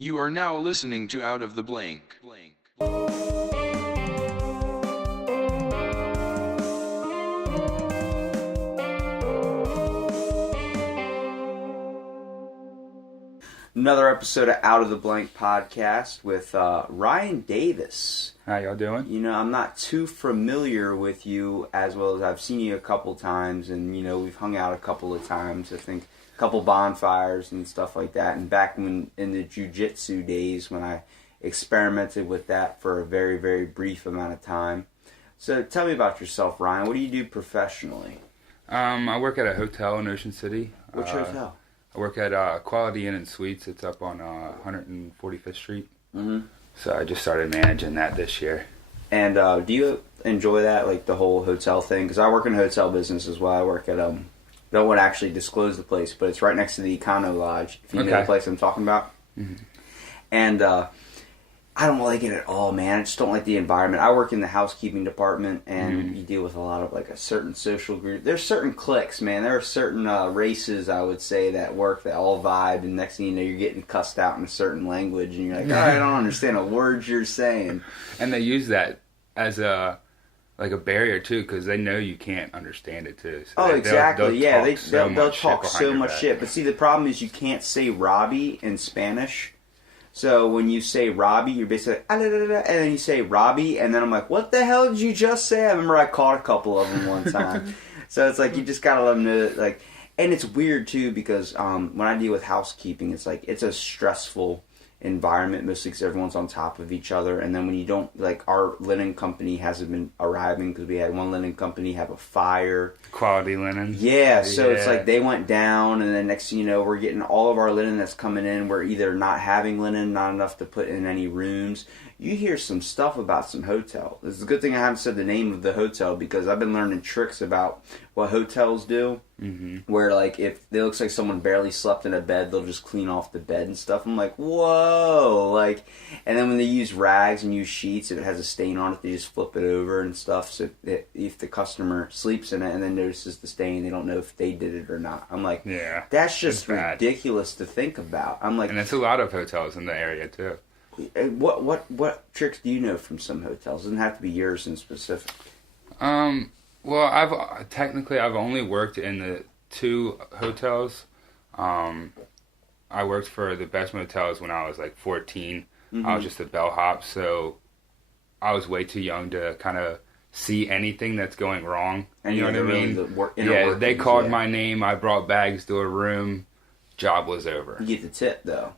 You are now listening to Out of the Blank. Another episode of Out of the Blank podcast with Ryan Davis. How y'all doing? You know, I'm not too familiar with you as well as I've seen you a couple times, and you know, we've hung out a couple of times. I think a couple bonfires and stuff like that. And back when in the jiu-jitsu days when I experimented with that for a very, very brief amount of time. So tell me about yourself, Ryan. What do you do professionally? I work at a hotel in Ocean City. Which hotel? I work at Quality Inn and Suites. It's up on 145th Street. Mm-hmm. So I just started managing that this year. And do you enjoy that, like the whole hotel thing? Because I work in the hotel business as well. I work at, don't want to actually disclose the place, but it's right next to the Econo Lodge, if you know the place I'm talking about. Mm-hmm. And I don't like it at all, man. I just don't like the environment. I work in the housekeeping department, and you deal with a lot of, like, a certain social group. There's certain cliques, man. There are certain races, I would say, that work that all vibe, and next thing you know, you're getting cussed out in a certain language, and you're like, I don't understand a word you're saying. And they use that as a barrier, too, because they know you can't understand it, too. So Exactly. They'll talk talk so much shit. But see, the problem is you can't say Robbie in Spanish. So when you say Robbie, you're basically like, and then you say Robbie, and then I'm like, what the hell did you just say? I remember I caught a couple of them one time. So it's like, you just gotta let them know, like, and it's weird too, because when I deal with housekeeping, it's like, it's a stressful environment, mostly because everyone's on top of each other. And then when you don't, like, our linen company hasn't been arriving because we had one linen company have a fire. Quality linen. Yeah, so it's like they went down, and then next thing you know, we're getting all of our linen that's coming in. We're either not having linen, not enough to put in any rooms. You hear some stuff about some hotel. It's a good thing I haven't said the name of the hotel, because I've been learning tricks about what hotels do. Mm-hmm. Where, like, if it looks like someone barely slept in a bed, they'll just clean off the bed and stuff. I'm like, whoa! Like, and then when they use rags and use sheets, if it has a stain on it, they just flip it over and stuff. So if the customer sleeps in it and then notices the stain, they don't know if they did it or not. I'm like, yeah, that's just ridiculous to think about. I'm like, and it's a lot of hotels in the area, too. What tricks do you know from some hotels? It doesn't have to be yours in specific. Well, I've only worked in the 2 hotels. I worked for the Best Motels when I was like 14. Mm-hmm. I was just a bellhop, so I was way too young to kind of see anything that's going wrong. And you know what I mean? They called my name. I brought bags to a room. Job was over. You get the tip, though.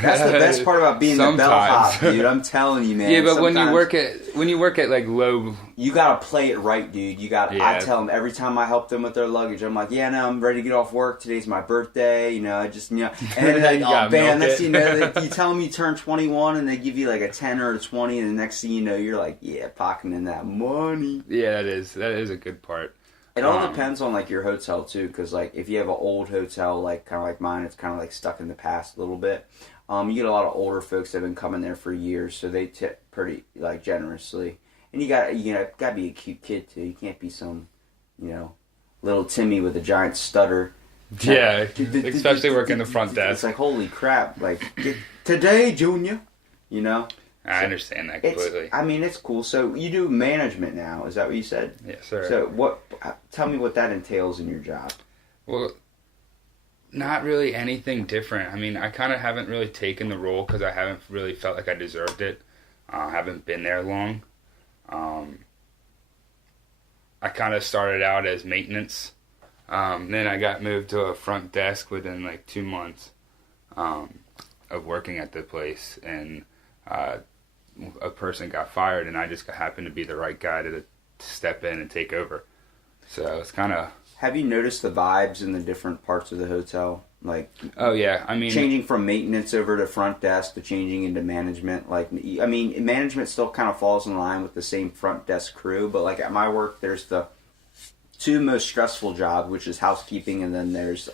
That's the best part about being the bellhop, dude. I'm telling you, man. Yeah, but when you work at like low, you gotta play it right, dude. You got. Yeah. I tell them every time I help them with their luggage, I'm like, yeah, no, I'm ready to get off work. Today's my birthday. You know, I just, you know, and then like, oh man, next thing you know, you tell them you turn 21, and they give you like a 10 or a 20, and the next thing you know, you're like, yeah, pocketing that money. Yeah, that is a good part. It all depends on, like, your hotel, too, because, like, if you have an old hotel, like, kind of like mine, it's kind of, like, stuck in the past a little bit. You get a lot of older folks that have been coming there for years, so they tip pretty, like, generously. And you gotta be a cute kid, too. You can't be some, you know, little Timmy with a giant stutter. Yeah, especially working the front desk. It's like, holy crap, like, today, Junior, you know? I understand that completely. It's cool. So you do management now, is that what you said? Yes, sir. So tell me what that entails in your job. Well, not really anything different. I mean, I kind of haven't really taken the role because I haven't really felt like I deserved it. I haven't been there long. I kind of started out as maintenance. Then I got moved to a front desk within like 2 months of working at the place. And a person got fired, and I just happened to be the right guy to step in and take over. So it's kind of... Have you noticed the vibes in the different parts of the hotel? Like, oh yeah, I mean, changing from maintenance over to front desk to changing into management. Like, I mean, management still kind of falls in line with the same front desk crew, but like at my work, there's the 2 most stressful jobs, which is housekeeping, and then there's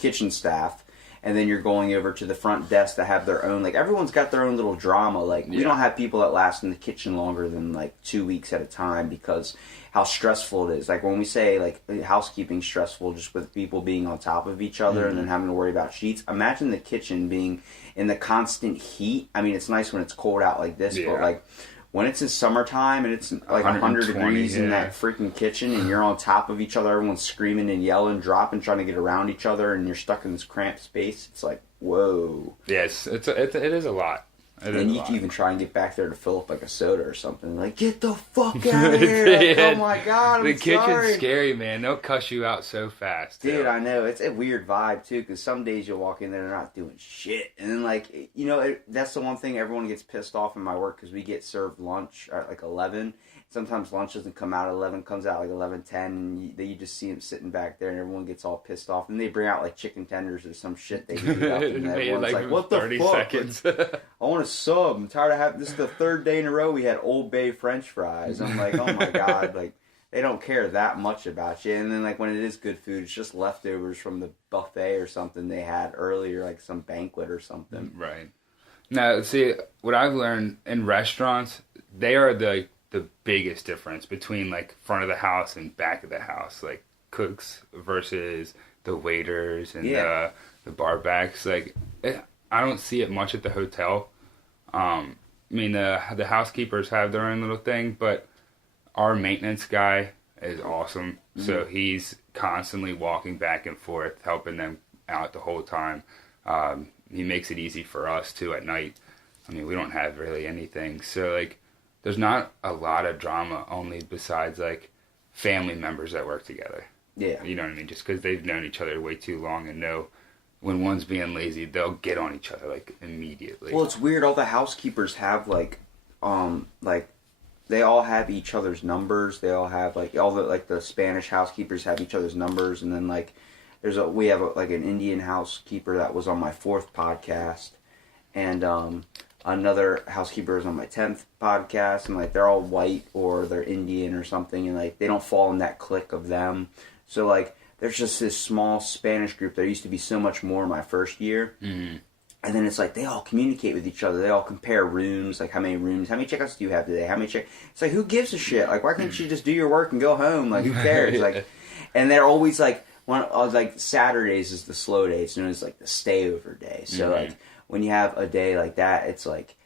kitchen staff. and then you're going over to the front desk that have their own, like, everyone's got their own little drama. Like, we don't have people that last in the kitchen longer than, like, 2 weeks at a time because how stressful it is. Like, when we say, like, housekeeping stressful just with people being on top of each other and then having to worry about sheets, imagine the kitchen being in the constant heat. I mean, it's nice when it's cold out like this, but, like, when it's in summertime and it's like 100 degrees in that freaking kitchen and you're on top of each other, everyone's screaming and yelling, dropping, trying to get around each other, and you're stuck in this cramped space, it's like, whoa. Yes, it is a lot. And you can even try and get back there to fill up like a soda or something. Like, get the fuck out of here! Like, oh my god, the kitchen's scary, man. They'll cuss you out so fast. Dude, I know. It's a weird vibe, too, because some days you'll walk in there and they're not doing shit. And then, like, you know, that's the one thing everyone gets pissed off in my work, because we get served lunch at, like, 11. Sometimes lunch doesn't come out at 11, comes out like 11:10, and you just see them sitting back there, and everyone gets all pissed off. And they bring out, like, chicken tenders or some shit they heat up, and everyone's like, what the 30 fuck? Seconds. I want a sub. I'm tired of having this. Is the third day in a row we had Old Bay French fries. I'm like, oh my god, like, they don't care that much about you. And then, like, when it is good food, it's just leftovers from the buffet or something they had earlier, like some banquet or something. Right. Now, see, what I've learned in restaurants, they are the biggest difference between, like, front of the house and back of the house. Like, cooks versus the waiters and the bar backs. Like, I don't see it much at the hotel. I mean, the housekeepers have their own little thing, but our maintenance guy is awesome. So he's constantly walking back and forth, helping them out the whole time. He makes it easy for us, too, at night. I mean, we don't have really anything. So, like, there's not a lot of drama, only besides, like, family members that work together. Yeah. You know what I mean? Just because they've known each other way too long and know when one's being lazy, they'll get on each other, like, immediately. Well, it's weird. All the housekeepers have, like, they all have each other's numbers. They all have, like, all the, like, the Spanish housekeepers have each other's numbers. And then, like, we have, like, an Indian housekeeper that was on my 4th podcast. And, another housekeeper is on my 10th podcast, and, like, they're all white or they're Indian or something, and, like, they don't fall in that clique of them. So, like, there's just this small Spanish group. There used to be so much more in my first year. Mm-hmm. And then it's like they all communicate with each other. They all compare rooms, like how many checkouts do you have today? It's like, who gives a shit? Like, why can't you just do your work and go home? Like, who cares? Like, and they're always like, like, Saturdays is the slow day. It's known as, like, the stayover day. So, like, when you have a day like that, it's like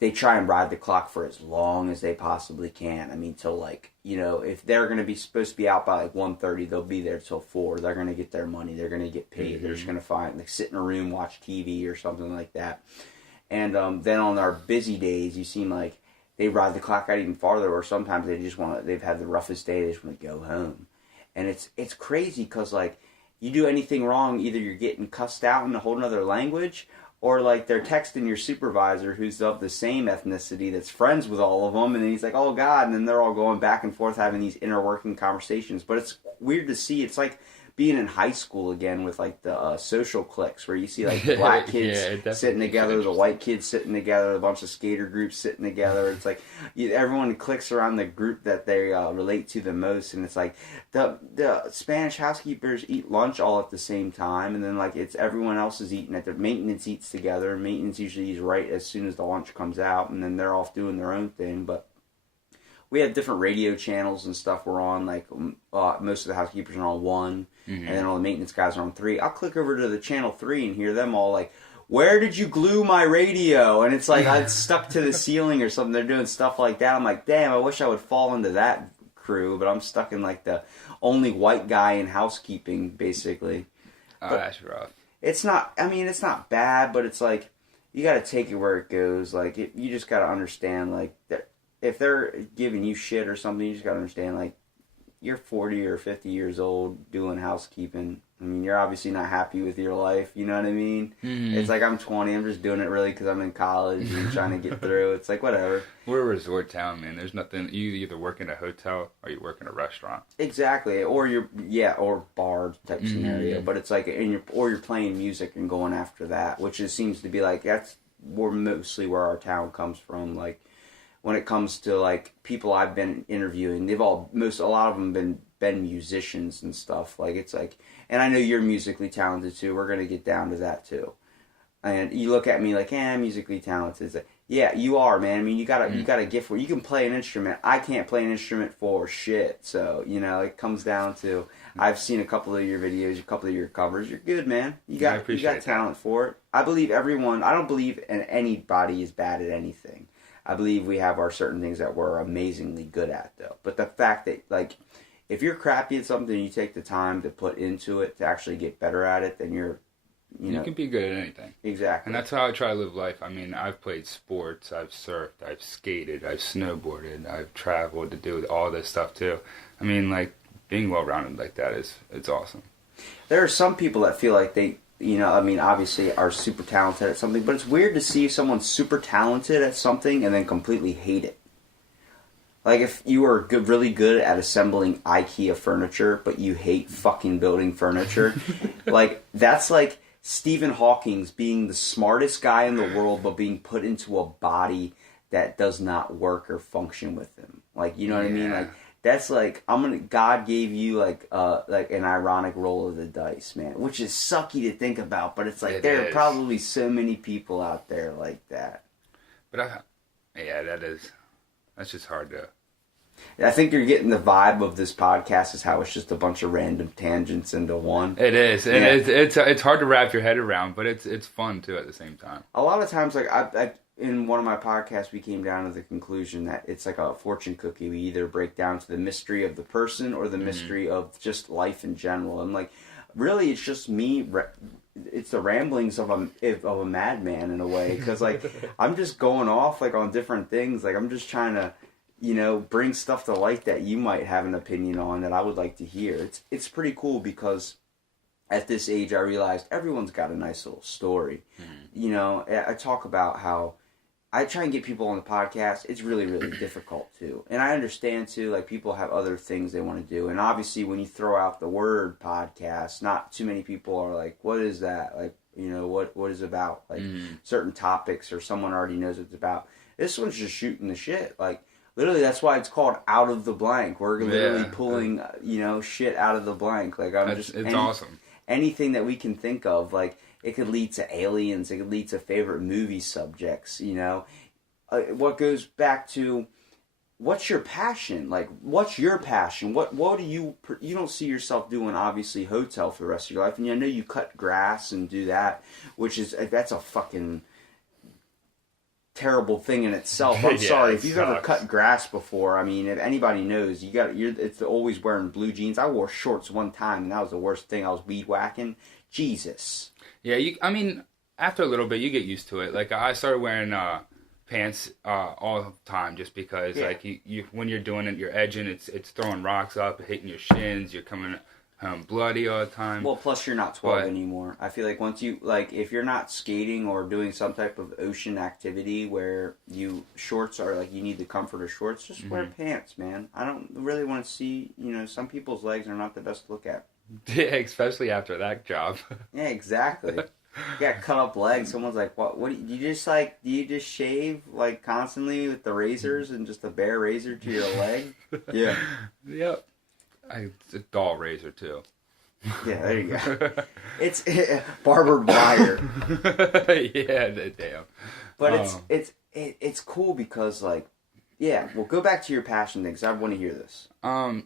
they try and ride the clock for as long as they possibly can. I mean, till, like, you know, if they're going to be supposed to be out by, like, 1:30, they'll be there till 4. They're going to get their money. They're going to get paid. They're just going to like, sit in a room, watch TV or something like that. And then on our busy days, you seem like they ride the clock out even farther, or sometimes they've had the roughest day, they just want to go home. And it's crazy because, like, you do anything wrong, either you're getting cussed out in a whole nother language, or, like, they're texting your supervisor who's of the same ethnicity that's friends with all of them, and then he's like, oh, God, and then they're all going back and forth having these inner working conversations. But it's weird to see. It's like being in high school again with, like, the social cliques where you see, like, the black kids sitting together, the white kids sitting together, a bunch of skater groups sitting together. It's like everyone clicks around the group that they relate to the most, and it's like the Spanish housekeepers eat lunch all at the same time, and then, like, it's everyone else is eating at the maintenance eats together, and maintenance usually eats right as soon as the lunch comes out, and then they're off doing their own thing. But we have different radio channels and stuff we're on. Like, most of the housekeepers are on 1, and then all the maintenance guys are on 3. I'll click over to the channel 3 and hear them all like, where did you glue my radio? And it's like, it's stuck to the ceiling or something. They're doing stuff like that. I'm like, damn, I wish I would fall into that crew, but I'm stuck in, like, the only white guy in housekeeping, basically. Oh, that's rough. It's not, I mean, it's not bad, but it's like, you gotta take it where it goes. Like, you just gotta understand, like, if they're giving you shit or something, you just gotta understand, like, you're 40 or 50 years old doing housekeeping. I mean, you're obviously not happy with your life, you know what I mean? Mm-hmm. It's like, I'm 20, I'm just doing it really because I'm in college and trying to get through. It's like, whatever. We're a resort town, man. There's nothing, you either work in a hotel or you work in a restaurant. Exactly. Or or bar type scenario. But it's like, you're playing music and going after that, which seems to be like, that's mostly where our town comes from. Like, when it comes to, like, people I've been interviewing, a lot of them been been musicians and stuff. Like, it's like, and I know you're musically talented too. We're going to get down to that too. And you look at me like, I'm musically talented. It's like, yeah, you are, man. I mean, you got a gift where you can play an instrument. I can't play an instrument for shit. So, it comes down to, I've seen a couple of your videos, a couple of your covers. You're good, man. You got talent for it. I believe I don't believe in anybody is bad at anything. I believe we have our certain things that we're amazingly good at, though. But the fact that, like, if you're crappy at something, you take the time to put into it to actually get better at it, then you can be good at anything. Exactly. And that's how I try to live life. I mean, I've played sports, I've surfed, I've skated, I've snowboarded, I've traveled to do all this stuff too. I mean, like, being well-rounded like that it's awesome. There are some people that feel like they, obviously are super talented at something, but it's weird to see someone super talented at something and then completely hate it. Like, if you were really good at assembling IKEA furniture, but you hate fucking building furniture, like, that's like Stephen Hawking's being the smartest guy in the world, but being put into a body that does not work or function with him. Like, you know what I mean? Like, that's like, God gave you like an ironic roll of the dice, man, which is sucky to think about, but it's like, there are probably so many people out there like that. But that's just hard to... I think you're getting the vibe of this podcast is how it's just a bunch of random tangents into one. It is, and it's hard to wrap your head around, but it's fun too at the same time. A lot of times, like I in one of my podcasts, we came down to the conclusion that it's like a fortune cookie. We either break down to the mystery of the person or the mystery of just life in general. And like, really, it's just me. It's the ramblings of a madman in a way, because like I'm just going off like on different things. Like, I'm just trying to, bring stuff to light that you might have an opinion on that I would like to hear. It's pretty cool because at this age I realized everyone's got a nice little story. I talk about how I try and get people on the podcast. It's really, really difficult too. And I understand too, like, people have other things they want to do. And obviously when you throw out the word podcast, not too many people are like, what is that? Like, what is it about? Like certain topics, or someone already knows what it's about. This one's just shooting the shit. Like, literally, that's why it's called Out of the Blank. We're literally pulling, shit out of the blank. Like, it's awesome. Anything that we can think of, like, it could lead to aliens. It could lead to favorite movie subjects, what goes back to, what's your passion? Like, what's your passion? What do you don't see yourself doing, obviously, hotel for the rest of your life. And I know you cut grass and do that, that's a fucking terrible thing in itself. I'm sorry if you've ever cut grass before. I mean, if anybody knows, it's always wearing blue jeans. I wore shorts one time, and that was the worst thing. I was weed whacking. Jesus. Yeah, I mean, after a little bit, you get used to it. Like, I started wearing pants all the time just because, like, you when you're doing it, you're edging. It's throwing rocks up, hitting your shins. You're coming bloody all the time. Well, plus you're not 12 anymore. I feel like once you, like, if you're not skating or doing some type of ocean activity where shorts are, like, you need the comfort of shorts, just wear pants, man. I don't really want to see, some people's legs are not the best to look at. Yeah, especially after that job. Yeah, exactly. You got cut up legs. Someone's like, what do you just shave, like, constantly with the razors and just a bare razor to your leg? Yeah. Yep. It's a dull razor too. Yeah, there you go. It's barber wire. Yeah, damn. But it's cool because, like, well, go back to your passion thing, because I want to hear this.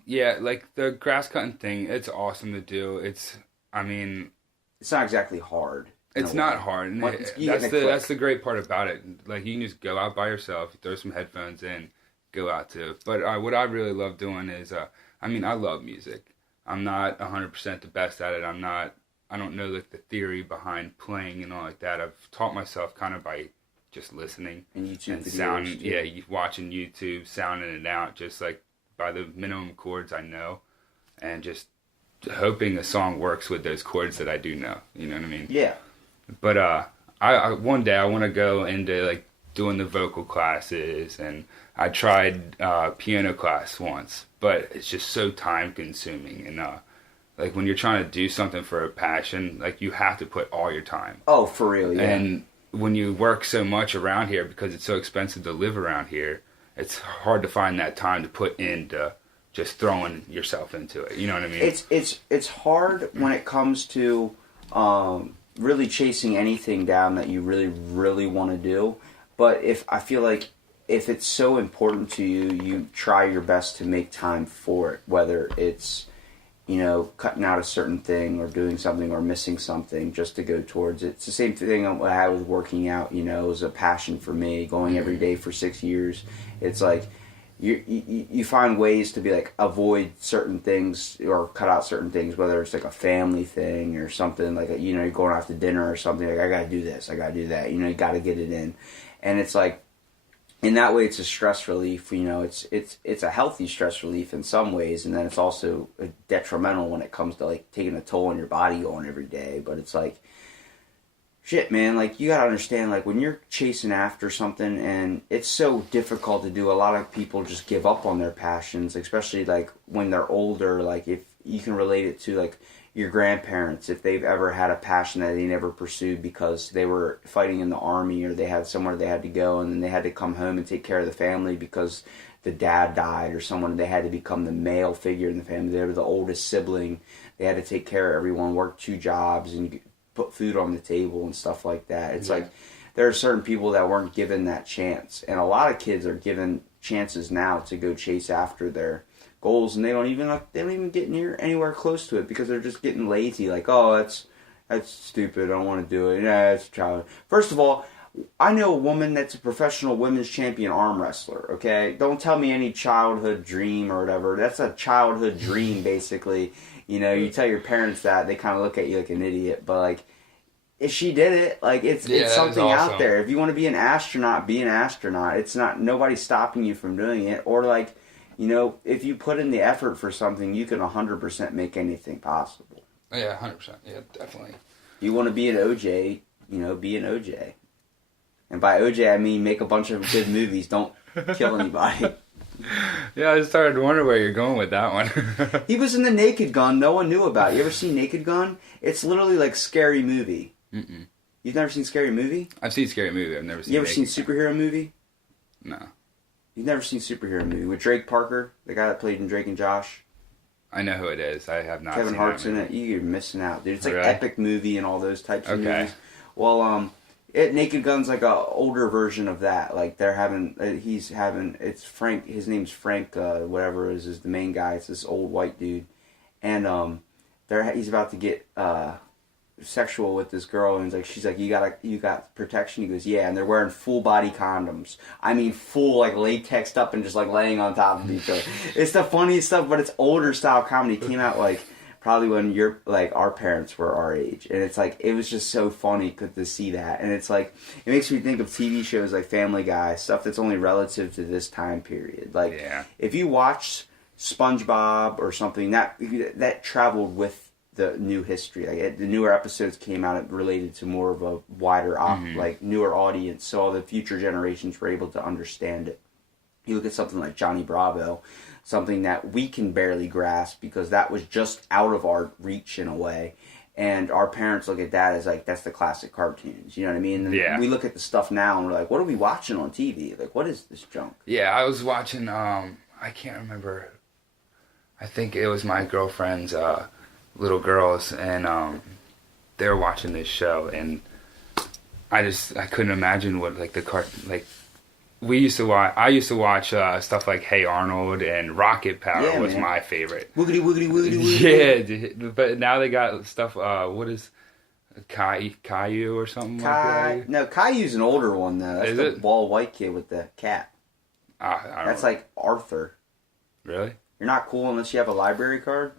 Yeah, like the grass cutting thing, it's awesome to do. It's not exactly hard. It's not hard. That's the great part about it. Like, you can just go out by yourself, throw some headphones in, go out to. But what I really love doing is, I love music. I'm not 100% the best at it. I don't know, like, the theory behind playing and all like that. I've taught myself kind of by just listening and YouTube and sound. Yeah, watching YouTube, sounding it out, just like by the minimum chords I know, and just hoping a song works with those chords that I do know. You know what I mean? Yeah. But I one day I want to go into, like, doing the vocal classes, and I tried piano class once, but it's just so time consuming, and like, when you're trying to do something for a passion, like, you have to put all your time. Oh, for real, yeah. And when you work so much around here, because it's so expensive to live around here, it's hard to find that time to put into just throwing yourself into it. You know what I mean? It's hard when it comes to really chasing anything down that you really, really want to do. But I feel like if it's so important to you, you try your best to make time for it, whether it's, cutting out a certain thing or doing something or missing something just to go towards it. It's the same thing when I was working out, it was a passion for me, going every day for 6 years. It's like you find ways to be like avoid certain things or cut out certain things, whether it's like a family thing or something like, you're going out to dinner or something, like I gotta do this, I gotta do that, you gotta get it in. And it's like, in that way, it's a stress relief. It's a healthy stress relief in some ways, and then it's also detrimental when it comes to like taking a toll on your body going every day. But it's like, shit, man. Like you gotta understand, like when you're chasing after something, and it's so difficult to do. A lot of people just give up on their passions, especially like when they're older. Like if you can relate it to like your grandparents, if they've ever had a passion that they never pursued because they were fighting in the army or they had somewhere they had to go and then they had to come home and take care of the family because the dad died or someone, they had to become the male figure in the family. They were the oldest sibling. They had to take care of everyone, work 2 jobs and put food on the table and stuff like that. It's like there are certain people that weren't given that chance. And a lot of kids are given chances now to go chase after their goals, and they don't even get anywhere close to it because they're just getting lazy. Like, oh, that's stupid. I don't want to do it. Yeah, it's child. First of all, I know a woman that's a professional women's champion arm wrestler. Okay, don't tell me any childhood dream or whatever. That's a childhood dream, basically. You tell your parents that, they kind of look at you like an idiot. But like, if she did it, like it's something awesome. out there. If you want to be an astronaut, be an astronaut. It's not, nobody's stopping you from doing it. Or like, if you put in the effort for something, you can 100% make anything possible. Yeah, 100%. Yeah, definitely. You want to be an OJ, be an OJ. And by OJ, I mean make a bunch of good movies. Don't kill anybody. Yeah, I started to wonder where you're going with that one. He was in the Naked Gun. No one knew about it. You ever seen Naked Gun? It's literally like Scary Movie. Mm-mm. You've never seen Scary Movie? I've seen Scary Movie. I've never seen. You ever seen Superhero Movie? No. You've never seen Superhero Movie with Drake Parker, the guy that played in Drake and Josh? I know who it is. I have not. Kevin seen Hart's that in movie. it. You're missing out, dude. It's like Really? Epic Movie and all those types of Okay. movies. Well, Naked Gun's like a older version of that. Like they're having, it's Frank. His name's Frank. Whatever is the main guy. It's this old white dude, and he's about to get sexual with this girl, and she's like, you got protection? He goes, yeah, and they're wearing full body condoms. I mean, full, like latexed up and just like laying on top of each other. It's the funniest stuff, but it's older style comedy. It came out like probably when our parents were our age, and it's like it was just so funny to see that, and it's like it makes me think of TV shows like Family Guy, stuff that's only relative to this time period. Like if you watch SpongeBob or something that traveled with the new history. Like the newer episodes came out related to more of a wider, newer audience, so all the future generations were able to understand it. You look at something like Johnny Bravo, something that we can barely grasp because that was just out of our reach in a way. And our parents look at that as like, that's the classic cartoons. You know what I mean? And we look at the stuff now and we're like, what are we watching on TV? Like, what is this junk? Yeah, I was watching, I can't remember. I think it was my girlfriend's little girls, and they were watching this show, and I couldn't imagine what I used to watch stuff like Hey Arnold and Rocket Power was my favorite. Woogity woogity woogity woogity. Yeah, but now they got stuff, what is Caillou or something like that? No, Caillou's an older one though. That's is the it? bald white kid with the cat. That's like Arthur. Really? You're not cool unless you have a library card?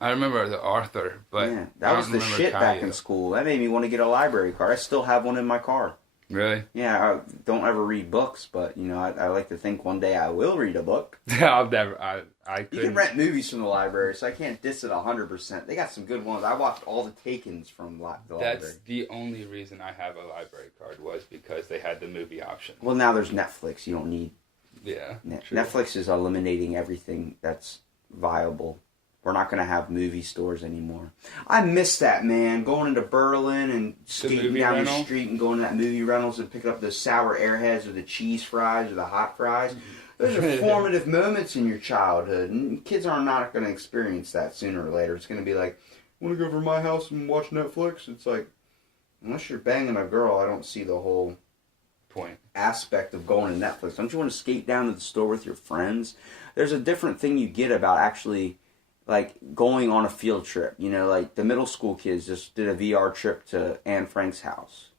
I remember the Arthur, but yeah, that was the shit back in school. That made me want to get a library card. I still have one in my car. Really? Yeah, I don't ever read books, but I like to think one day I will read a book. I've never. I You can rent movies from the library, so I can't diss it 100%. They got some good ones. I watched all the Takens from the library. That's the only reason I have a library card was because they had the movie option. Well, now there's Netflix. You don't need. Yeah. Netflix is eliminating everything that's viable. We're not going to have movie stores anymore. I miss that, man. Going into Berlin and skating down the street and going to that movie rentals and picking up those sour airheads or the cheese fries or the hot fries. Those are formative moments in your childhood. And kids are not going to experience that sooner or later. It's going to be like, want to go over to my house and watch Netflix? It's like, unless you're banging a girl, I don't see the whole point aspect of going to Netflix. Don't you want to skate down to the store with your friends? There's a different thing you get about actually like going on a field trip. You know, like the middle school kids just did a VR trip to Anne Frank's house.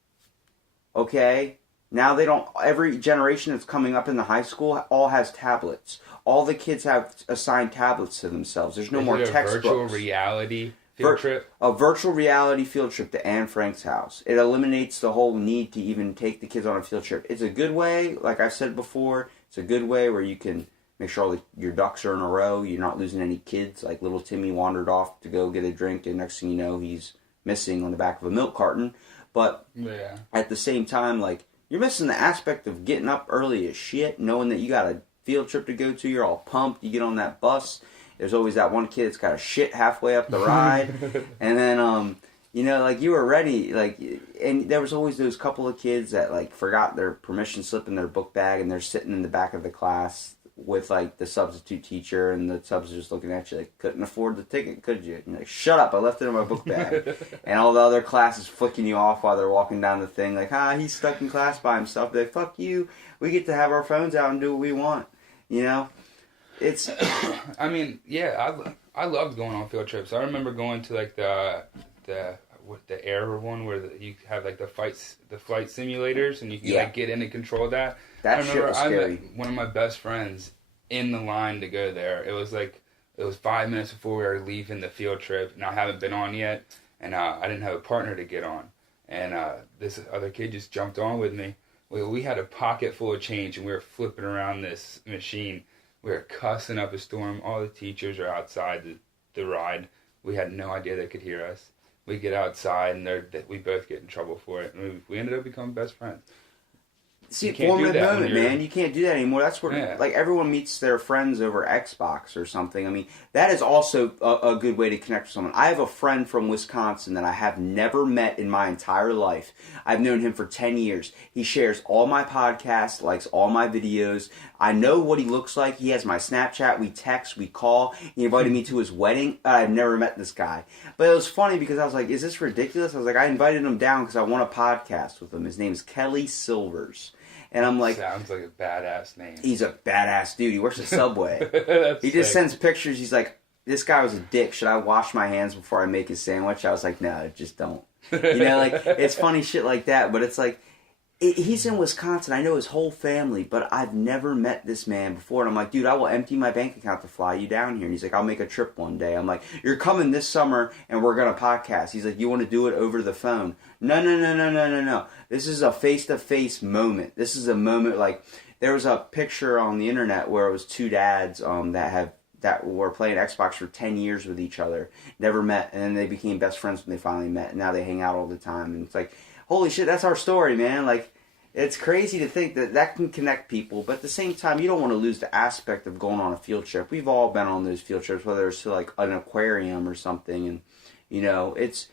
Okay? Now they don't, every generation that's coming up in the high school all has tablets. All the kids have assigned tablets to themselves. There's no more textbooks. Virtual reality field trip? A virtual reality field trip to Anne Frank's house. It eliminates the whole need to even take the kids on a field trip. It's a good way, like I said before, it's a good way where you can make sure all your ducks are in a row. You're not losing any kids. Like little Timmy wandered off to go get a drink, and next thing you know, he's missing on the back of a milk carton. But at the same time, like, you're missing the aspect of getting up early as shit, knowing that you got a field trip to go to. You're all pumped. You get on that bus. There's always that one kid that's got a shit halfway up the ride. And then, you know, like, you were ready. Like, and there was always those couple of kids that, like, forgot their permission slip in their book bag, and they're sitting in the back of the class with, like, the substitute teacher, and the subs are just looking at you like, couldn't afford the ticket, could you? And you're like, shut up, I left it in my book bag. And all the other classes flicking you off while they're walking down the thing, like, he's stuck in class by himself. They're like, fuck you, we get to have our phones out and do what we want, you know? It's... I mean, yeah, I loved going on field trips. I remember going to, like, the air one where you have, like, the flight simulators, and you can like get in and control that. That shit was scary. I met one of my best friends in the line to go there. It was 5 minutes before we were leaving the field trip, and I haven't been on yet, and I didn't have a partner to get on. And this other kid just jumped on with me. We had a pocket full of change, and we were flipping around this machine. We were cussing up a storm. All the teachers are outside the ride. We had no idea they could hear us. We get outside, and we both get in trouble for it. And we ended up becoming best friends. See, formative moment, man. You can't do that anymore. That's where, like, everyone meets their friends over Xbox or something. I mean, that is also a good way to connect with someone. I have a friend from Wisconsin that I have never met in my entire life. I've known him for 10 years. He shares all my podcasts, likes all my videos. I know what he looks like. He has my Snapchat. We text. We call. He invited me to his wedding. I've never met this guy. But it was funny because I was like, is this ridiculous? I was like, I invited him down because I want a podcast with him. His name is Kelly Silvers. And I'm like... Sounds like a badass name. He's a badass dude. He works at Subway. He just sends pictures. He's like, this guy was a dick. Should I wash my hands before I make his sandwich? I was like, no, just don't. You know, like, it's funny shit like that. But it's like, he's in Wisconsin. I know his whole family, but I've never met this man before. And I'm like, dude, I will empty my bank account to fly you down here. And he's like, I'll make a trip one day. I'm like, you're coming this summer and we're going to podcast. He's like, you want to do it over the phone? No. This is a face-to-face moment. This is a moment, like, there was a picture on the internet where it was two dads that were playing Xbox for 10 years with each other, never met, and then they became best friends when they finally met, and now they hang out all the time. And it's like, holy shit, that's our story, man. Like, it's crazy to think that can connect people, but at the same time, you don't want to lose the aspect of going on a field trip. We've all been on those field trips, whether it's to, like, an aquarium or something, and, you know, it's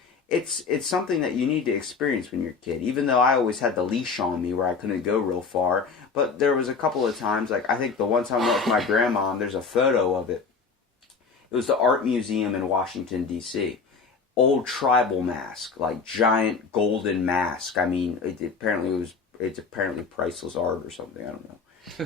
something that you need to experience when you're a kid. Even though I always had the leash on me where I couldn't go real far, but there was a couple of times, like, I think the one time I went with my grandma, there's a photo of it. It was the Art Museum in Washington, D.C. Old tribal mask, like giant golden mask. I mean, it's apparently priceless art or something. I don't know.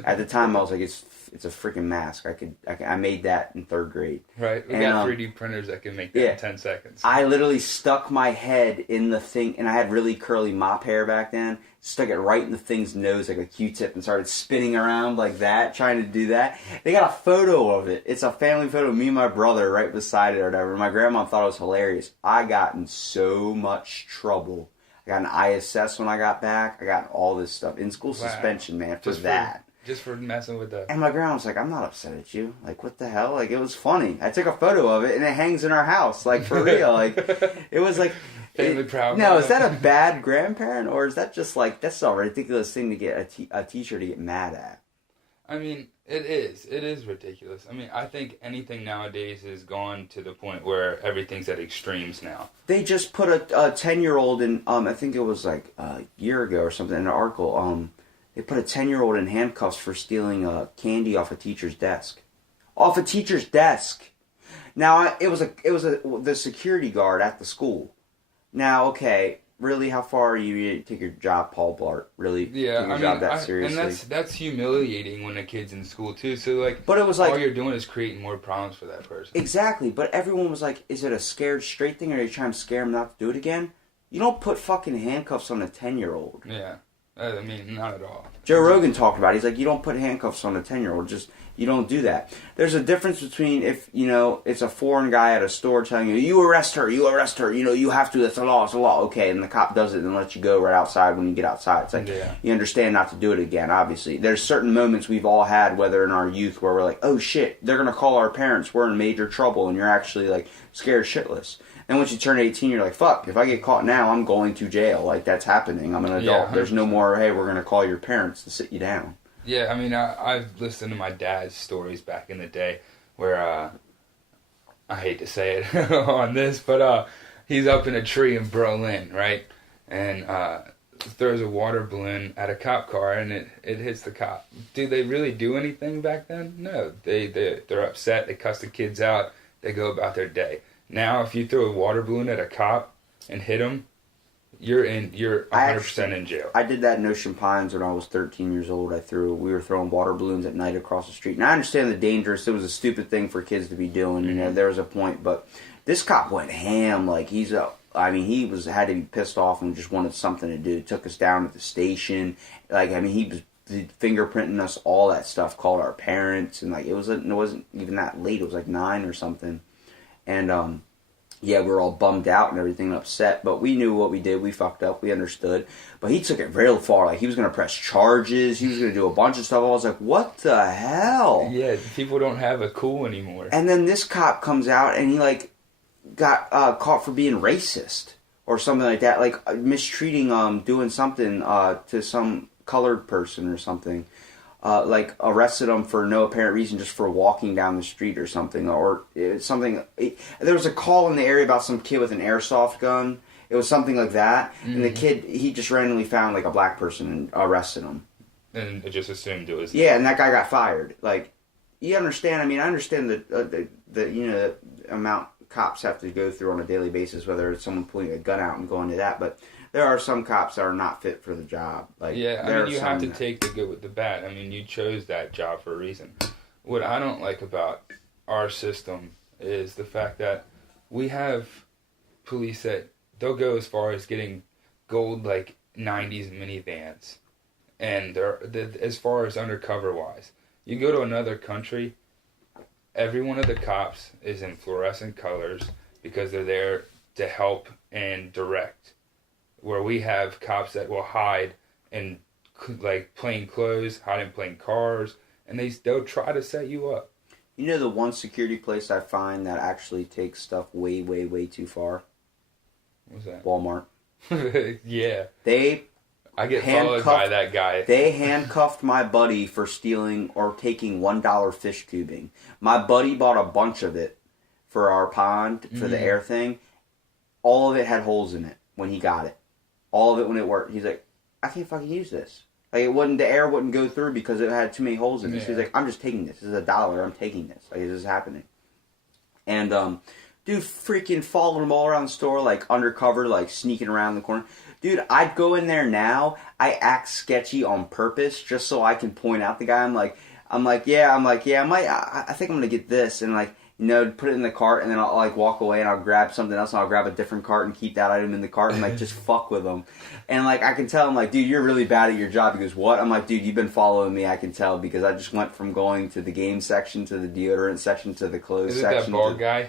At the time, I was like, it's a freaking mask. I made that in 3rd grade. Right. We got 3D printers that can make that in 10 seconds. I literally stuck my head in the thing, and I had really curly mop hair back then. Stuck it right in the thing's nose like a Q-tip and started spinning around like that, trying to do that. They got a photo of it. It's a family photo of me and my brother right beside it or whatever. My grandma thought it was hilarious. I got in so much trouble. I got an ISS when I got back. I got all this stuff. In-school suspension, man, for that. Just for messing with that. And my grandma was like, I'm not upset at you. Like, what the hell? Like, it was funny. I took a photo of it, and it hangs in our house. Like, for real. Like, it was like... Family proud. No, is that a bad grandparent? Or is that just like, that's a ridiculous thing to get a teacher to get mad at? I mean, it is. It is ridiculous. I mean, I think anything nowadays has gone to the point where everything's at extremes now. They just put a 10-year-old in, I think it was like a year ago or something, in an article, they put a 10-year-old in handcuffs for stealing candy off a teacher's desk. Off a teacher's desk! Now, it was the security guard at the school. Now, okay, really, how far are you to take your job, Paul Blart? Really? Yeah, take your job that seriously? And that's humiliating when a kid's in school too. So like, but it was like, all you're doing is creating more problems for that person. Exactly, but everyone was like, is it a scared straight thing, or are you trying to scare him not to do it again? You don't put fucking handcuffs on a 10-year-old. Yeah, I mean, not at all. Joe Rogan talked about it. He's like, you don't put handcuffs on a 10-year-old. You don't do that. There's a difference between if, it's a foreign guy at a store telling you arrest her, you have to, it's a law, okay, and the cop does it and lets you go right outside when you get outside. It's like, You understand not to do it again, obviously. There's certain moments we've all had, whether in our youth, where we're like, oh shit, they're going to call our parents, we're in major trouble, and you're actually, like, scared shitless. And once you turn 18, you're like, fuck, if I get caught now, I'm going to jail. Like, that's happening. I'm an adult. There's no more, hey, we're going to call your parents to sit you down. Yeah, I mean, I've listened to my dad's stories back in the day where, I hate to say it on this, but he's up in a tree in Berlin, right? And throws a water balloon at a cop car, and it hits the cop. Do they really do anything back then? No. They're upset. They cuss the kids out. They go about their day. Now, if you throw a water balloon at a cop and hit him, you're 100% in jail. I did that in Ocean Pines when I was 13 years old. We were throwing water balloons at night across the street. And I understand the dangerous. It was a stupid thing for kids to be doing. Mm-hmm. There was a point, but this cop went ham. Like he had to be pissed off and just wanted something to do. Took us down to the station. He was fingerprinting us, all that stuff. Called our parents, and it wasn't even that late. It was like 9 or something. And we were all bummed out and everything, upset, but we knew what we did. We fucked up. We understood. But he took it real far. Like, he was going to press charges. He was going to do a bunch of stuff. I was like, what the hell? Yeah, people don't have a cool anymore. And then this cop comes out and he, got caught for being racist or something like that. Like, mistreating, doing something to some colored person or something. Arrested him for no apparent reason, just for walking down the street or something, or something. There was a call in the area about some kid with an airsoft gun. It was something like that, and the kid, he just randomly found a black person and arrested him. And just assumed it was. Yeah, and that guy got fired. You understand? I mean, I understand the amount cops have to go through on a daily basis, whether it's someone pulling a gun out and going to that, but. There are some cops that are not fit for the job. You have to take the good with the bad. I mean, you chose that job for a reason. What I don't like about our system is the fact that we have police that they'll go as far as getting gold 90s minivans, and they're as far as undercover wise. You go to another country, every one of the cops is in fluorescent colors because they're there to help and direct. Where we have cops that will hide in plain clothes, hide in plain cars, and they'll try to set you up. You know the one security place I find that actually takes stuff way, way, way too far? What's that? Walmart. Yeah. I get followed by that guy. They handcuffed my buddy for stealing or taking $1 fish tubing. My buddy bought a bunch of it for our pond, for the air thing. All of it had holes in it when he got it. All of it when it worked. He's like, I can't fucking use this. The air wouldn't go through because it had too many holes in it. So he's like, I'm just taking this. This is $1. I'm taking this. This is happening. And, dude freaking followed him all around the store, undercover, sneaking around the corner. Dude, I'd go in there now. I act sketchy on purpose just so I can point out the guy. I think I'm going to get this. And, put it in the cart, and then I'll walk away and I'll grab something else and I'll grab a different cart and keep that item in the cart and just fuck with them. And I can tell him dude, you're really bad at your job. He goes, what? I'm like, dude, you've been following me. I can tell because I just went from going to the game section to the deodorant section to the clothes section. Is it that bald guy?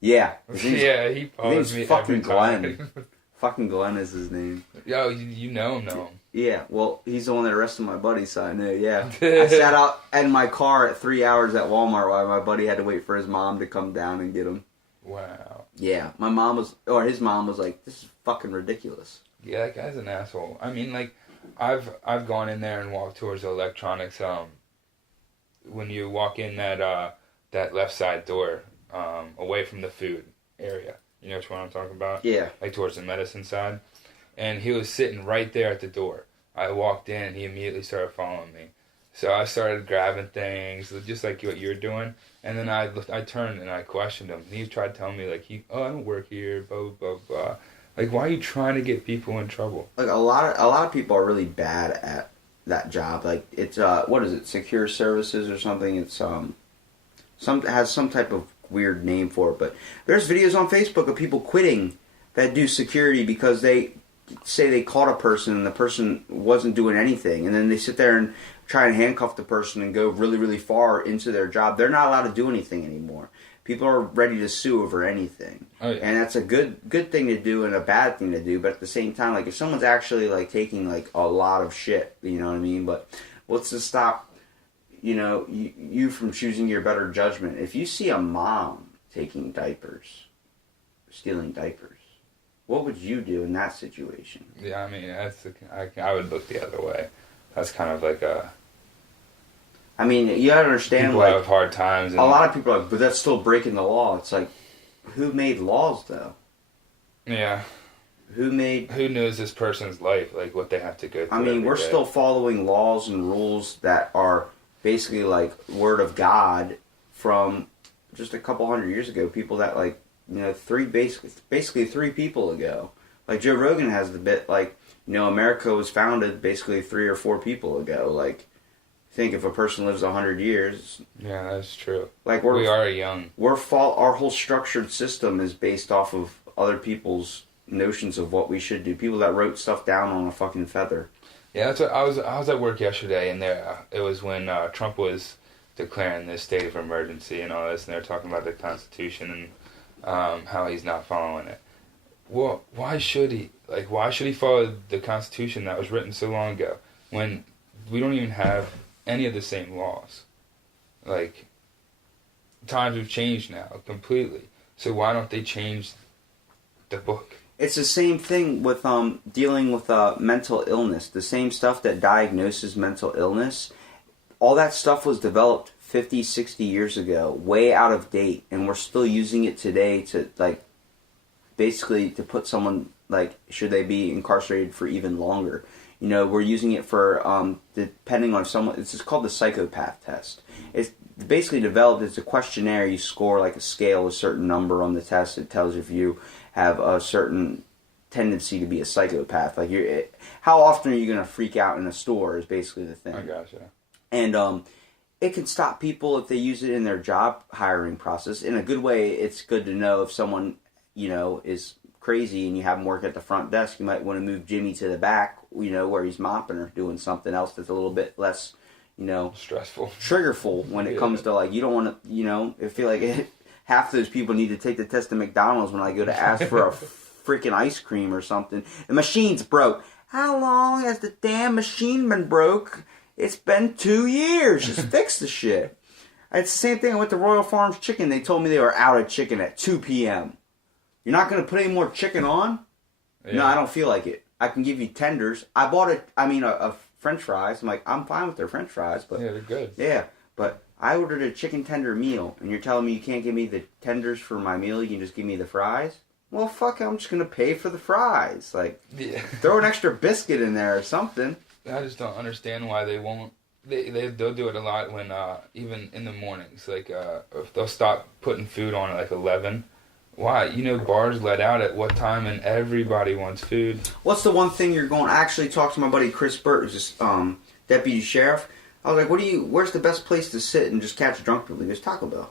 Yeah. Yeah, he follows me every Glenn. Fucking Glenn is his name. Yo, you know him. Yeah, well, he's the one that arrested my buddy, so I knew, yeah. I sat out in my car at 3 hours at Walmart while my buddy had to wait for his mom to come down and get him. Wow. Yeah, his mom was like, this is fucking ridiculous. Yeah, that guy's an asshole. I mean, I've gone in there and walked towards the electronics when you walk in that left side door, away from the food area. You know which one I'm talking about? Yeah. Like towards the medicine side. And he was sitting right there at the door. I walked in, he immediately started following me. So I started grabbing things, just like what you're doing. And then I turned and I questioned him. And he tried telling me, like, I don't work here, blah, blah, blah, blah. Like, why are you trying to get people in trouble? Like, a lot of people are really bad at that job. Like, it's, what is it, secure services or something? It's, it has some type of weird name for it. But there's videos on Facebook of people quitting that do security because they say they caught a person and the person wasn't doing anything. And then they sit there and try and handcuff the person and go really, really far into their job. They're not allowed to do anything anymore. People are ready to sue over anything. Oh, yeah. And that's a good thing to do and a bad thing to do. But at the same time, like, if someone's actually, like, taking, like, a lot of shit, you know what I mean? But what's to stop, you know, you from choosing your better judgment? If you see a mom taking diapers, stealing diapers, what would you do in that situation? Yeah, I mean, I would look the other way. That's kind of like a... I mean, you gotta understand, people like, have hard times. And a lot of people are like, but that's still breaking the law. It's like, who made laws, though? Yeah. Who knows this person's life, like what they have to go through? I mean, we're day. still following laws and rules that are basically like word of God from just a couple hundred years ago. People that, like, you know, basically 3 people ago. Like, Joe Rogan has the bit, like, you know, America was founded basically 3 or 4 people ago. Like, think if a person lives 100 years. Yeah, that's true. Like, we are young. Our whole structured system is based off of other people's notions of what we should do. People that wrote stuff down on a fucking feather. Yeah, that's what I was at work yesterday, and it was when Trump was declaring this state of emergency and all this, and they were talking about the Constitution and how he's not following it. Well, why should he? Like, why should he follow the Constitution that was written so long ago when we don't even have any of the same laws? Like, times have changed now completely. So why don't they change the book? It's the same thing with dealing with mental illness. The same stuff that diagnoses mental illness. All that stuff was developed 50, 60 years ago, way out of date, and we're still using it today to, like, basically to put someone, like, should they be incarcerated for even longer. You know, we're using it for, depending on someone, it's just called the psychopath test. It's basically developed as a questionnaire. You score, like, a scale, a certain number on the test. It tells if you have a certain tendency to be a psychopath. Like, how often are you going to freak out in a store is basically the thing. I gotcha. And it can stop people if they use it in their job hiring process. In a good way, it's good to know if someone, you know, is crazy and you have him work at the front desk, you might want to move Jimmy to the back, you know, where he's mopping or doing something else that's a little bit less, you know, stressful, triggerful when it comes to, like, you don't want to, you know, I feel like half those people need to take the test at McDonald's when I go to ask for a freaking ice cream or something. The machine's broke. How long has the damn machine been broke? It's been 2 years. Just fix the shit. It's the same thing. I went to Royal Farms Chicken. They told me they were out of chicken at 2 p.m. You're not going to put any more chicken on? Yeah. No, I don't feel like it. I can give you tenders. I bought a French fries. I'm like, I'm fine with their French fries, but yeah, they're good. Yeah, but I ordered a chicken tender meal, and you're telling me you can't give me the tenders for my meal? You can just give me the fries? Well, fuck, I'm just going to pay for the fries. Like, yeah. Throw an extra biscuit in there or something. I just don't understand why they won't. They'll do it a lot when even in the mornings. Like, if they'll stop putting food on at like 11. Why? You know, bars let out at what time, and everybody wants food. What's the one thing you're going? I actually talked to my buddy Chris Burt, who's just deputy sheriff. I was like, where's the best place to sit and just catch drunk people? He goes, Taco Bell.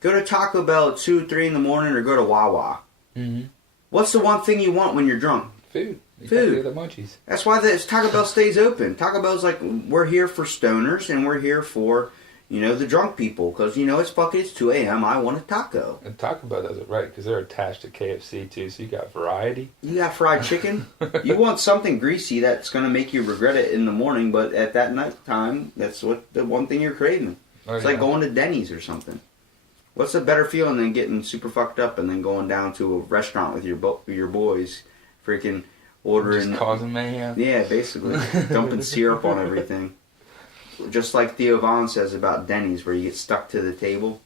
Go to Taco Bell at 2, 3 in the morning, or go to Wawa. Mm-hmm. What's the one thing you want when you're drunk? Food. Food. The munchies. That's why Taco Bell stays open. Taco Bell's like, we're here for stoners, and we're here for, you know, the drunk people. Because, you know, it's 2 a.m., I want a taco. And Taco Bell does it right, because they're attached to KFC, too, so you got variety. You got fried chicken. You want something greasy that's going to make you regret it in the morning, but at that night time, that's what the one thing you're craving. It's like going to Denny's or something. What's a better feeling than getting super fucked up and then going down to a restaurant with your boys, freaking ordering... Just causing mayhem? Yeah, basically. Dumping syrup on everything. just like Theo Vaughn says about Denny's, where you get stuck to the table.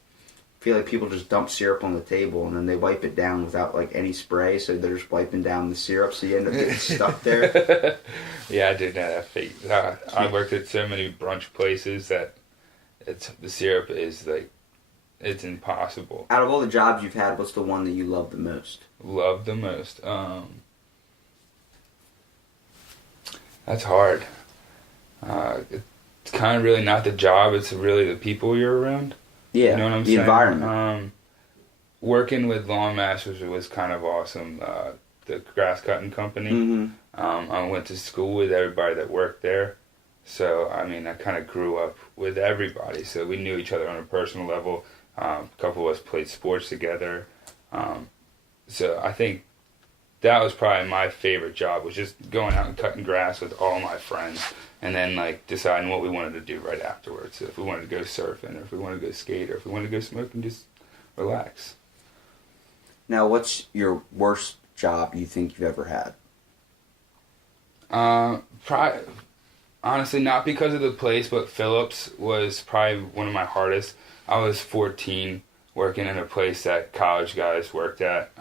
I feel like people just dump syrup on the table and then they wipe it down without like any spray, so they're just wiping down the syrup, so you end up getting stuck there. Yeah, I did that. I worked at so many brunch places that the syrup is like, it's impossible. Out of all the jobs you've had, what's the one that you love the most? Love the most. That's hard. It's kind of really not the job, it's really the people you're around. Yeah, you know what I'm the saying? environment. Working with Lawn Masters was kind of awesome. The grass cutting company. Mm-hmm. I went to school with everybody that worked there. So, I mean, I kind of grew up with everybody. So we knew each other on a personal level. A couple of us played sports together. So I think that was probably my favorite job, was just going out and cutting grass with all my friends, and then like deciding what we wanted to do right afterwards. So if we wanted to go surfing, or if we wanted to go skate, or if we wanted to go smoke and just relax. Now, what's your worst job you think you've ever had? Honestly, not because of the place, but Phillips was probably one of my hardest. I was 14, working in a place that college guys worked at.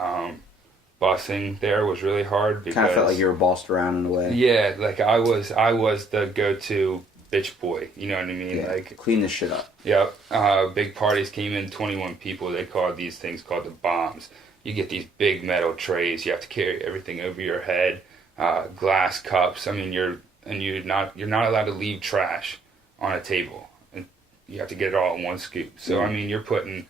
Busing there was really hard because Kind of felt like you were bossed around in a way. Yeah, like I was the go-to bitch boy. You know what I mean? Yeah, like clean this shit up. Yep. Big parties came in, 21 people. They called these things called the bombs. You get these big metal trays. You have to carry everything over your head. Glass cups. I mean, you're not allowed to leave trash on a table. And you have to get it all in one scoop. So I mean, you're putting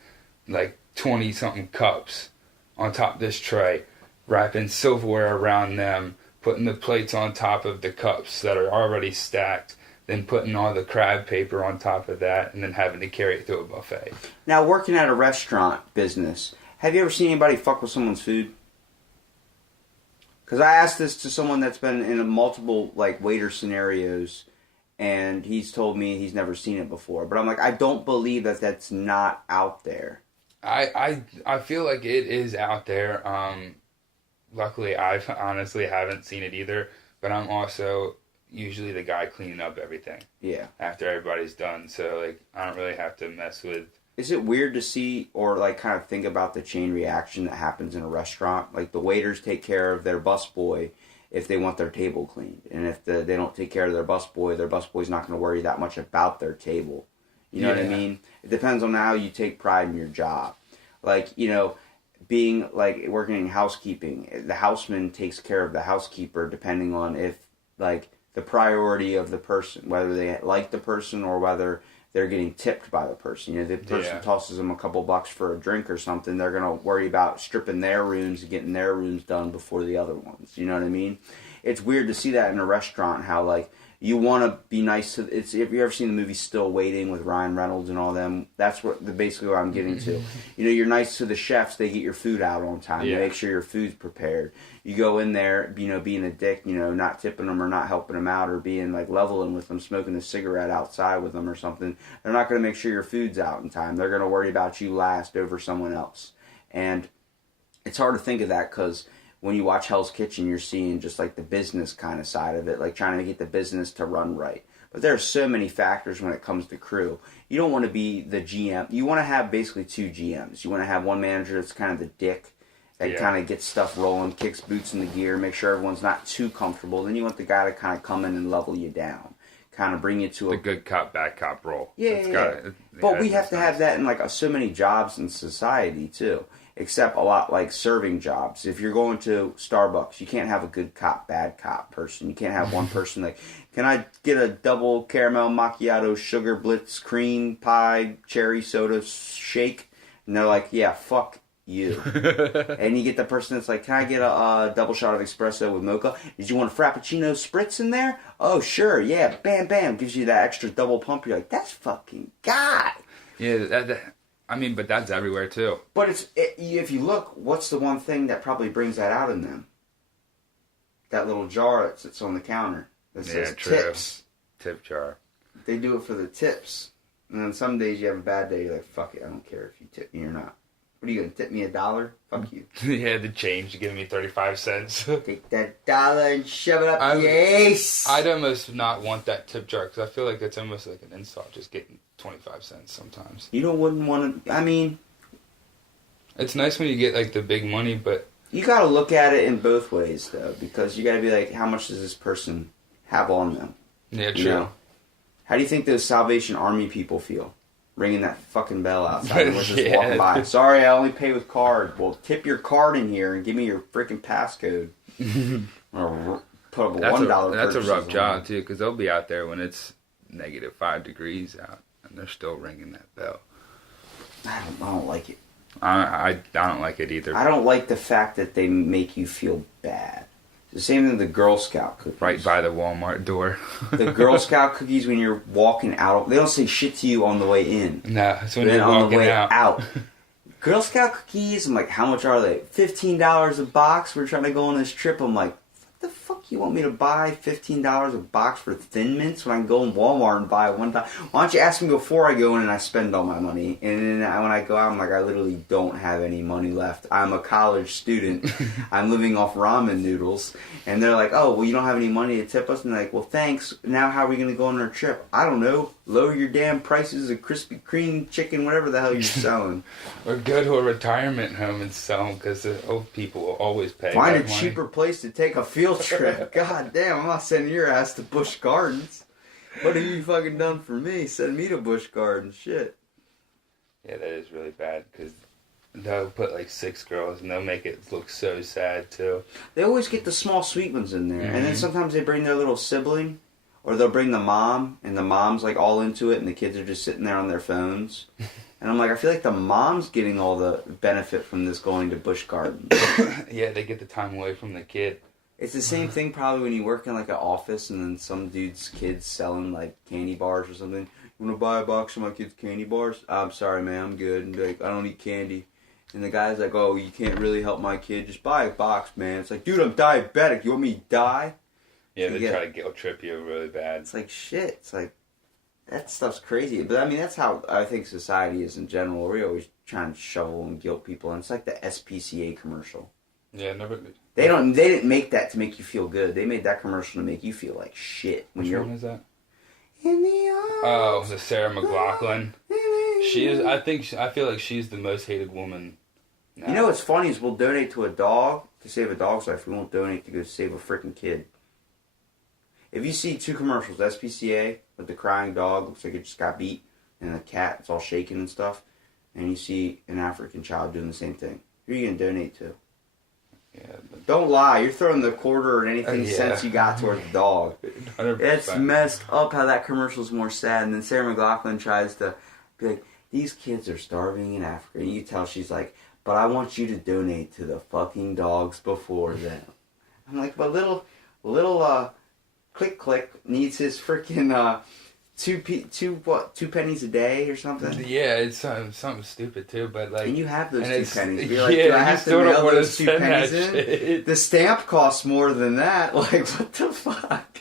like 20 something cups on top of this tray, wrapping silverware around them, putting the plates on top of the cups that are already stacked, then putting all the crab paper on top of that, and then having to carry it to a buffet. Now, working at a restaurant business, have you ever seen anybody fuck with someone's food? Because I asked this to someone that's been in multiple like waiter scenarios, and he's told me he's never seen it before. But I'm like, I don't believe that that's not out there. I feel like it is out there. Luckily, I honestly haven't seen it either, but I'm also usually the guy cleaning up everything. Yeah. After everybody's done, so like I don't really have to mess with. Is it weird to see or like kind of think about the chain reaction that happens in a restaurant? Like the waiters take care of their busboy if they want their table cleaned, and if they don't take care of their busboy's not going to worry that much about their table. You know what I mean? It depends on how you take pride in your job. Like, you know, being like working in housekeeping, the houseman takes care of the housekeeper depending on if like the priority of the person, whether they like the person or whether they're getting tipped by the person. You know, the person tosses them a couple bucks for a drink or something, they're going to worry about stripping their rooms and getting their rooms done before the other ones. You know what I mean? It's weird to see that in a restaurant, how like you want to be nice to. If you ever seen the movie Still Waiting with Ryan Reynolds and all them, that's basically what I'm getting to. You know, you're nice to the chefs; they get your food out on time. They make sure your food's prepared. You go in there, you know, being a dick, you know, not tipping them or not helping them out or being like leveling with them, smoking a cigarette outside with them or something. They're not going to make sure your food's out in time. They're going to worry about you last over someone else. And it's hard to think of that because when you watch Hell's Kitchen, you're seeing just like the business kind of side of it, like trying to get the business to run right. But there are so many factors when it comes to crew. You don't want to be the GM. You want to have basically two GMs. You want to have one manager that's kind of the dick, that kind of gets stuff rolling, kicks boots in the gear, make sure everyone's not too comfortable. Then you want the guy to kind of come in and level you down, kind of bring you to the good cop, bad cop role. Yeah. But we have to have that in like so many jobs in society too. Except a lot like serving jobs. If you're going to Starbucks, you can't have a good cop, bad cop person. You can't have one person like, can I get a double caramel macchiato, sugar blitz, cream pie, cherry soda shake? And they're like, yeah, fuck you. And you get the person that's like, can I get a double shot of espresso with mocha? Did you want a frappuccino spritz in there? Oh, sure, yeah, bam, bam. Gives you that extra double pump. You're like, that's fucking God. Yeah, I mean, but that's everywhere too. But if you look, what's the one thing that probably brings that out in them? That little jar that sits on the counter that says tips. Tip jar. They do it for the tips. And then some days you have a bad day, you're like, fuck it, I don't care if you tip me or not. What are you gonna tip me $1? Fuck you. Yeah, the change to give me 35 cents. Take that dollar and shove it up your ace. I'd almost not want that tip jar because I feel like it's almost like an insult, just getting 25 cents sometimes. You wouldn't want to. I mean, it's nice when you get like the big money, but you got to look at it in both ways though, because you got to be like, how much does this person have on them? Yeah, true. You know? How do you think those Salvation Army people feel? Ringing that fucking bell outside and we're just walking by. Sorry, I only pay with card. Well, tip your card in here and give me your freaking passcode. Or put up a $1 That's a rough on job, too, because they'll be out there when it's negative 5 degrees out, and they're still ringing that bell. I don't like it. I don't like it either. I don't like the fact that they make you feel bad. The same thing with the Girl Scout cookies. Right by the Walmart door. The Girl Scout cookies, when you're walking out, they don't say shit to you on the way in. No, it's when then you're on walking the way out. Girl Scout cookies, I'm like, how much are they? $15 a box. We're trying to go on this trip. I'm like, what the fuck you want me to buy $15 a box for Thin Mints when I can go in Walmart and buy one time? Why don't you ask me before I go in and I spend all my money? And then when I go out, I'm like, I literally don't have any money left. I'm a college student. I'm living off ramen noodles. And they're like, oh, well, you don't have any money to tip us? And they're like, well, thanks. Now how are we going to go on our trip? I don't know. Lower your damn prices of Krispy Kreme chicken, whatever the hell you're selling. Or go to a retirement home and sell them because the old people will always pay. Find a money. cheaper place to take a field trip. God damn, I'm not sending your ass to Busch Gardens. What have you fucking done for me? Send me to Busch Gardens. Shit. Yeah, that is really bad because they'll put like 6 girls and they'll make it look so sad too. They always get the small sweet ones in there. Mm-hmm. And then sometimes they bring their little sibling. Or they'll bring the mom, and the mom's like all into it, and the kids are just sitting there on their phones. And I'm like, I feel like the mom's getting all the benefit from this going to Busch Gardens. Yeah, they get the time away from the kid. It's the same thing probably when you work in like an office, and then some dude's kid's selling like candy bars or something. You want to buy a box of my kid's candy bars? I'm sorry, man, I'm good. And like, I don't eat candy. And the guy's like, oh, you can't really help my kid. Just buy a box, man. It's like, dude, I'm diabetic. You want me to die? Yeah, they try to guilt trip you really bad. It's like, shit. It's like, that stuff's crazy. But I mean, that's how I think society is in general. We always try and shovel and guilt people. And it's like the SPCA commercial. Yeah, never. They didn't make that to make you feel good. They made that commercial to make you feel like shit. Which one is that? In the arms. Oh, the Sarah McLachlan. She is. I feel like she's the most hated woman. Now. You know what's funny is we'll donate to a dog to save a dog's life. We won't donate to go save a freaking kid. If you see 2 commercials, SPCA with the crying dog, looks like it just got beat, and the cat, it's all shaking and stuff, and you see an African child doing the same thing, who are you going to donate to? Yeah, don't lie, you're throwing the quarter or anything cents you got towards the dog. 100%. It's messed up how that commercial's more sad, and then Sarah McLachlan tries to be like, these kids are starving in Africa, and you tell she's like, but I want you to donate to the fucking dogs before them. I'm like, but little Click Click needs his freaking 2 pennies a day or something. Yeah, it's something stupid too, but like. And you have those 2 pennies. You're yeah, like, do I have to mail those 2 pennies in? Shit. The stamp costs more than that. Like, what the fuck?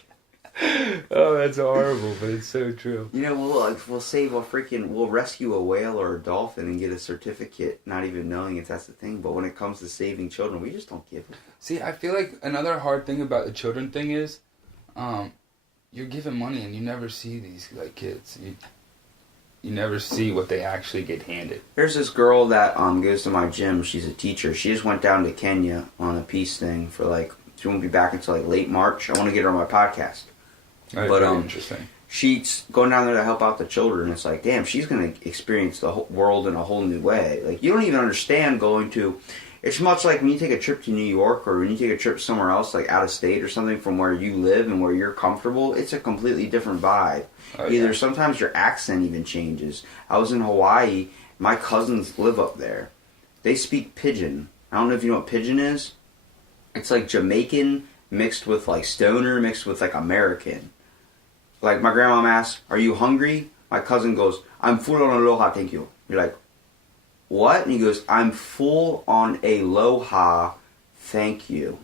Oh, that's horrible, but it's so true. You know, we'll rescue a whale or a dolphin and get a certificate, not even knowing that's the thing. But when it comes to saving children, we just don't give it. See, I feel like another hard thing about the children thing is. You're giving money and you never see these like kids. You never see what they actually get handed. There's this girl that goes to my gym. She's a teacher. She just went down to Kenya on a peace thing for like. She won't be back until like late March. I want to get her on my podcast. That's really interesting. She's going down there to help out the children. It's like, damn, she's going to experience the whole world in a whole new way. Like, you don't even understand going to. It's much like when you take a trip to New York or when you take a trip somewhere else, like out of state or something from where you live and where you're comfortable. It's a completely different vibe. Either sometimes your accent even changes. I was in Hawaii. My cousins live up there. They speak Pidgin. I don't know if you know what Pidgin is. It's like Jamaican mixed with like stoner mixed with like American. Like my grandma asks, "Are you hungry?" My cousin goes, "I'm full on aloha, thank you." You're like, "What?" And he goes, "I'm full on aloha, thank you."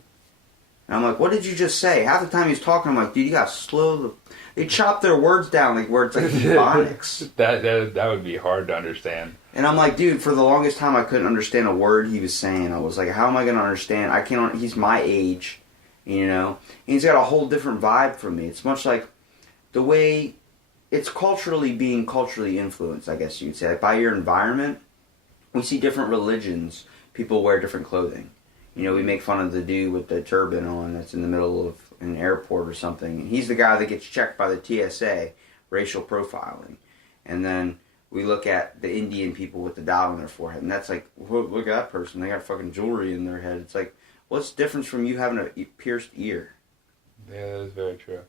And I'm like, "What did you just say?" Half the time he's talking, I'm like, "Dude, you got slow." They chop their words down like words like Ebonics. that would be hard to understand. And I'm like, dude, for the longest time I couldn't understand a word he was saying. I was like, how am I going to understand? I can't. He's my age, you know? And he's got a whole different vibe from me. It's much like the way it's being culturally influenced, I guess you'd say. Like by your environment, we see different religions. People wear different clothing. You know, we make fun of the dude with the turban on that's in the middle of an airport or something. And he's the guy that gets checked by the TSA, racial profiling. And then we look at the Indian people with the dot on their forehead, and that's like, look at that person. They got fucking jewelry in their head. It's like, what's the difference from you having a pierced ear? Yeah, that's very true.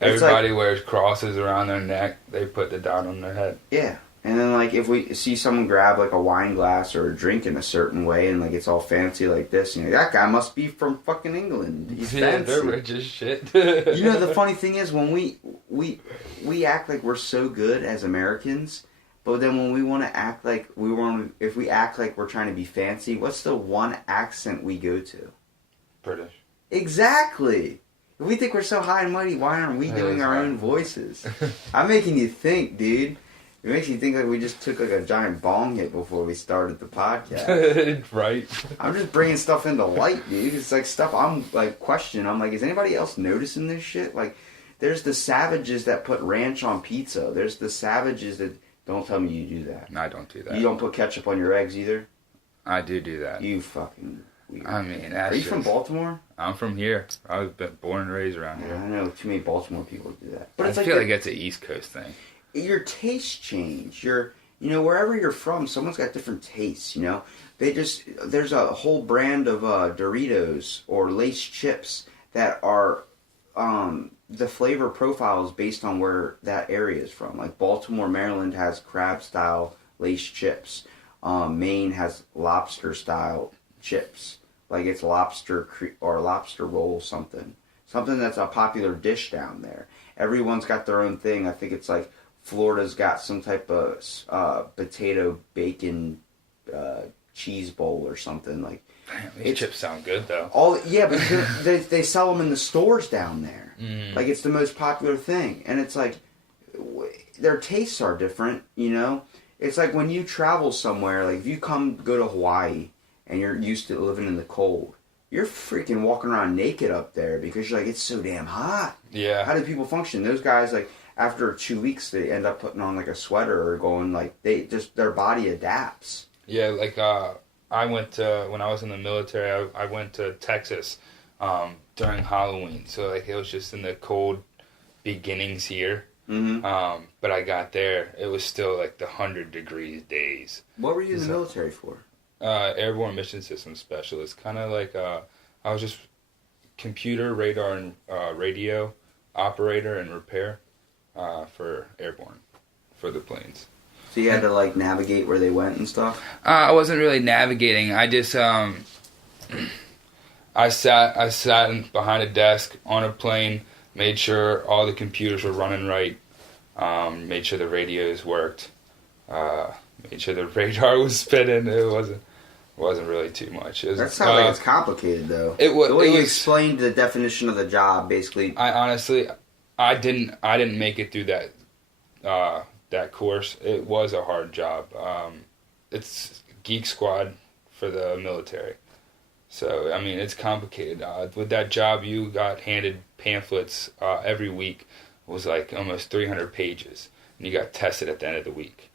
Everybody wears crosses around their neck. They put the dot on their head. Yeah. And then, like, if we see someone grab, like, a wine glass or a drink in a certain way, and, like, it's all fancy like this, you know, that guy must be from fucking England. He's fancy. They're rich as shit. You know, the funny thing is, when we act like we're so good as Americans, but then when we want to act like if we act like we're trying to be fancy, what's the one accent we go to? British. Exactly. If we think we're so high and mighty, why aren't we doing our own voices? I'm making you think, dude. It makes you think like we just took like a giant bong hit before we started the podcast. Right. I'm just bringing stuff into light, dude. It's like stuff I'm like questioning. I'm like, is anybody else noticing this shit? Like, there's the savages that put ranch on pizza. There's the savages that... Don't tell me you do that. No, I don't do that. You don't put ketchup on your eggs either? I do that. You fucking weird. I mean, that's Are you from Baltimore? I'm from here. I was born and raised around here. I know too many Baltimore people do that. But it's I feel like it's an East Coast thing. Your tastes change. You know, wherever you're from, someone's got different tastes, you know? There's a whole brand of Doritos or Lay's chips that are... the flavor profile is based on where that area is from. Like Baltimore, Maryland has crab-style Lay's chips. Maine has lobster-style chips. Like it's lobster or lobster roll something. Something that's a popular dish down there. Everyone's got their own thing. I think it's like Florida's got some type of potato bacon cheese bowl or something. Like these chips sound good though. But they sell them in the stores down there. Mm. Like it's the most popular thing, and it's like their tastes are different. You know, it's like when you travel somewhere. Like if you go to Hawaii and you're used to living in the cold, you're freaking walking around naked up there because you're like, it's so damn hot. Yeah. How do people function? Those guys, like after 2 weeks, they end up putting on like a sweater or going like their body adapts. Yeah, like I went to, when I was in the military, I went to Texas during Halloween. So like it was just in the cold beginnings here. Mm-hmm. But I got there, it was still like the 100 degrees days. What were you in the military for? Airborne Mission Systems Specialist. Kind of like I was just computer, radar, and radio operator and repair for airborne, for the planes. So you had to like navigate where they went and stuff? I wasn't really navigating. I just I sat behind a desk on a plane, made sure all the computers were running right, made sure the radios worked, made sure the radar was spinning. It wasn't really too much. That sounds like it's complicated though. The way you explained the definition of the job, basically. I honestly, I didn't make it through that course. It was a hard job. It's Geek Squad for the military. So, I mean, it's complicated. With that job, you got handed pamphlets every week. It was like almost 300 pages. And you got tested at the end of the week.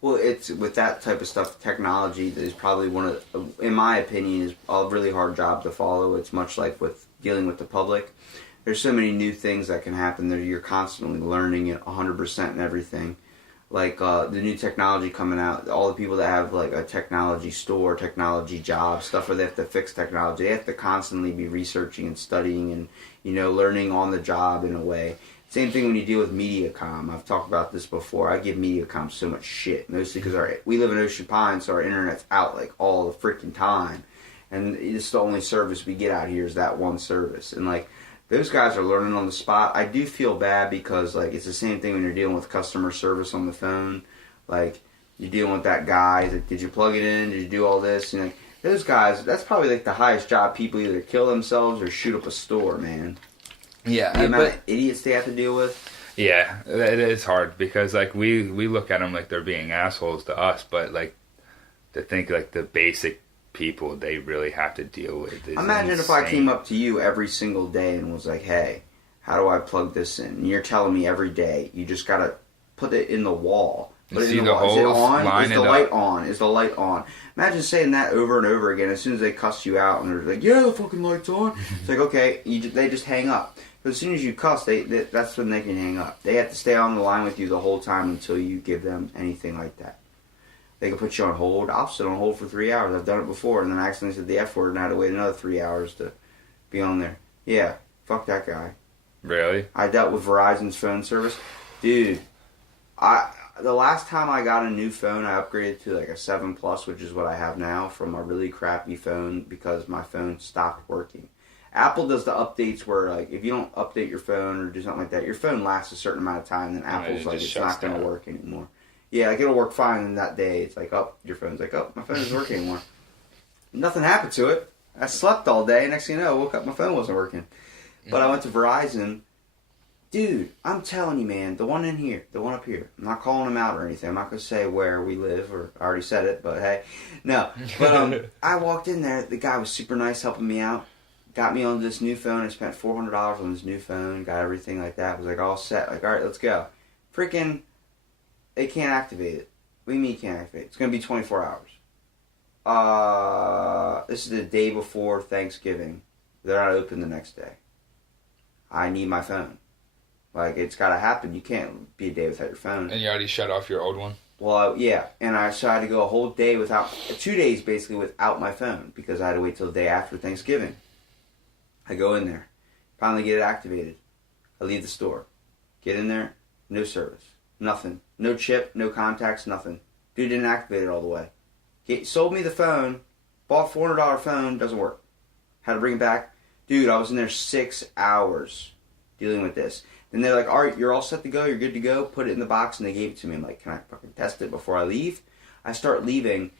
Well, it's with that type of stuff, technology is probably one of, in my opinion, is a really hard job to follow. It's much like with dealing with the public. There's so many new things that can happen there. You're constantly learning it 100% and everything. Like the new technology coming out, all the people that have like a technology store, technology job, stuff where they have to fix technology, they have to constantly be researching and studying and, you know, learning on the job in a way. Same thing when you deal with MediaCom. I've talked about this before. I give MediaCom so much shit, mostly because we live in Ocean Pines, so our internet's out like all the freaking time. And it's the only service we get out here is that one service. And like, those guys are learning on the spot. I do feel bad because, like, it's the same thing when you're dealing with customer service on the phone. Like, you're dealing with that guy. He's like, did you plug it in? Did you do all this? And, like, those guys, that's probably, like, the highest job. People either kill themselves or shoot up a store, man. Yeah. The amount of idiots they have to deal with. Yeah, it is hard because like we look at them like they're being assholes to us, but like to think like the basic people they really have to deal with is Imagine if I insane. came up to you every single day and was like, hey, how do I plug this in? And you're telling me every day you just gotta put it in the wall. Put You it see in the wall. Is it holes, on? line Is it the up. light on? Is the light on? Imagine saying that over and over again. As soon as they cuss you out and they're like, yeah, the fucking light's on. It's like, okay, they just hang up. But as soon as you cuss, that's when they can hang up. They have to stay on the line with you the whole time until you give them anything like that. They can put you on hold. I'll sit on hold for 3 hours. I've done it before, and then I accidentally said the F word, and I had to wait another 3 hours to be on there. Yeah, fuck that guy. Really? I dealt with Verizon's phone service. Dude, the last time I got a new phone, I upgraded to like a 7 Plus, which is what I have now, from a really crappy phone because my phone stopped working. Apple does the updates where, like, if you don't update your phone or do something like that, your phone lasts a certain amount of time, then Apple's like, it's not going to work anymore. Yeah, like, it'll work fine, and that day, it's like, oh, your phone's like, oh, my phone doesn't work anymore. Nothing happened to it. I slept all day, next thing you know, I woke up, my phone wasn't working. But I went to Verizon. Dude, I'm telling you, man, the one in here, the one up here, I'm not calling them out or anything. I'm not going to say where we live, or I already said it, but hey. No. But I walked in there, the guy was super nice helping me out. Got me on this new phone. I spent $400 on this new phone, got everything like that. Was like all set. Like, all right, let's go. Freaking, they can't activate it. What do you mean you can't activate it? It's going to be 24 hours. This is the day before Thanksgiving. They're not open the next day. I need my phone. Like, it's got to happen. You can't be a day without your phone. And you already shut off your old one? Well, yeah. And so I had to go a whole day without, 2 days basically without my phone because I had to wait till the day after Thanksgiving. I go in there. Finally get it activated. I leave the store. Get in there. No service. Nothing. No chip. No contacts. Nothing. Dude didn't activate it all the way. He sold me the phone. Bought $400 phone. Doesn't work. Had to bring it back. Dude, I was in there 6 hours dealing with this. Then they're like, all right, you're all set to go. You're good to go. Put it in the box, and they gave it to me. I'm like, can I fucking test it before I leave? I start leaving.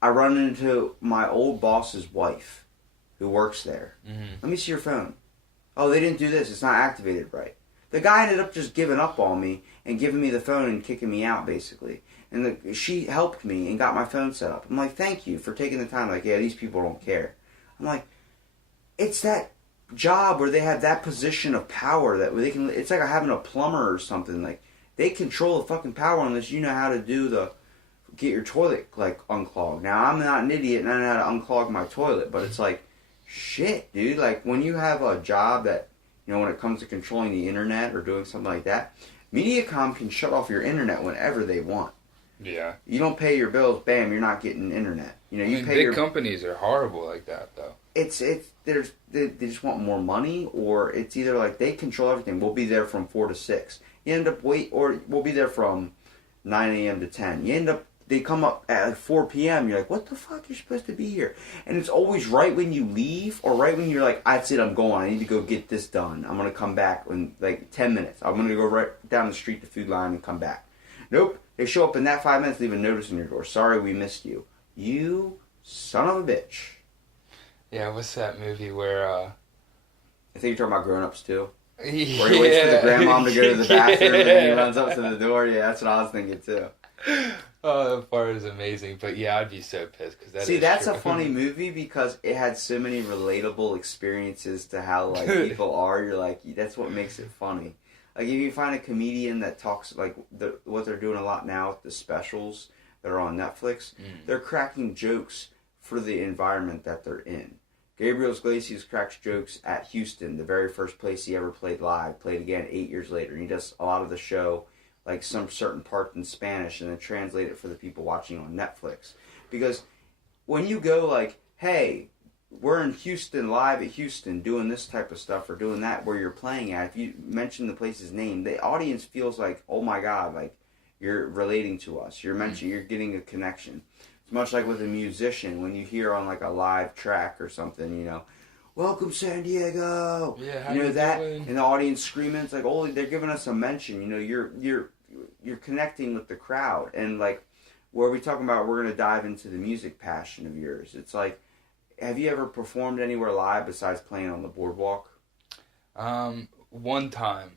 I run into my old boss's wife who works there. Mm-hmm. Let me see your phone. Oh, they didn't do this. It's not activated right. The guy ended up just giving up on me and giving me the phone and kicking me out, basically. And she helped me and got my phone set up. I'm like, thank you for taking the time. Like, yeah, these people don't care. I'm like, it's that job where they have that position of power that they can. It's like having a plumber or something. Like, they control the fucking power unless you know how to get your toilet like unclogged. Now, I'm not an idiot and I know how to unclog my toilet, but it's like, shit, dude. Like, when you have a job that, you know, when it comes to controlling the internet or doing something like that, Mediacom can shut off your internet whenever they want. Yeah. You don't pay your bills, bam, you're not getting internet. You know, you pay big companies are horrible like that, though. They just want more money, or it's either like they control everything. We'll be there from 4 to 6. You end up or we'll be there from 9 a.m. to 10. They come up at like 4 p.m. You're like, what the fuck? You're supposed to be here. And it's always right when you leave, or right when you're like, that's it, I'm going. I need to go get this done. I'm going to come back in like 10 minutes. I'm going to go right down the street to Food Line and come back. Nope. They show up in that 5 minutes, leave a notice on your door. Sorry, we missed you. You son of a bitch. Yeah, what's that movie where, I think you're talking about Grown Ups, too. Yeah. Where he waits for the grandmom to go to the bathroom and then he runs up to the door. Yeah, that's what I was thinking, too. Oh, that part is amazing. But yeah, I'd be so pissed. See, that's a funny movie because it had so many relatable experiences to how, like, people are. You're like, that's what makes it funny. Like, if you find a comedian that talks, like, what they're doing a lot now with the specials that are on Netflix, they're cracking jokes for the environment that they're in. Gabriel Iglesias cracks jokes at Houston, the very first place he ever played live, played again 8 years later. And he does a lot of the show, like some certain part in Spanish, and then translate it for the people watching on Netflix. Because when you go like, hey, we're in Houston, live at Houston, doing this type of stuff, or doing that where you're playing at, if you mention the place's name, the audience feels like, oh my God, like, you're relating to us. You're getting a connection. It's much like with a musician, when you hear on like a live track or something, you know, welcome San Diego. Yeah, how you know you that, doing? and the audience screaming. It's like, oh, they're giving us a mention. You know, you're connecting with the crowd, and like, where we talking about, we're gonna dive into the music passion of yours. It's like, have you ever performed anywhere live besides playing on the boardwalk? One time,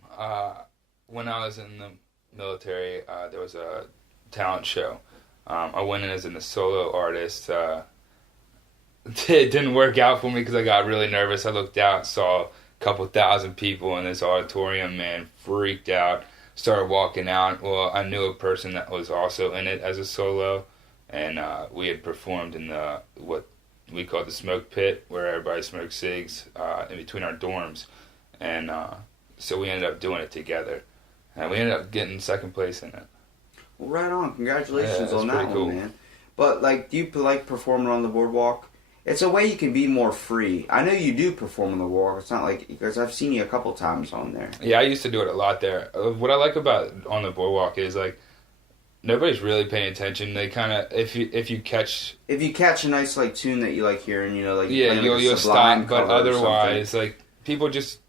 when I was in the military, there was a talent show. I went in as a solo artist. It didn't work out for me because I got really nervous. I looked out and saw a couple thousand people in this auditorium, man, freaked out, started walking out. Well, I knew a person that was also in it as a solo, and we had performed in what we called the smoke pit, where everybody smoked cigs in between our dorms. And so we ended up doing it together. And we ended up getting second place in it. Well, right on. Congratulations on that cool. one, man. But, like, do you like performing on the boardwalk? It's a way you can be more free. I know you do perform on the boardwalk. It's not like, because I've seen you a couple times on there. Yeah, I used to do it a lot there. What I like about on the boardwalk is, like, nobody's really paying attention. They kind of, if you catch a nice, like, tune that you like hearing, you know, like, yeah, you'll stop. But otherwise, like, people just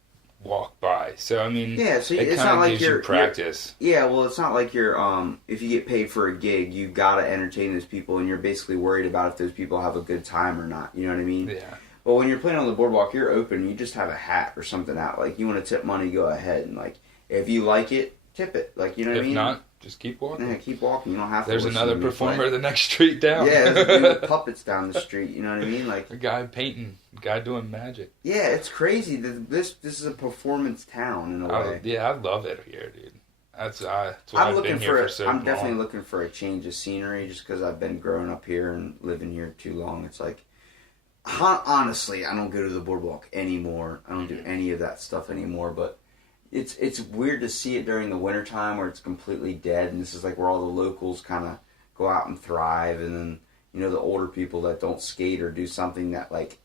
walk by. So I mean, yeah, so it it's kind not of like gives you practice. Yeah, well, it's not like you're if you get paid for a gig, you gotta entertain those people, and you're basically worried about if those people have a good time or not. You know what I mean? Yeah. But when you're playing on the boardwalk, you're open. You just have a hat or something out. Like, you want to tip money, go ahead, and like, if you like it, tip it. Like, you know what I mean? If not, just keep walking. Yeah, keep walking. You don't have to. There's another performer the next street down. Yeah, there's a dude with puppets down the street. You know what I mean? Like a guy painting, a guy doing magic. Yeah, it's crazy. This is a performance town in a way. Yeah, I love it here, dude. That's why I'm I've been here for so long. I'm definitely looking for a change of scenery, just because I've been growing up here and living here too long. It's like, honestly, I don't go to the boardwalk anymore. I don't do any of that stuff anymore. But it's weird to see it during the wintertime where it's completely dead, and this is like where all the locals kind of go out and thrive, and then, you know, the older people that don't skate or do something that, like,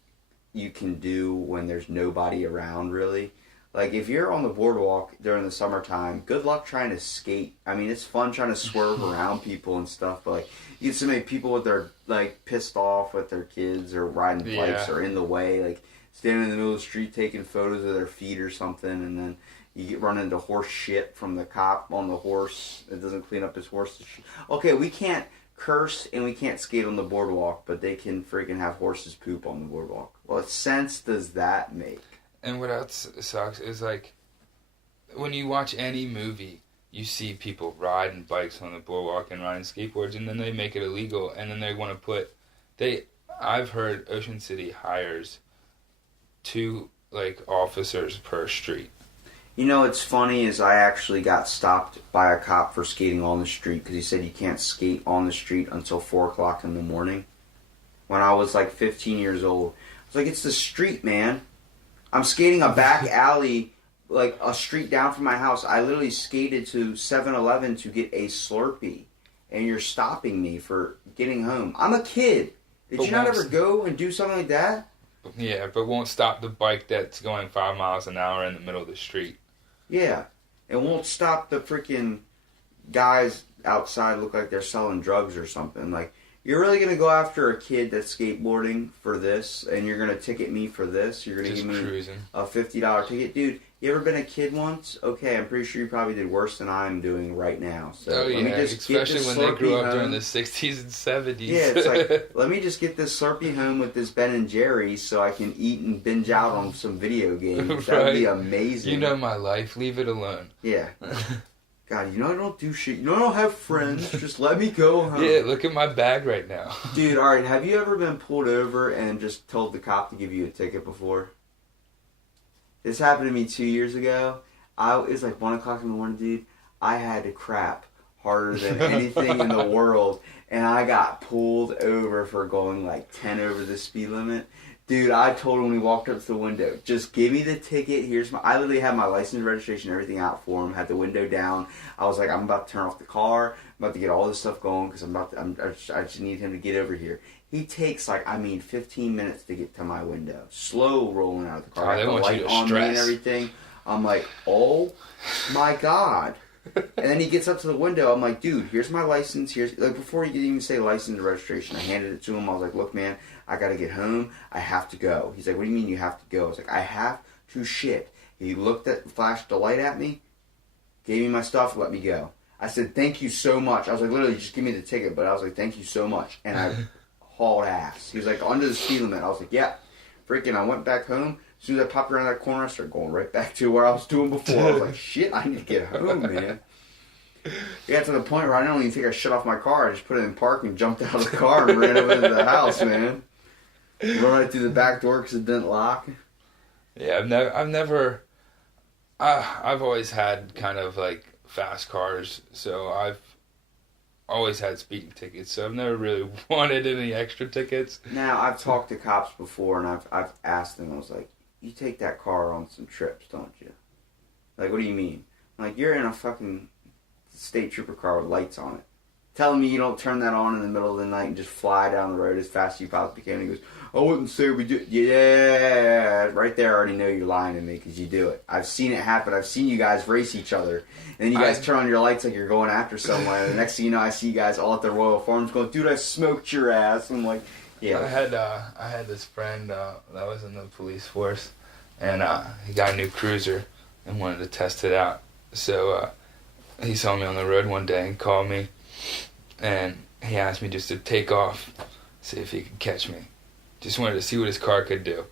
you can do when there's nobody around, really. Like, if you're on the boardwalk during the summertime, good luck trying to skate. I mean, it's fun trying to swerve around people and stuff, but, like, you get so many people with their, like, pissed off with their kids or riding bikes or in the way, like, standing in the middle of the street taking photos of their feet or something, and then you get run into horse shit from the cop on the horse that doesn't clean up his horse. Okay, we can't curse and we can't skate on the boardwalk, but they can freaking have horses poop on the boardwalk. What sense does that make? And what else sucks is, like, when you watch any movie, you see people riding bikes on the boardwalk and riding skateboards, and then they make it illegal, and then they want to put... I've heard Ocean City hires 2, like, officers per street. You know, what's funny is I actually got stopped by a cop for skating on the street because he said you can't skate on the street until 4 o'clock in the morning. When I was like 15 years old. I was like, it's the street, man. I'm skating a back alley, like a street down from my house. I literally skated to 7-Eleven to get a Slurpee. And you're stopping me for getting home. I'm a kid. Did you not ever go and do something like that? Yeah, but won't stop the bike that's going 5 miles an hour in the middle of the street. Yeah, it won't stop the freaking guys outside look like they're selling drugs or something. Like, you're really going to go after a kid that's skateboarding for this, and you're going to ticket me for this? You're going to give me cruising. A $50 ticket? Dude, you ever been a kid once? Okay, I'm pretty sure you probably did worse than I'm doing right now. So yeah, let me just especially when they grew up during the 60s and 70s. Yeah, it's like, let me just get this Slurpee home with this Ben & Jerry's so I can eat and binge out on some video games. Right. That would be amazing. You know my life. Leave it alone. Yeah. God, you know I don't do shit. You know I don't have friends. Just let me go home. Yeah, look at my bag right now. Dude, alright, have you ever been pulled over and just told the cop to give you a ticket before? This happened to me 2 years ago. It was like 1 o'clock in the morning, dude. I had to crap harder than anything in the world. And I got pulled over for going like 10 over the speed limit. Dude, I told him when he walked up to the window, just give me the ticket. I literally had my license, registration, everything out for him. Had the window down. I was like, I'm about to turn off the car. I'm about to get all this stuff going because I just need him to get over here. He takes 15 minutes to get to my window. Slow rolling out of the car. They the want light you to on stress. me and everything. I'm like, oh my God. And then he gets up to the window. I'm like, dude, here's my license. Before he could even say license or registration, I handed it to him. I was like, look, man, I got to get home. I have to go. He's like, what do you mean you have to go? I was like, I have to shit. He flashed the light at me, gave me my stuff, let me go. I said, thank you so much. I was like, literally, just give me the ticket. But I was like, thank you so much. And I hauled ass. He was like, under the speed limit. I was like, yeah. Freaking, I went back home, As soon as I popped around that corner, I started going right back to where I was doing before. I was like, shit, I need to get home, man. It got to the point where I don't even think I shut off my car. I just put it in park and jumped out of the car and ran over into the house, man. Run right through the back door because it didn't lock. Yeah, I've always had kind of like fast cars, so I've always had speeding tickets, so I've never really wanted any extra tickets. Now, I've talked to cops before, and I've asked them, I was like, you take that car on some trips, don't you? Like, what do you mean? I'm like, you're in a fucking state trooper car with lights on it. Telling me you don't turn that on in the middle of the night and just fly down the road as fast as you possibly can. And he goes, I wouldn't say we do. Yeah, right there I already know you're lying to me because you do it. I've seen it happen. I've seen you guys race each other. And then you guys turn on your lights like you're going after someone. And the next thing you know, I see you guys all at the Royal Farms going, dude, I smoked your ass. I'm like, yeah. I had this friend that was in the police force, and he got a new cruiser and wanted to test it out. So he saw me on the road one day and called me, and he asked me just to take off, see if he could catch me. Just wanted to see what his car could do.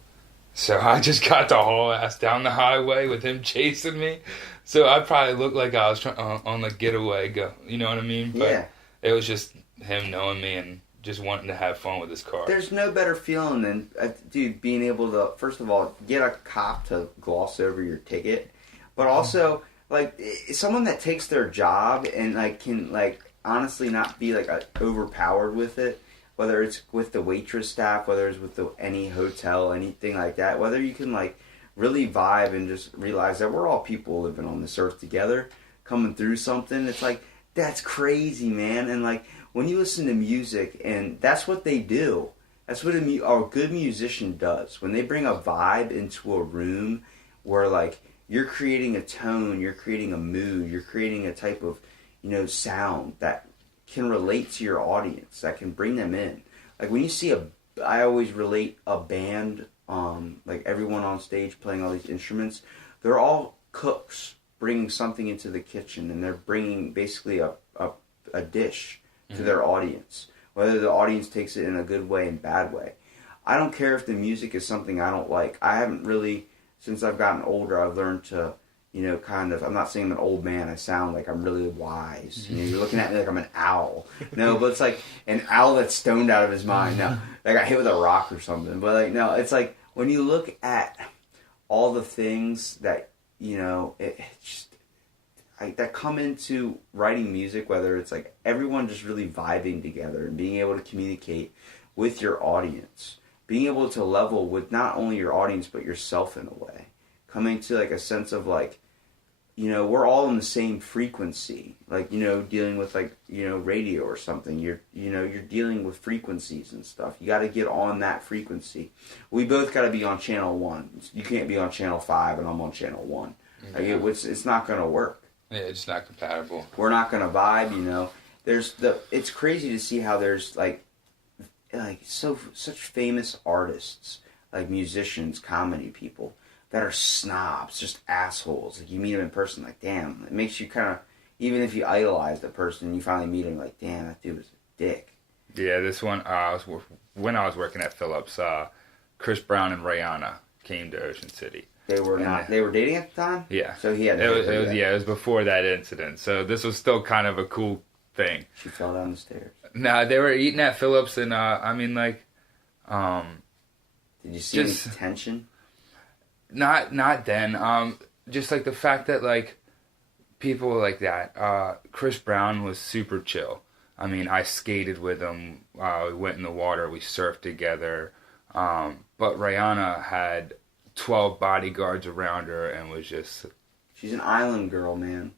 So I just got the whole ass down the highway with him chasing me. So I probably looked like I was on the getaway go. You know what I mean? But yeah. It was just him knowing me and just wanting to have fun with his car. There's no better feeling than, dude, being able to, first of all, get a cop to gloss over your ticket. But also, like, someone that takes their job and, like, can, like, honestly not be, like, overpowered with it. Whether it's with the waitress staff, whether it's with any hotel, anything like that, whether you can like really vibe and just realize that we're all people living on this earth together, coming through something. It's like, that's crazy, man. And like when you listen to music, and that's what they do. That's what a good musician does. When they bring a vibe into a room where like you're creating a tone, you're creating a mood, you're creating a type of, sound that can relate to your audience, that can bring them in. Like when you see I always relate a band, like everyone on stage playing all these instruments, they're all cooks bringing something into the kitchen, and they're bringing basically a dish to their audience, whether the audience takes it in a good way and bad way. I don't care if the music is something I don't like. I haven't really, since I've gotten older, I've learned to kind of, I'm not saying I'm an old man, I sound like I'm really wise. You're looking at me like I'm an owl. No, but it's like an owl that's stoned out of his mind. No, like I got hit with a rock or something. But like, no, it's like when you look at all the things that, that come into writing music, whether it's like everyone just really vibing together and being able to communicate with your audience, being able to level with not only your audience, but yourself in a way. Coming to like a sense of like, we're all in the same frequency. Like, dealing with like, radio or something. You're dealing with frequencies and stuff. You got to get on that frequency. We both got to be on channel 1. You can't be on channel 5 and I'm on channel 1. Yeah. Like it's not going to work. Yeah, it's not compatible. We're not going to vibe, It's crazy to see how there's like such famous artists, like musicians, comedy people, that are snobs, just assholes. Like, you meet them in person, like, damn. It makes you kind of, even if you idolize the person, and you finally meet him, like, damn, that dude was a dick. Yeah, this one, when I was working at Phillips, Chris Brown and Rihanna came to Ocean City. They were dating at the time? Yeah. So he had it was before that incident. So this was still kind of a cool thing. She fell down the stairs. Nah, they were eating at Phillips, and, did you see any tension? Not then. Just like the fact that like people like that. Chris Brown was super chill. I mean, I skated with him. We went in the water. We surfed together. But Rihanna had 12 bodyguards around her and was just. She's an island girl, man.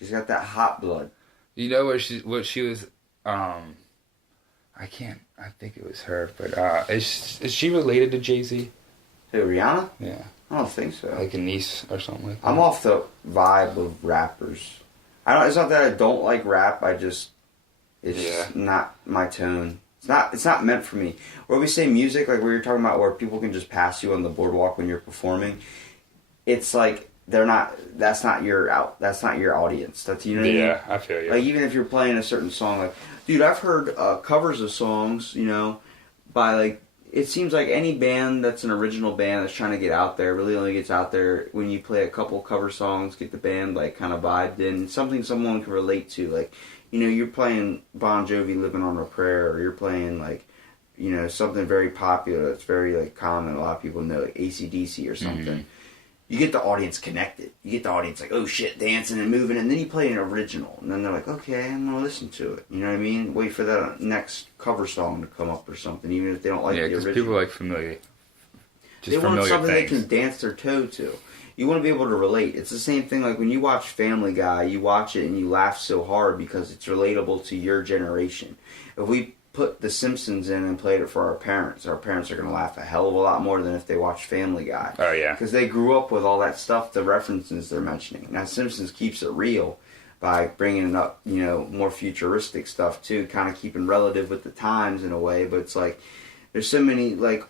She's got that hot blood. You know what she was. I think it was her. But is she related to Jay-Z? Who, Rihanna? Yeah. I don't think so. Like a niece or something like that. I'm off the vibe of rappers. It's not that I don't like rap, it's just not my tone. It's not meant for me. Where we say music, like where you're talking about where people can just pass you on the boardwalk when you're performing, it's like that's not your audience. That's, you know what I mean? Yeah, I feel you. Like even if you're playing a certain song, like, dude, I've heard covers of songs, by like, it seems like any band that's an original band that's trying to get out there really only gets out there when you play a couple cover songs, get the band like kind of vibed in, something someone can relate to. Like, you know, you're playing Bon Jovi, "Living on a Prayer," or you're playing like, you know, something very popular that's very like common. A lot of people know, like AC/DC or something. Mm-hmm. You get the audience connected. You get the audience like, oh shit, dancing and moving, and then you play an original, and then they're like, okay, I'm gonna listen to it. You know what I mean? Wait for that next cover song to come up or something, even if they don't like the original. Yeah, because people like familiar. They want something they can dance their toe to. You want to be able to relate. It's the same thing like when you watch Family Guy, you watch it and you laugh so hard because it's relatable to your generation. If we put The Simpsons in and played it for our parents are going to laugh a hell of a lot more than if they watched Family Guy. Oh, yeah. Because they grew up with all that stuff, the references they're mentioning. Now, Simpsons keeps it real by bringing up, you know, more futuristic stuff, too, kind of keeping relative with the times in a way. But it's like, there's so many, like,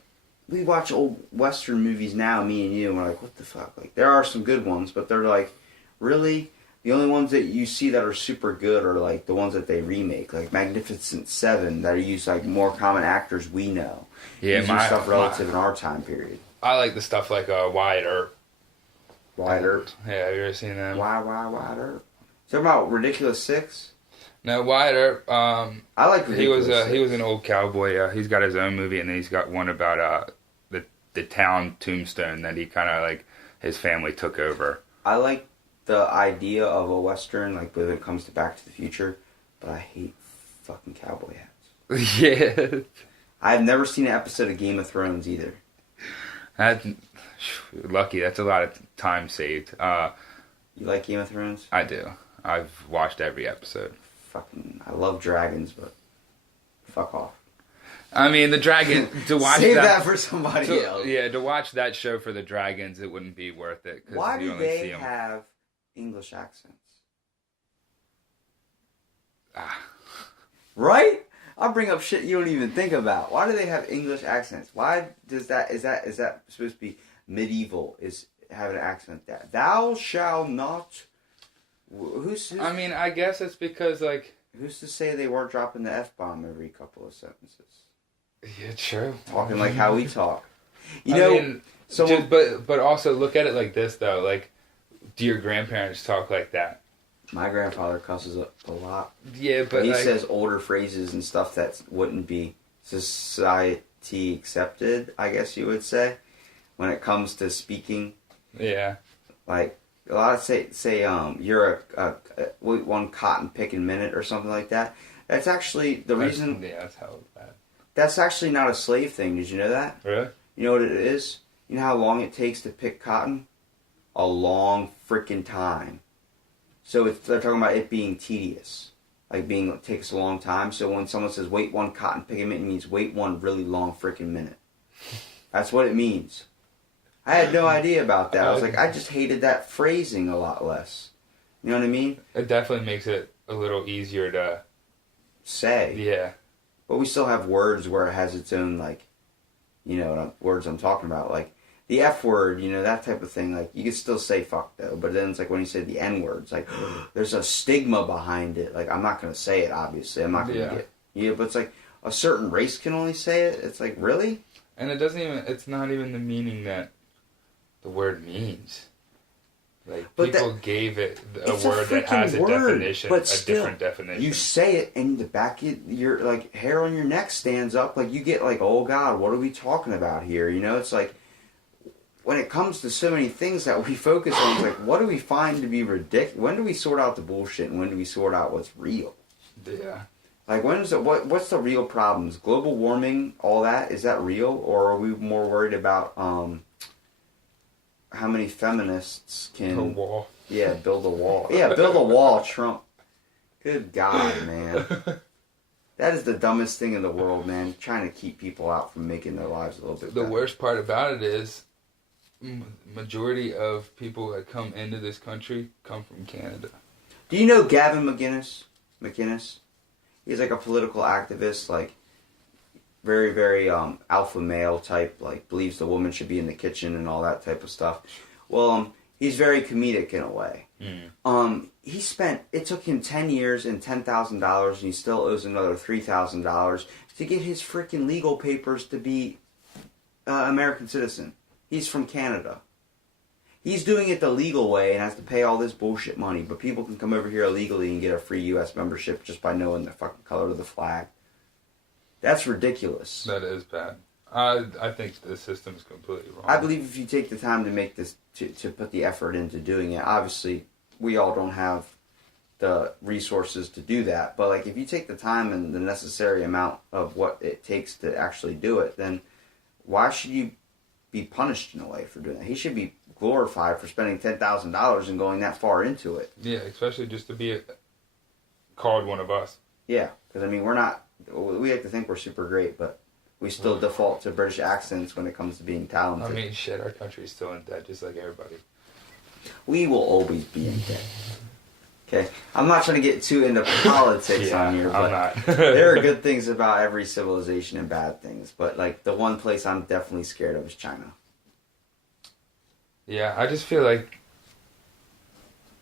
we watch old Western movies now, me and you, and we're like, what the fuck? Like, there are some good ones, but they're like, really? The only ones that you see that are super good are like the ones that they remake, like Magnificent Seven, that use like more common actors we know. Yeah, using stuff relative in our time period. I like the stuff like Wyatt Earp. Wyatt Earp. Yeah, have you ever seen them? Wyatt Earp. Is about Ridiculous Six? No, Wyatt Earp. I like Ridiculous Six. He was an old cowboy. He's got his own movie, and then he's got one about the town Tombstone that he kind of like his family took over. I like the idea of a Western, like when it comes to Back to the Future, but I hate fucking cowboy hats. Yeah. I've never seen an episode of Game of Thrones either. That's lucky. That's a lot of time saved. You like Game of Thrones? I do. I've watched every episode. Fucking, I love dragons, but fuck off. I mean, the dragon, to watch Save that for somebody else. Yeah, to watch that show for the dragons, it wouldn't be worth it. Why do they have English accents? Right? I'll bring up shit you don't even think about. Why do they have English accents? Why does that, is that supposed to be medieval, is have an accent that? Thou shall not, who's I mean, I guess it's because, like, who's to say they weren't dropping the F-bomb every couple of sentences? Yeah, true. Talking like how we talk. You I know, mean, but also look at it like this, though. Like, do your grandparents talk like that? My grandfather cusses a lot. Yeah, but he like, says older phrases and stuff that wouldn't be society accepted, I guess you would say, when it comes to speaking. Yeah. Like, a lot of say you're a one cotton picking minute or something like that. That's actually the reason. Yeah, that's how bad. That's actually not a slave thing. Did you know that? Really? You know what it is? You know how long it takes to pick cotton? A long freaking time. So they're talking about it being tedious. Like it takes a long time. So when someone says wait one cotton picking minute, it means wait one really long freaking minute. That's what it means. I had no idea about that. I was like, I just hated that phrasing a lot less. You know what I mean? It definitely makes it a little easier to say. Yeah. But we still have words where it has its own, like, you know, words I'm talking about. Like, the F word, you know, that type of thing. Like, you can still say fuck, though. But then it's like when you say the N word, it's like, there's a stigma behind it. Like, I'm not going to say it, obviously. I'm not going to get... Yeah, but it's like, a certain race can only say it. It's like, really? And it doesn't even... It's not even the meaning that the word means. Like, but people gave it a word that has a definition, but still, different definition. You say it, and the back of your, like, hair on your neck stands up. Like, you get like, oh, God, what are we talking about here? You know, it's like, when it comes to so many things that we focus on, it's like, what do we find to be ridiculous? When do we sort out the bullshit, and when do we sort out what's real? Yeah. Like, what's the real problems? Global warming, all that, is that real? Or are we more worried about, how many feminists can... A wall. Yeah, build a wall. Yeah, build a wall, Trump. Good God, man. That is the dumbest thing in the world, man. Trying to keep people out from making their lives a little bit better. The worst part about it is, majority of people that come into this country come from Canada. Do you know Gavin McInnes? He's like a political activist, like, very, very alpha male type, like, believes the woman should be in the kitchen and all that type of stuff. Well, he's very comedic in a way. It took him 10 years and $10,000, and he still owes another $3,000 to get his freaking legal papers to be American citizen. He's from Canada. He's doing it the legal way and has to pay all this bullshit money, but people can come over here illegally and get a free U.S. membership just by knowing the fucking color of the flag. That's ridiculous. That is bad. I think the system's completely wrong. I believe if you take the time to make this, to put the effort into doing it, obviously we all don't have the resources to do that, but like if you take the time and the necessary amount of what it takes to actually do it, then why should you be punished in a way for doing that? He should be glorified for spending $10,000 and going that far into it. Yeah, especially just to be called one of us. Yeah, because I mean we like to think we're super great, but we still default to British accents when it comes to being talented. I mean, shit, our country's still in debt just like everybody. We will always be in debt. Okay, I'm not trying to get too into politics on here, but I'm not. there are good things about every civilization and bad things. But like the one place I'm definitely scared of is China. Yeah, I just feel like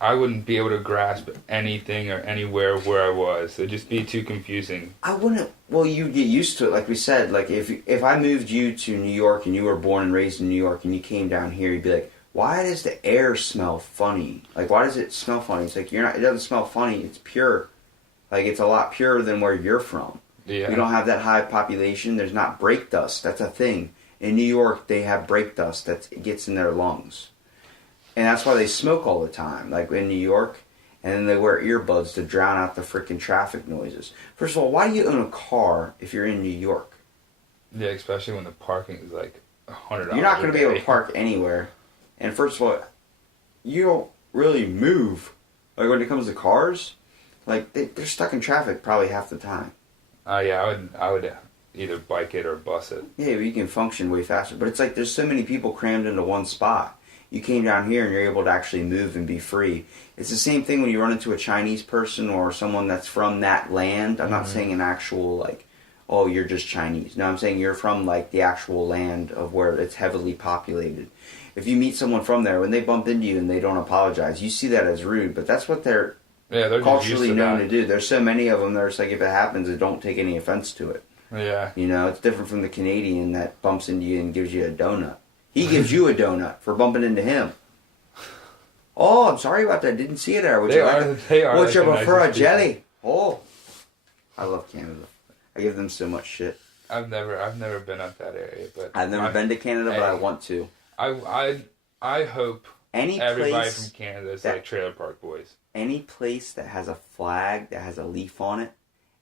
I wouldn't be able to grasp anything or anywhere where I was. It'd just be too confusing. I wouldn't. Well, you get used to it, like we said. Like if I moved you to New York and you were born and raised in New York and you came down here, you'd be like, why does the air smell funny? Like, why does it smell funny? It's like, it doesn't smell funny. It's pure. Like, it's a lot purer than where you're from. Yeah. We don't have that high population. There's not brake dust. That's a thing. In New York, they have brake dust that gets in their lungs. And that's why they smoke all the time, like in New York. And then they wear earbuds to drown out the freaking traffic noises. First of all, why do you own a car if you're in New York? Yeah, especially when the parking is like $100. You're not going to be able to park anywhere. And first of all, you don't really move. Like when it comes to cars, like they're stuck in traffic probably half the time. Yeah, I would either bike it or bus it. Yeah, but you can function way faster. But it's like there's so many people crammed into one spot. You came down here and you're able to actually move and be free. It's the same thing when you run into a Chinese person or someone that's from that land. I'm not saying an actual like, oh, you're just Chinese. No, I'm saying you're from like the actual land of where it's heavily populated. If you meet someone from there, when they bump into you and they don't apologize, you see that as rude, but that's what they're culturally known to do. There's so many of them, there's like if it happens, they don't take any offense to it. Yeah. You know, it's different from the Canadian that bumps into you and gives you a donut. He gives you a donut for bumping into him. Oh, I'm sorry about that. Didn't see it there. Would you prefer a jelly? Oh, I love Canada. I give them so much shit. I've never been up that area, but I've never been to Canada, but I want to. I hope everybody from Canada is like Trailer Park Boys. Any place that has a flag that has a leaf on it,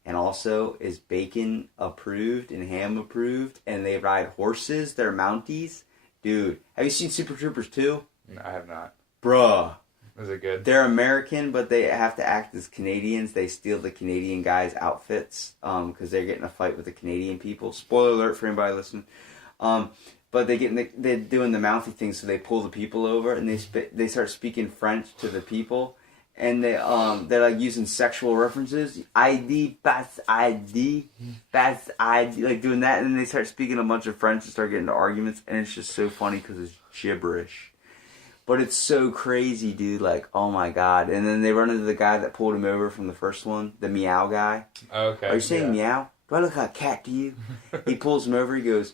and also is bacon approved and ham approved, and they ride horses, they're Mounties. Dude, have you seen Super Troopers 2? No, I have not. Bruh. Is it good? They're American, but they have to act as Canadians. They steal the Canadian guys' outfits because they're getting a fight with the Canadian people. Spoiler alert for anybody listening. But they're doing the mouthy thing, so they pull the people over and they start speaking French to the people, and they're like using sexual references, ID, pass ID, like doing that, and then they start speaking a bunch of French and start getting into arguments, and it's just so funny because it's gibberish. But it's so crazy, dude. Like, oh my god! And then they run into the guy that pulled him over from the first one, the meow guy. Okay. Are you saying meow? Do I look like a cat to you? He pulls him over. He goes,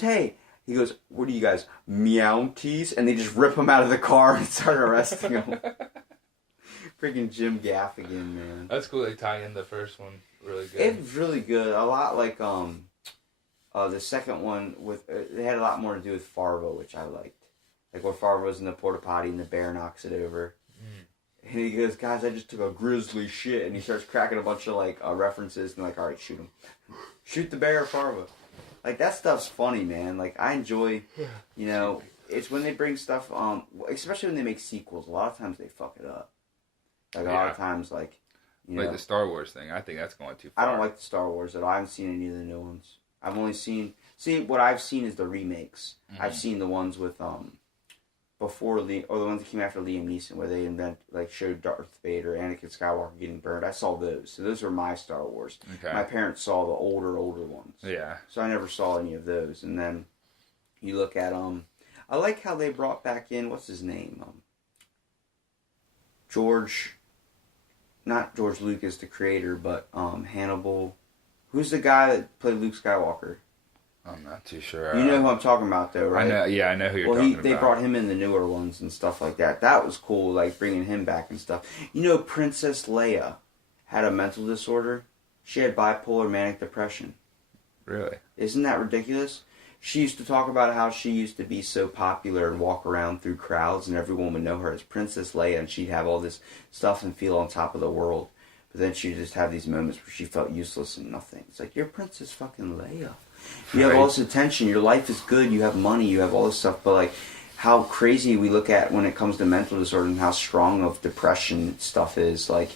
hey. He goes, what are you guys, meownties? And they just rip him out of the car and start arresting him. Freaking Jim Gaffigan, man. That's cool. They tie in the first one really good. It's really good. A lot like the second one with it had a lot more to do with Farvo, which I liked. Like where Farvo's in the porta potty and the bear knocks it over. And he goes, guys, I just took a grizzly shit. And he starts cracking a bunch of like references and like, all right, shoot him. Shoot the bear, Farvo. Like that stuff's funny, man. Like I enjoy, you know, it's when they bring stuff, especially when they make sequels. A lot of times they fuck it up. Like a lot of times, like, you know, the Star Wars thing. I think that's going too far. I don't like the Star Wars at all. I haven't seen any of the new ones. I've only seen what I've seen is the remakes. I've seen the ones with before or the ones that came after Liam Neeson, where they showed Darth Vader, Anakin Skywalker getting burned. I saw those, so those were my Star Wars. Okay. My parents saw the older ones. Yeah. So I never saw any of those. And then you look at I like how they brought back in what's his name, not George Lucas, the creator, but Hannibal. Who's the guy that played Luke Skywalker? I'm not too sure. You know who I'm talking about, though, right? I know. Yeah, I know who you're talking about. They brought him in the newer ones and stuff like that. That was cool, like bringing him back and stuff. You know, Princess Leia had a mental disorder. She had bipolar manic depression. Really? Isn't that ridiculous? She used to talk about how she used to be so popular and walk around through crowds and everyone would know her as Princess Leia and she'd have all this stuff and feel on top of the world. But then she'd just have these moments where she felt useless and nothing. It's like, you're Princess fucking Leia. You have all this attention, your life is good, you have money, you have all this stuff, but like how crazy we look at when it comes to mental disorder and how strong of depression stuff is, like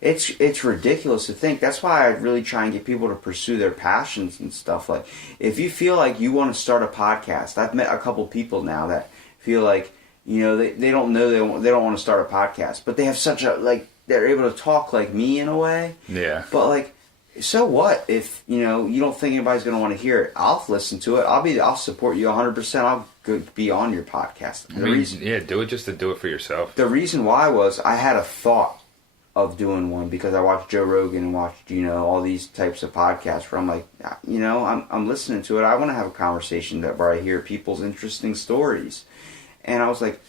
it's ridiculous to think. That's why I really try and get people to pursue their passions and stuff. Like, if you feel like you want to start a podcast, I've met a couple people now that feel like, you know, they don't know they don't want to start a podcast, but they have such a, like, they're able to talk like me in a way. Yeah. But like, so what if, you know, you don't think anybody's going to want to hear it? I'll listen to it. I'll support you 100%. I'll be on your podcast. Do it just to do it for yourself. The reason why was I had a thought of doing one because I watched Joe Rogan and watched, you know, all these types of podcasts where I'm like, you know, I'm listening to it. I want to have a conversation where I hear people's interesting stories. And I was like,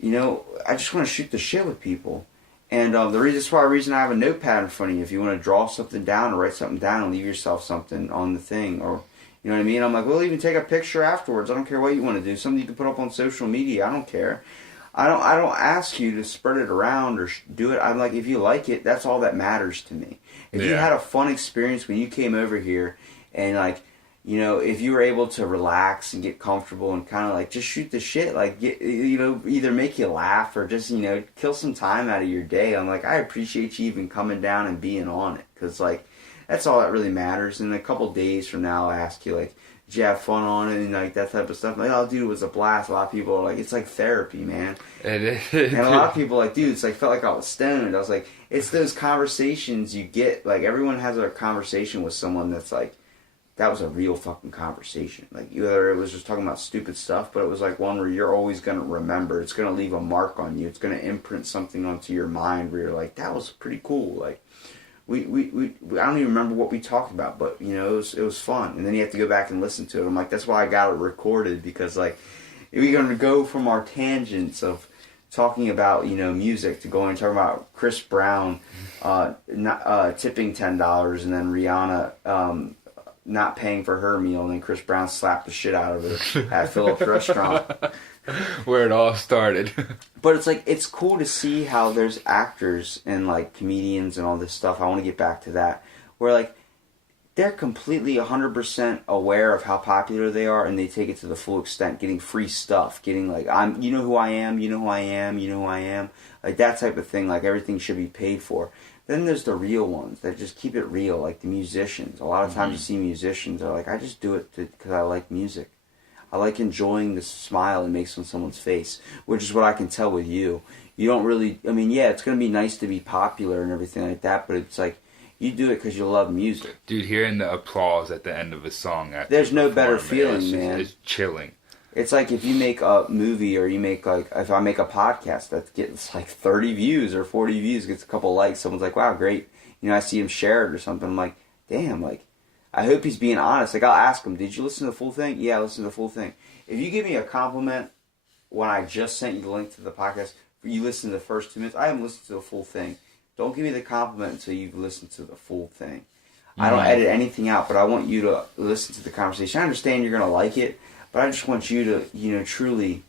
you know, I just want to shoot the shit with people. And the reason I have a notepad in front of you, if you want to draw something down or write something down and leave yourself something on the thing, or, you know what I mean? I'm like, we'll even take a picture afterwards. I don't care what you want to do. Something you can put up on social media. I don't care. I don't ask you to spread it around or do it. I'm like, if you like it, that's all that matters to me. If you had a fun experience when you came over here and, like, you know, if you were able to relax and get comfortable and kind of like just shoot the shit, like, you know, either make you laugh or just, you know, kill some time out of your day. I'm like, I appreciate you even coming down and being on it, because, like, that's all that really matters. And a couple days from now, I'll ask you, like, did you have fun on it and like that type of stuff? Like, oh, dude, it was a blast. A lot of people are like, it's like therapy, man. It is. And a lot of people are like, dude, it's like, felt like I was stoned. I was like, it's those conversations you get. Like, everyone has a conversation with someone that's like, that was a real fucking conversation. Like, either it was just talking about stupid stuff, but it was like one where you're always going to remember. It's going to leave a mark on you. It's going to imprint something onto your mind where you're like, that was pretty cool. Like, we I don't even remember what we talked about, but, you know, it was fun. And then you have to go back and listen to it. I'm like, that's why I got it recorded, because, like, we're going to go from our tangents of talking about, you know, music to going and talking about Chris Brown tipping $10 and then Rihanna not paying for her meal, and then Chris Brown slapped the shit out of her at Philip's restaurant. Where it all started. But it's like, it's cool to see how there's actors and like comedians and all this stuff. I want to get back to that. Where like, they're completely 100% aware of how popular they are, and they take it to the full extent, getting free stuff, getting like, you know who I am, you know who I am, you know who I am. Like that type of thing, like everything should be paid for. Then there's the real ones that just keep it real, like the musicians. A lot of times you see musicians are like, I just do it because I like music. I like enjoying the smile it makes on someone's face, which is what I can tell with you. You don't really, I mean, yeah, it's going to be nice to be popular and everything like that, but it's like, you do it because you love music. Dude, hearing the applause at the end of a song. There's no better feeling, man. It's chilling. It's like if you make a movie, or you make like, if I make a podcast that gets like 30 views or 40 views, gets a couple likes, someone's like, wow, great. You know, I see him share it or something. I'm like, damn, like, I hope he's being honest. Like, I'll ask him, did you listen to the full thing? Yeah, I listened to the full thing. If you give me a compliment when I just sent you the link to the podcast, you listen to the first 2 minutes, I haven't listened to the full thing. Don't give me the compliment until you've listened to the full thing. I don't edit anything out, but I want you to listen to the conversation. I understand you're going to like it, but I just want you to, you know, truly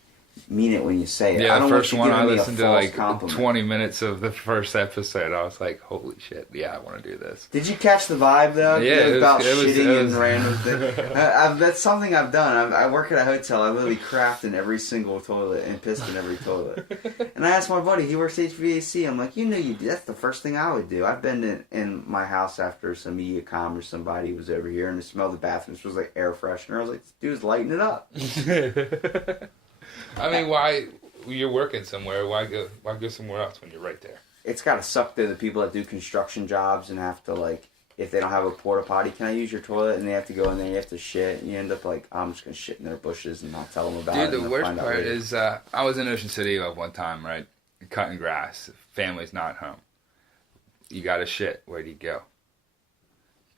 mean it when you say it. Yeah, I don't the first want you one I giving me a listened to false like compliment. 20 minutes of the first episode. I was like, holy shit, yeah, I want to do this. Did you catch the vibe though? Yeah, it was about it was, shitting it was, and random things. That's something I've done. I work at a hotel. I literally craft in every single toilet and pissed in every toilet. And I asked my buddy, he works HVAC. I'm like, you know, that's the first thing I would do. I've been in my house after some MediaCom or somebody was over here, and the smell of the bathrooms was like air freshener. I was like, this dude's lighting it up. I mean, why? You're working somewhere. Why go somewhere else when you're right there? It's got to suck to the people that do construction jobs and have to, like, if they don't have a porta potty, can I use your toilet? And they have to go in there, you have to shit, and you end up like, I'm just gonna shit in their bushes and not tell them about it. Dude, the worst part is, I was in Ocean City one time, right, cutting grass. Family's not home. You gotta shit. Where do you go?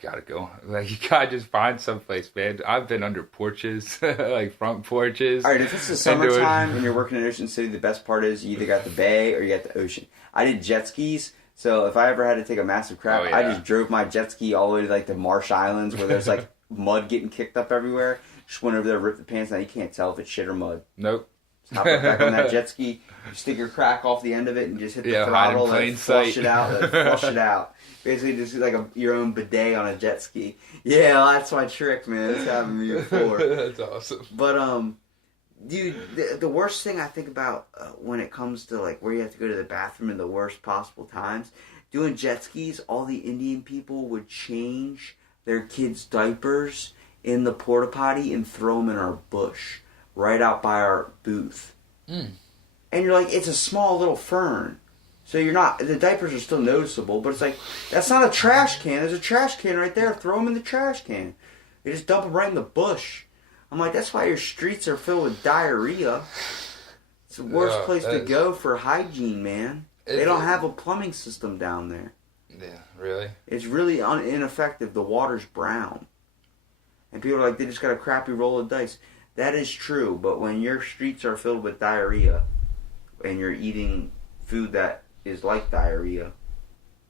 gotta go. Like, you gotta just find someplace, man. I've been under porches, like front porches. All right, if it's the summertime and you're working in Ocean City, the best part is you either got the bay or you got the ocean. I did jet skis, so if I ever had to take a massive crap, I just drove my jet ski all the way to like the Marsh Islands where there's like mud getting kicked up everywhere. Just went over there, ripped the pants. Now you can't tell if it's shit or mud. Nope. Just hop right back on that jet ski, you stick your crack off the end of it, and just hit the throttle and flush it out. Flush it out. Basically, just like your own bidet on a jet ski. Yeah, that's my trick, man. That's happened to me before. That's awesome. But dude, the worst thing I think about when it comes to like where you have to go to the bathroom in the worst possible times, doing jet skis, all the Indian people would change their kids' diapers in the porta potty and throw them in our bush right out by our booth. And you're like, it's a small little fern. So you're not, the diapers are still noticeable, but it's like, that's not a trash can. There's a trash can right there. Throw them in the trash can. They just dump them right in the bush. I'm like, that's why your streets are filled with diarrhea. It's the worst place to go for hygiene, man. They don't have a plumbing system down there. Yeah, really? It's really ineffective. The water's brown. And people are like, they just got a crappy roll of dice. That is true, but when your streets are filled with diarrhea and you're eating food that is like diarrhea,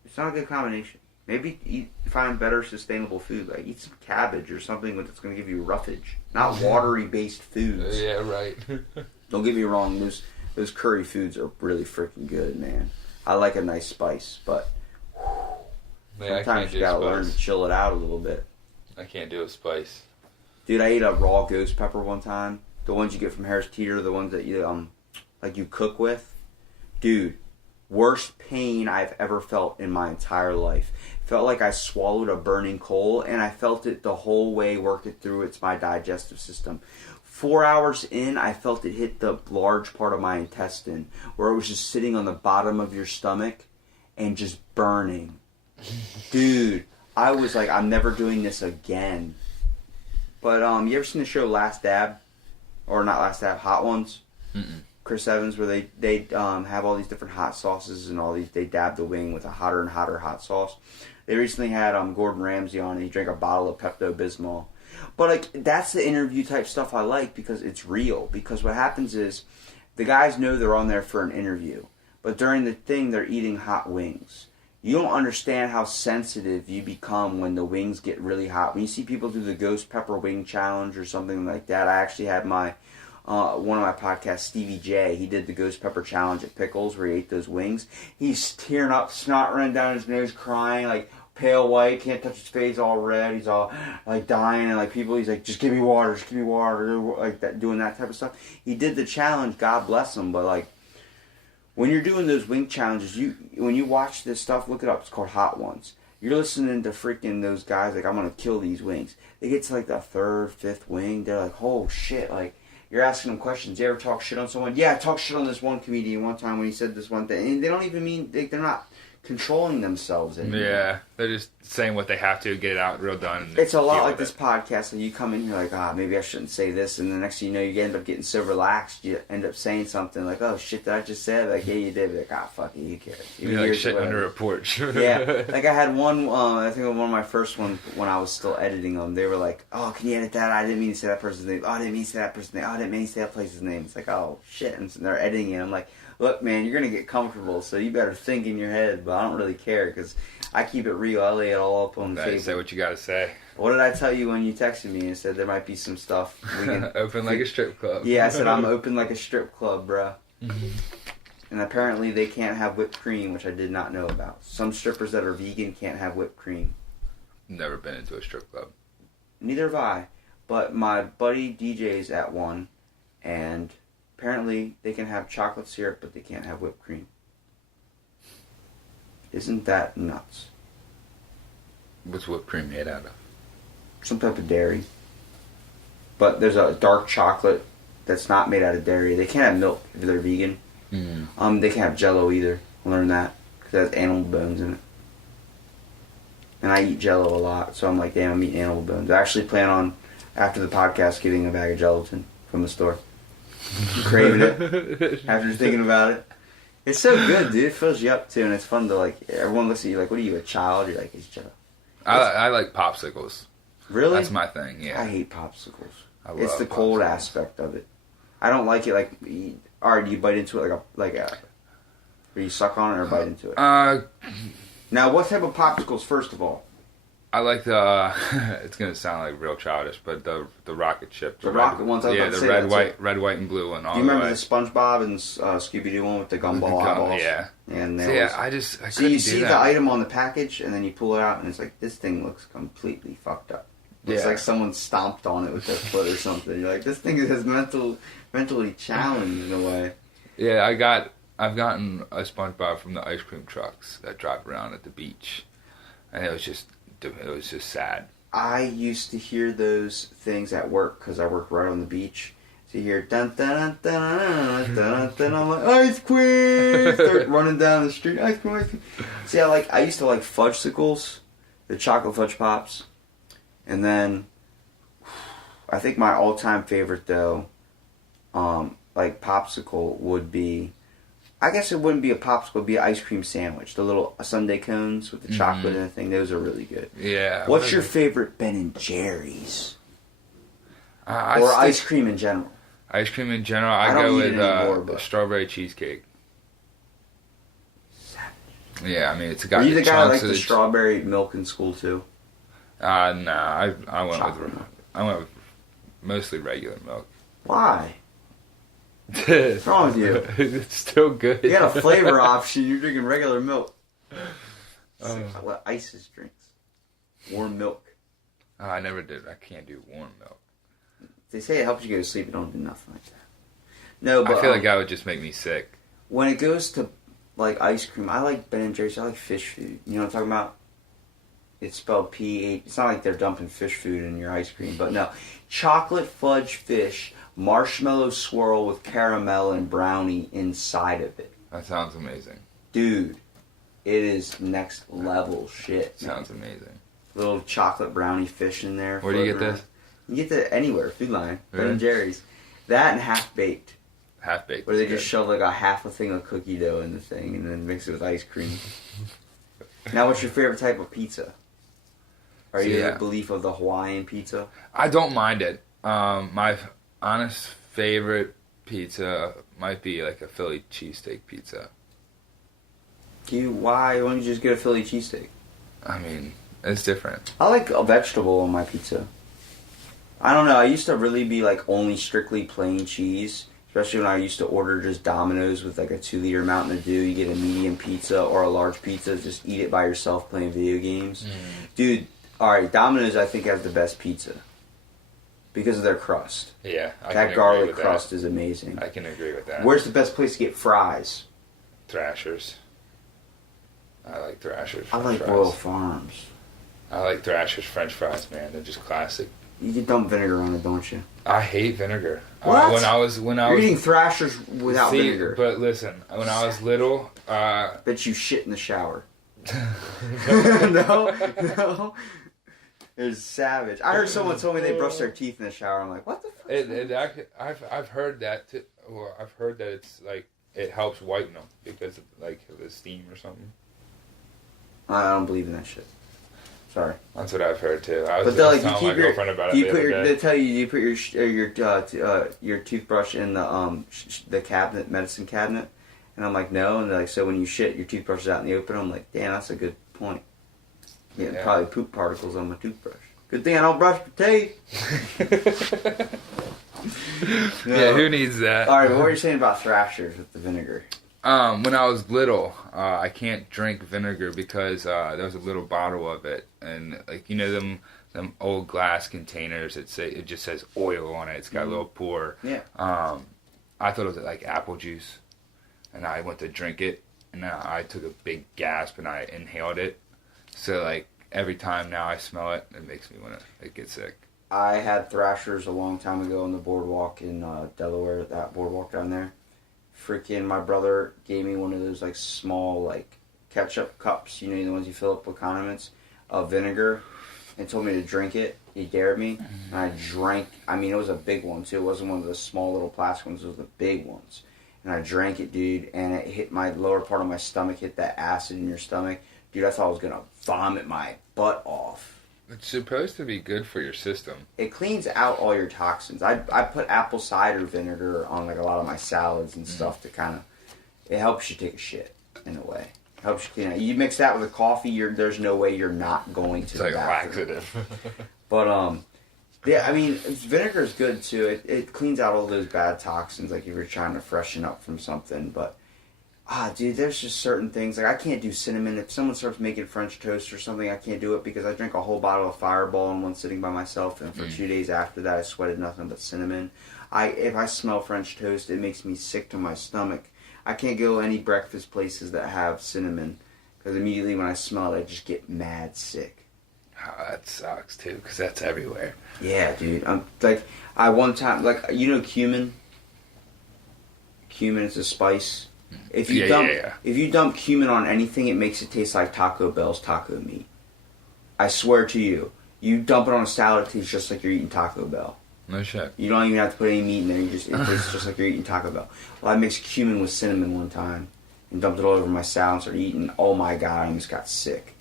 it's not a good combination. Maybe find better sustainable food, like eat some cabbage or something that's going to give you roughage, not watery-based foods. Yeah, right. Don't get me wrong, those curry foods are really freaking good, man. I like a nice spice, but sometimes you gotta learn to chill it out a little bit. I can't do a spice. Dude, I ate a raw ghost pepper one time. The ones you get from Harris Teeter, the ones that you like you cook with. Dude, worst pain I've ever felt in my entire life. Felt like I swallowed a burning coal, and I felt it the whole way, work it through. It's my digestive system. 4 hours in, I felt it hit the large part of my intestine, where it was just sitting on the bottom of your stomach and just burning. Dude, I was like, I'm never doing this again. But you ever seen the show Last Dab? Or not Last Dab, Hot Ones? Mm-mm. Chris Evans, where they have all these different hot sauces and all these, they dab the wing with a hotter and hotter hot sauce. They recently had Gordon Ramsay on, and he drank a bottle of Pepto-Bismol. But like, that's the interview type stuff I like, because it's real. Because what happens is, the guys know they're on there for an interview, but during the thing they're eating hot wings. You don't understand how sensitive you become when the wings get really hot. When you see people do the ghost pepper wing challenge or something like that, I actually had my one of my podcasts, Stevie J, he did the ghost pepper challenge at Pickles where he ate those wings. He's tearing up, snot running down his nose, crying, like pale white, can't touch his face, all red. He's all like dying, and like people, he's like, just give me water, like that, doing that type of stuff. He did the challenge, God bless him, but like, when you're doing those wing challenges, when you watch this stuff, look it up. It's called Hot Ones. You're listening to freaking those guys like, I'm going to kill these wings. They get to like the third, fifth wing. They're like, oh shit. Like, you're asking them questions. You ever talk shit on someone? Yeah, I talked shit on this one comedian one time when he said this one thing. And they don't even mean, they're not controlling themselves anymore. Yeah, they're just saying what they have to get it out real done. It's a lot like this podcast. Like, you come in here like, maybe I shouldn't say this, and the next thing you know, you end up getting so relaxed, you end up saying something like, oh shit, did I just say it? Like, yeah, you did. Like, fuck it, who cares? You're like shit under a porch. Yeah, like I had one, I think one of my first ones when I was still editing them, they were like, oh, can you edit that? I didn't mean to say that person's name. Oh, I didn't mean to say that person's name. Oh, I didn't mean to say that place's name. It's like, oh shit, and so they're editing it. I'm like, look, man, you're going to get comfortable, so you better think in your head, but I don't really care, because I keep it real. I lay it all up on the table. Say what you got to say. What did I tell you when you texted me and said there might be some stuff? We can open like a strip club. Yeah, I said I'm open like a strip club, bruh. Mm-hmm. And apparently they can't have whipped cream, which I did not know about. Some strippers that are vegan can't have whipped cream. Never been into a strip club. Neither have I. But my buddy DJ's at one, and apparently they can have chocolate syrup, but they can't have whipped cream. Isn't that nuts? What's whipped cream made out of? Some type of dairy. But there's a dark chocolate that's not made out of dairy. They can't have milk if they're vegan. Mm. They can't have Jell-O either. I learned that, because it has animal bones in it. And I eat Jell-O a lot, so I'm like, damn, I'm eating animal bones. I actually plan on, after the podcast, getting a bag of gelatin from the store. I'm craving it after thinking about it. It's so good, dude. It fills you up too, and it's fun to like. Everyone looks at you like, "What are you, a child?" You're like, "It's Jell-O." I like popsicles. Really? That's my thing. Yeah. I hate popsicles. I love It's the cold popsicles. aspect of it. I don't like it like. Alright, do you bite into it like a? Or you suck on it or bite into it? Now, what type of popsicles? First of all, I like the. It's gonna sound like real childish, but the rocket chip. the rocket ones. Yeah, the red, white, and blue one. All Do you remember the the SpongeBob and Scooby Doo one with the gumball eyeballs? Yeah. And So yeah, I so you couldn't see do the that. item on the package, and then you pull it out, and it's like, this thing looks completely fucked up. Looks Yeah. like someone stomped on it with their foot or something. You're like, this thing is mentally challenged in a way. Yeah, I've gotten a SpongeBob from the ice cream trucks that drive around at the beach, and it was just sad. I used to hear those things at work because I work right on the beach. So you hear dun dun dun dun dun dun. I'm like, ice cream! Start running down the street. Ice cream, ice cream. See, I used to like fudgesicles, the chocolate fudge pops, and then I think my all-time favorite though, like popsicle would be. I guess it wouldn't be a popsicle, it'd be an ice cream sandwich. The little sundae cones with the chocolate and everything, those are really good. Yeah. What's your favorite Ben and Jerry's? or Or ice cream in general? Ice cream in general, I I don't go eat it with anymore, but- strawberry cheesecake. Yeah, I mean it's got Are you the guy that chunks liked of the strawberry milk in school too? Nah, I went Chocolate with milk. mostly regular milk. Why? What's wrong with you? It's still good. You got a flavor option, you're drinking regular milk. What ISIS drinks? Warm milk. I never did. I can't do warm milk. They say it helps you go to sleep, you don't do nothing like that. No, but I feel like that would just make me sick. when it goes to like ice cream, I like Ben and Jerry's. I like fish food. You know what I'm talking about? It's spelled P-H. It's not like they're dumping fish food in your ice cream, but no. Chocolate fudge fish, marshmallow swirl with caramel and brownie inside of it. That sounds amazing. Dude, it is next level shit. Sounds amazing. Little chocolate brownie fish in there. Where do you get floating this? around. You get that anywhere, Food Line, Ben Really? and Jerry's. That and Half Baked. Half baked. Where they is just good. shove like a half a thing of cookie dough in the thing and then mix it with ice cream. Now, what's your favorite type of pizza? Are you Yeah. the belief of the Hawaiian pizza? I don't mind it. My honest favorite pizza might be like a Philly cheesesteak pizza. Why don't you just get a Philly cheesesteak? I mean, it's different. I like a vegetable on my pizza. I don't know. I used to really be like only strictly plain cheese. Especially when I used to order just Domino's with like a 2-liter Mountain Dew. You get a medium pizza or a large pizza. Just eat it by yourself playing video games. Dude, alright, Domino's I think has the best pizza. Because of their crust. Yeah, I can That agree garlic with crust is amazing. I can agree with that. Where's the best place to get fries? Thrashers? I like Thrashers. I like fries. Royal Farms. I like Thrashers French fries, man. They're just classic. You get dump vinegar on it, don't you? I hate vinegar. What? When I was You're eating Thrashers without see, vinegar. But listen, when I was little, Bet you shit in the shower. No. It's savage. I heard someone told me they brush their teeth in the shower. I'm like, what the fuck? it actually, I've heard that. Or I've heard that it's like it helps whiten them because of like the steam or something. I don't believe in that shit. Sorry. That's what I've heard too. I But was they're like, telling you my keep your, girlfriend about do you it put the your, other they day. tell you, you put your toothbrush in the cabinet, medicine cabinet, and I'm like, no, and they're like, so when you shit, your toothbrush is out in the open. I'm like, damn, that's a good point. Getting Yeah. probably poop particles on my toothbrush. Good thing I don't brush my teeth. Yeah, who needs that? All right, what were you saying about Thrashers with the vinegar? When I was little, I can't drink vinegar because there was a little bottle of it, and like you know them old glass containers. It just says oil on it. It's got a little pour. Yeah. I thought it was like apple juice, and I went to drink it, and I took a big gasp and I inhaled it. So like every time now I smell it, it makes me want to get sick. I had Thrashers a long time ago on the boardwalk in Delaware, that boardwalk down there. Freaking my brother gave me one of those like small like ketchup cups, you know, the ones you fill up with condiments, of vinegar, and told me to drink it. He dared me, and I drank. I mean, it was a big one too. It wasn't one of the small little plastic ones. It was the big ones. And I drank it, dude, and it hit my lower part of my stomach, hit that acid in your stomach. dude, I thought I was gonna vomit my butt off. It's supposed to be good for your system. It cleans out all your toxins. I put apple cider vinegar on like a lot of my salads and stuff to kind of, it helps you take a shit in a way. It helps you clean out. You mix that with a coffee, there's no way you're not going to It's the like a bathroom. laxative. But yeah, I mean, vinegar is good too. It cleans out all those bad toxins, like if you're trying to freshen up from something. But dude, there's just certain things like I can't do cinnamon. If someone starts making French toast or something, I can't do it because I drank a whole bottle of Fireball in one sitting by myself, and for 2 days after that, I sweated nothing but cinnamon. If I smell French toast, it makes me sick to my stomach. I can't go any breakfast places that have cinnamon because immediately when I smell it, I just get mad sick. Oh, that sucks too, because that's everywhere. Yeah, dude. I one time, like, you know cumin? Cumin is a spice. If you dump cumin on anything, it makes it taste like Taco Bell's taco meat. I swear to you. You dump it on a salad, it tastes just like you're eating Taco Bell. No shit. You don't even have to put any meat in there. It tastes just like you're eating Taco Bell. Well, I mixed cumin with cinnamon one time and dumped it all over my salad and started eating. Oh my god, I almost got sick.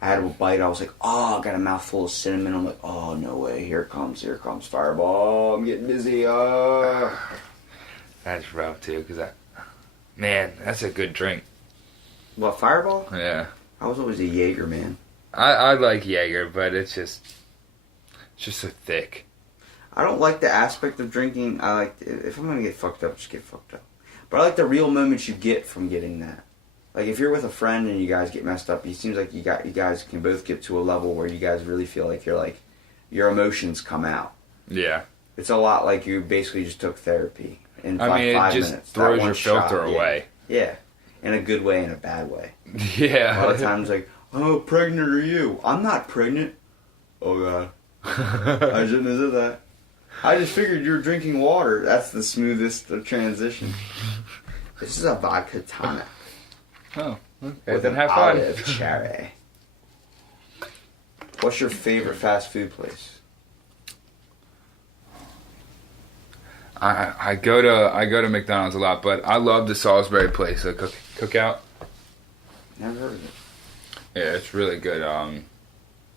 I had a bite. I was like, oh, I got a mouthful of cinnamon. I'm like, oh, no way. Here it comes Fireball. I'm getting busy. That's rough too, because man, that's a good drink. What, Fireball? Yeah. I was always a Jaeger man. I like Jaeger, but it's just so thick. I don't like the aspect of drinking. I like, if I'm going to get fucked up, just get fucked up. But I like the real moments you get from getting that. Like, if you're with a friend and you guys get messed up, it seems like you guys can both get to a level where you guys really feel like your emotions come out. Yeah. It's a lot like you basically just took therapy in 5 it just minutes. throws your filter away. Yeah. In a good way and a bad way. Yeah. A lot of times, like, oh, pregnant are you? I'm not pregnant. Oh, God. I shouldn't have said that. I just figured you were drinking water. That's the smoothest transition. This is a vodka tonic. Oh, okay. With Then an have fun. olive cherry. What's your favorite fast food place? I go to McDonald's a lot, but I love the Salisbury place, the cookout. Never heard of it. Yeah, it's really good.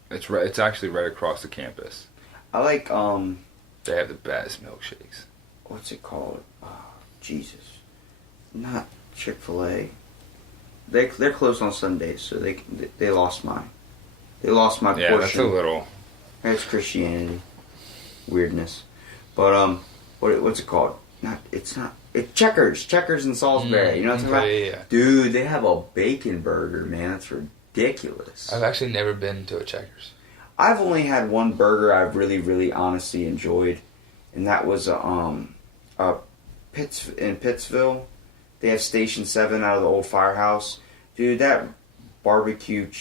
It's actually right across the campus. I like They have the best milkshakes. what's it called? Oh, Jesus. Not Chick-fil-A. They're closed on Sundays, so they lost my portion. Yeah, that's a little. That's Christianity, weirdness. But what's it called? It's Checkers in Salisbury. You know what I'm talking about? Yeah. Dude, they have a bacon burger, man. That's ridiculous. I've actually never been to a Checkers. I've only had one burger I've really, really honestly enjoyed, and that was in Pittsville. They have Station 7 out of the old firehouse. Dude, that barbecue,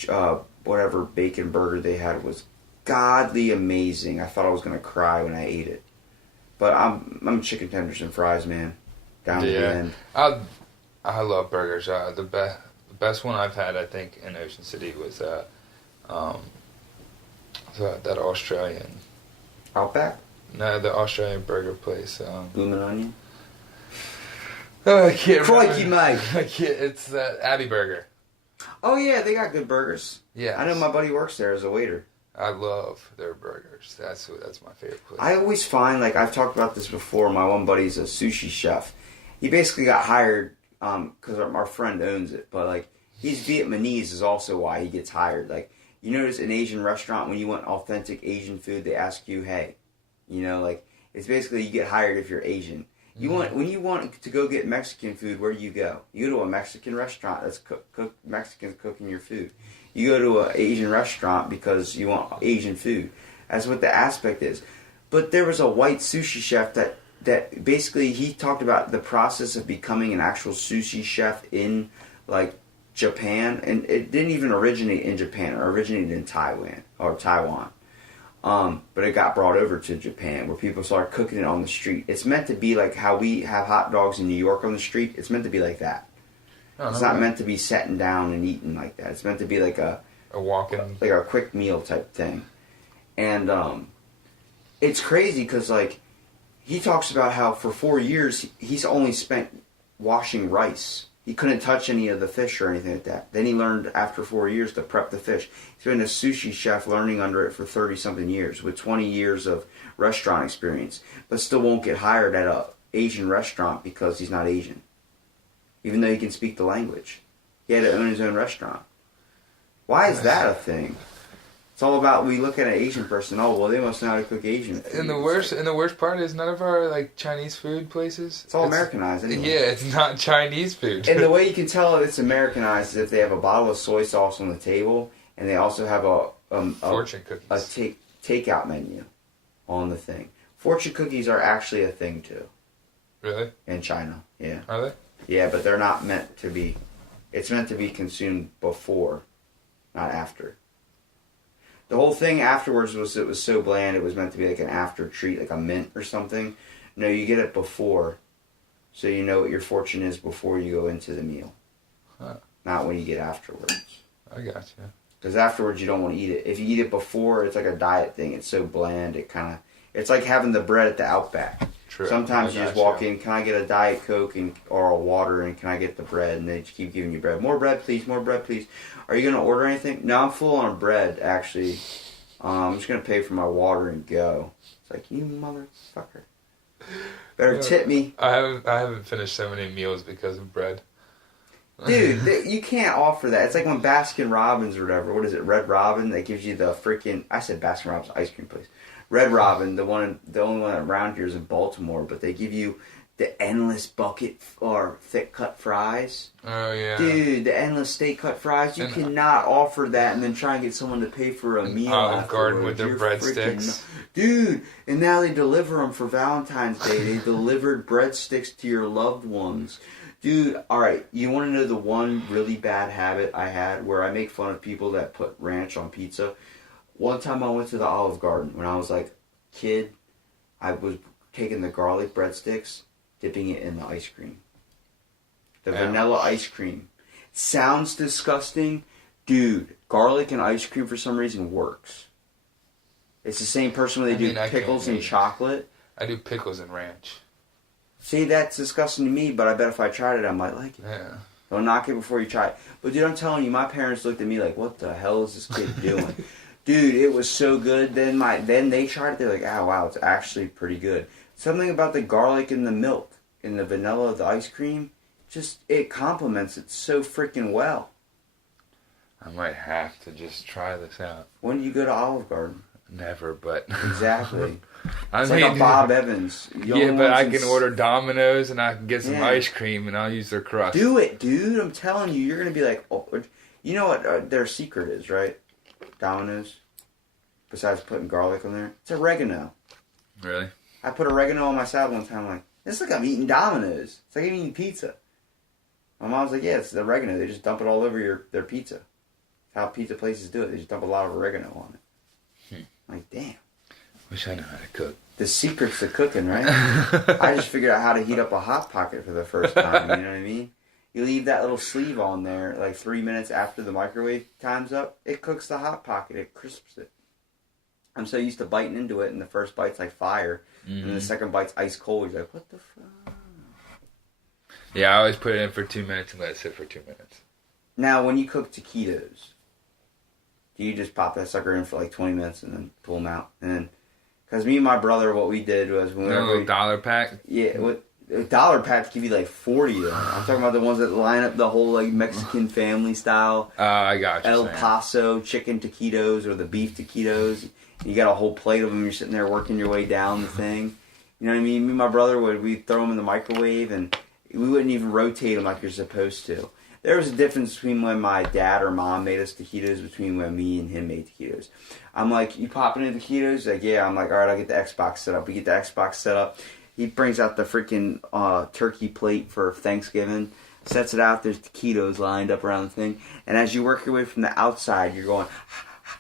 whatever bacon burger they had was godly amazing. I thought I was going to cry when I ate it. But I'm chicken tenders and fries, man. Down to the end. I love burgers. The best one I've had, I think, in Ocean City was that Australian. Outback? No, the Australian burger place. Bloomin' Onion? Oh, I can't Crikey, remember. mate. I can't. It's Abbey Burger. Oh, yeah, they got good burgers. Yeah. I know my buddy works there as a waiter. I love their burgers. That's my favorite place. I always find, like, I've talked about this before, my one buddy's a sushi chef. He basically got hired because our friend owns it, but, like, he's Vietnamese is also why he gets hired. Like, you notice an Asian restaurant, when you want authentic Asian food, they ask you, hey, you know, like, it's basically you get hired if you're Asian. When you want to go get Mexican food, where do you go? You go to a Mexican restaurant that's Mexicans cooking your food. You go to an Asian restaurant because you want Asian food. That's what the aspect is. But there was a white sushi chef that basically he talked about the process of becoming an actual sushi chef in like Japan, and it didn't even originate in Japan. It originated in Taiwan. But it got brought over to Japan where people started cooking it on the street. It's meant to be like how we have hot dogs in New York on the street. It's meant to be like that. It's not meant to be sitting down and eating like that. It's meant to be like a walk-in, like a quick meal type thing. And it's crazy because he talks about how for 4 years he's only spent washing rice. He couldn't touch any of the fish or anything like that. Then he learned after 4 years to prep the fish. He's been a sushi chef learning under it for 30-something years with 20 years of restaurant experience, but still won't get hired at a Asian restaurant because he's not Asian. Even though he can speak the language. He had to own his own restaurant. Why is that a thing? It's all about, we look at an Asian person, oh, well, they must know how to cook Asian food. And the worst part is none of our like Chinese food places. It's all Americanized anyway. Yeah, it's not Chinese food. And the way you can tell it's Americanized is if they have a bottle of soy sauce on the table, and they also have a fortune cookies. Takeout menu on the thing. Fortune cookies are actually a thing too. Really? In China, yeah. Are they? Yeah, but they're not meant to be. It's meant to be consumed before, not after. The whole thing afterwards was it was so bland it was meant to be like an after treat, like a mint or something. No, you get it before, so you know what your fortune is before you go into the meal. Huh. Not when you get afterwards. I got you. Because afterwards you don't want to eat it. If you eat it before, it's like a diet thing. It's so bland. It's like having the bread at the Outback. True. Sometimes you just walk in, can I get a Diet Coke or a water, and can I get the bread? And they just keep giving you bread. More bread, please. More bread, please. Are you going to order anything? No, I'm full on bread, actually. I'm just going to pay for my water and go. It's like, you motherfucker. Better tip me. I haven't finished so many meals because of bread. Dude, you can't offer that. It's like when Baskin Robbins or whatever, what is it, Red Robin, that gives you the freaking, I said Baskin Robbins ice cream place. Red Robin, the only one around here is in Baltimore, but they give you the endless bucket or thick cut fries. Oh yeah. Dude, the endless steak cut fries, you cannot offer that and then try and get someone to pay for a meal. Olive Garden with their You're breadsticks. Dude, and now they deliver them for Valentine's Day. They delivered breadsticks to your loved ones. Dude, alright, you want to know the one really bad habit I had where I make fun of people that put ranch on pizza? One time I went to the Olive Garden when I was like a kid. I was taking the garlic breadsticks, dipping it in the ice cream. The vanilla ice cream. Sounds disgusting. Dude, garlic and ice cream for some reason works. It's the same person when they do pickles and chocolate. I do pickles and ranch. See, that's disgusting to me, but I bet if I tried it, I might like it. Yeah. Don't knock it before you try it. But dude, I'm telling you, my parents looked at me like, what the hell is this kid doing? Dude, it was so good. Then they tried it, they're like, oh wow, it's actually pretty good. Something about the garlic and the milk and the vanilla of the ice cream, just, it complements it so freaking well. I might have to just try this out. When did you go to Olive Garden? Never, but... Exactly. I It's mean, like a Bob Evans. Yeah, but I can order Domino's and I can get some ice cream and I'll use their crust. Do it, dude. I'm telling you, you're going to be like, oh, you know what their secret is, right? Domino's. Besides putting garlic on there. It's oregano. Really? I put oregano on my salad one time. I'm like, it's like I'm eating Domino's. It's like I'm eating pizza. My mom's like, yeah, it's the oregano. They just dump it all over their pizza. That's how pizza places do it. They just dump a lot of oregano on it. I'm like, damn. Wish I knew how to cook. The secret's to cooking, right? I just figured out how to heat up a Hot Pocket for the first time, you know what I mean? You leave that little sleeve on there like 3 minutes after the microwave time's up, it cooks the Hot Pocket, it crisps it. I'm so used to biting into it, and the first bite's like fire, and then the second bite's ice cold. You're like, what the fuck? Yeah, I always put it in for 2 minutes and let it sit for 2 minutes. Now, when you cook taquitos, do you just pop that sucker in for like 20 minutes and then pull them out? And then, because me and my brother, what we did was whenever a dollar pack? Yeah, a dollar pack give you like 40 of them. I'm talking about the ones that line up the whole like Mexican family style. I got you. El Paso chicken taquitos or the beef taquitos. You got a whole plate of them. You're sitting there working your way down the thing. You know what I mean? Me and my brother we'd throw them in the microwave, and we wouldn't even rotate them like you're supposed to. There was a difference between when my dad or mom made us taquitos between when me and him made taquitos. I'm like, you popping in taquitos? He's like, yeah. I'm like, all right, I'll get the Xbox set up. We get the Xbox set up. He brings out the freaking turkey plate for Thanksgiving, sets it out. There's taquitos lined up around the thing. And as you work your way from the outside, you're going,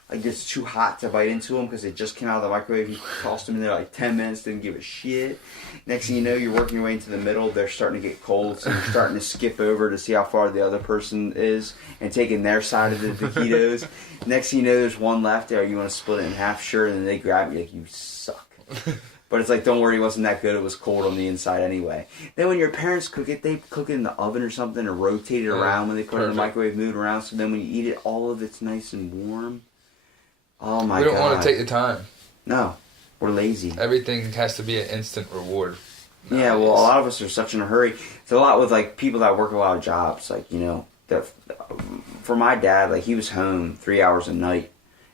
like it's too hot to bite into them because they just came out of the microwave. He tossed them in there like 10 minutes, didn't give a shit. Next thing you know, you're working your way into the middle. They're starting to get cold, so you're starting to skip over to see how far the other person is and taking their side of the taquitos. Next thing you know, there's one left there. You want to split it in half, sure, and then they grab you like, you suck. But it's like, don't worry, it wasn't that good. It was cold on the inside anyway. Then when your parents cook it, they cook it in the oven or something and rotate it around when they put it in the microwave, move it around. So then when you eat it, all of it's nice and warm. Oh my god. We don't want to take the time. No, we're lazy. Everything has to be an instant reward. Yeah, well, a lot of us are such in a hurry. It's a lot with like people that work a lot of jobs. Like, you know, for my dad, like he was home 3 hours a night.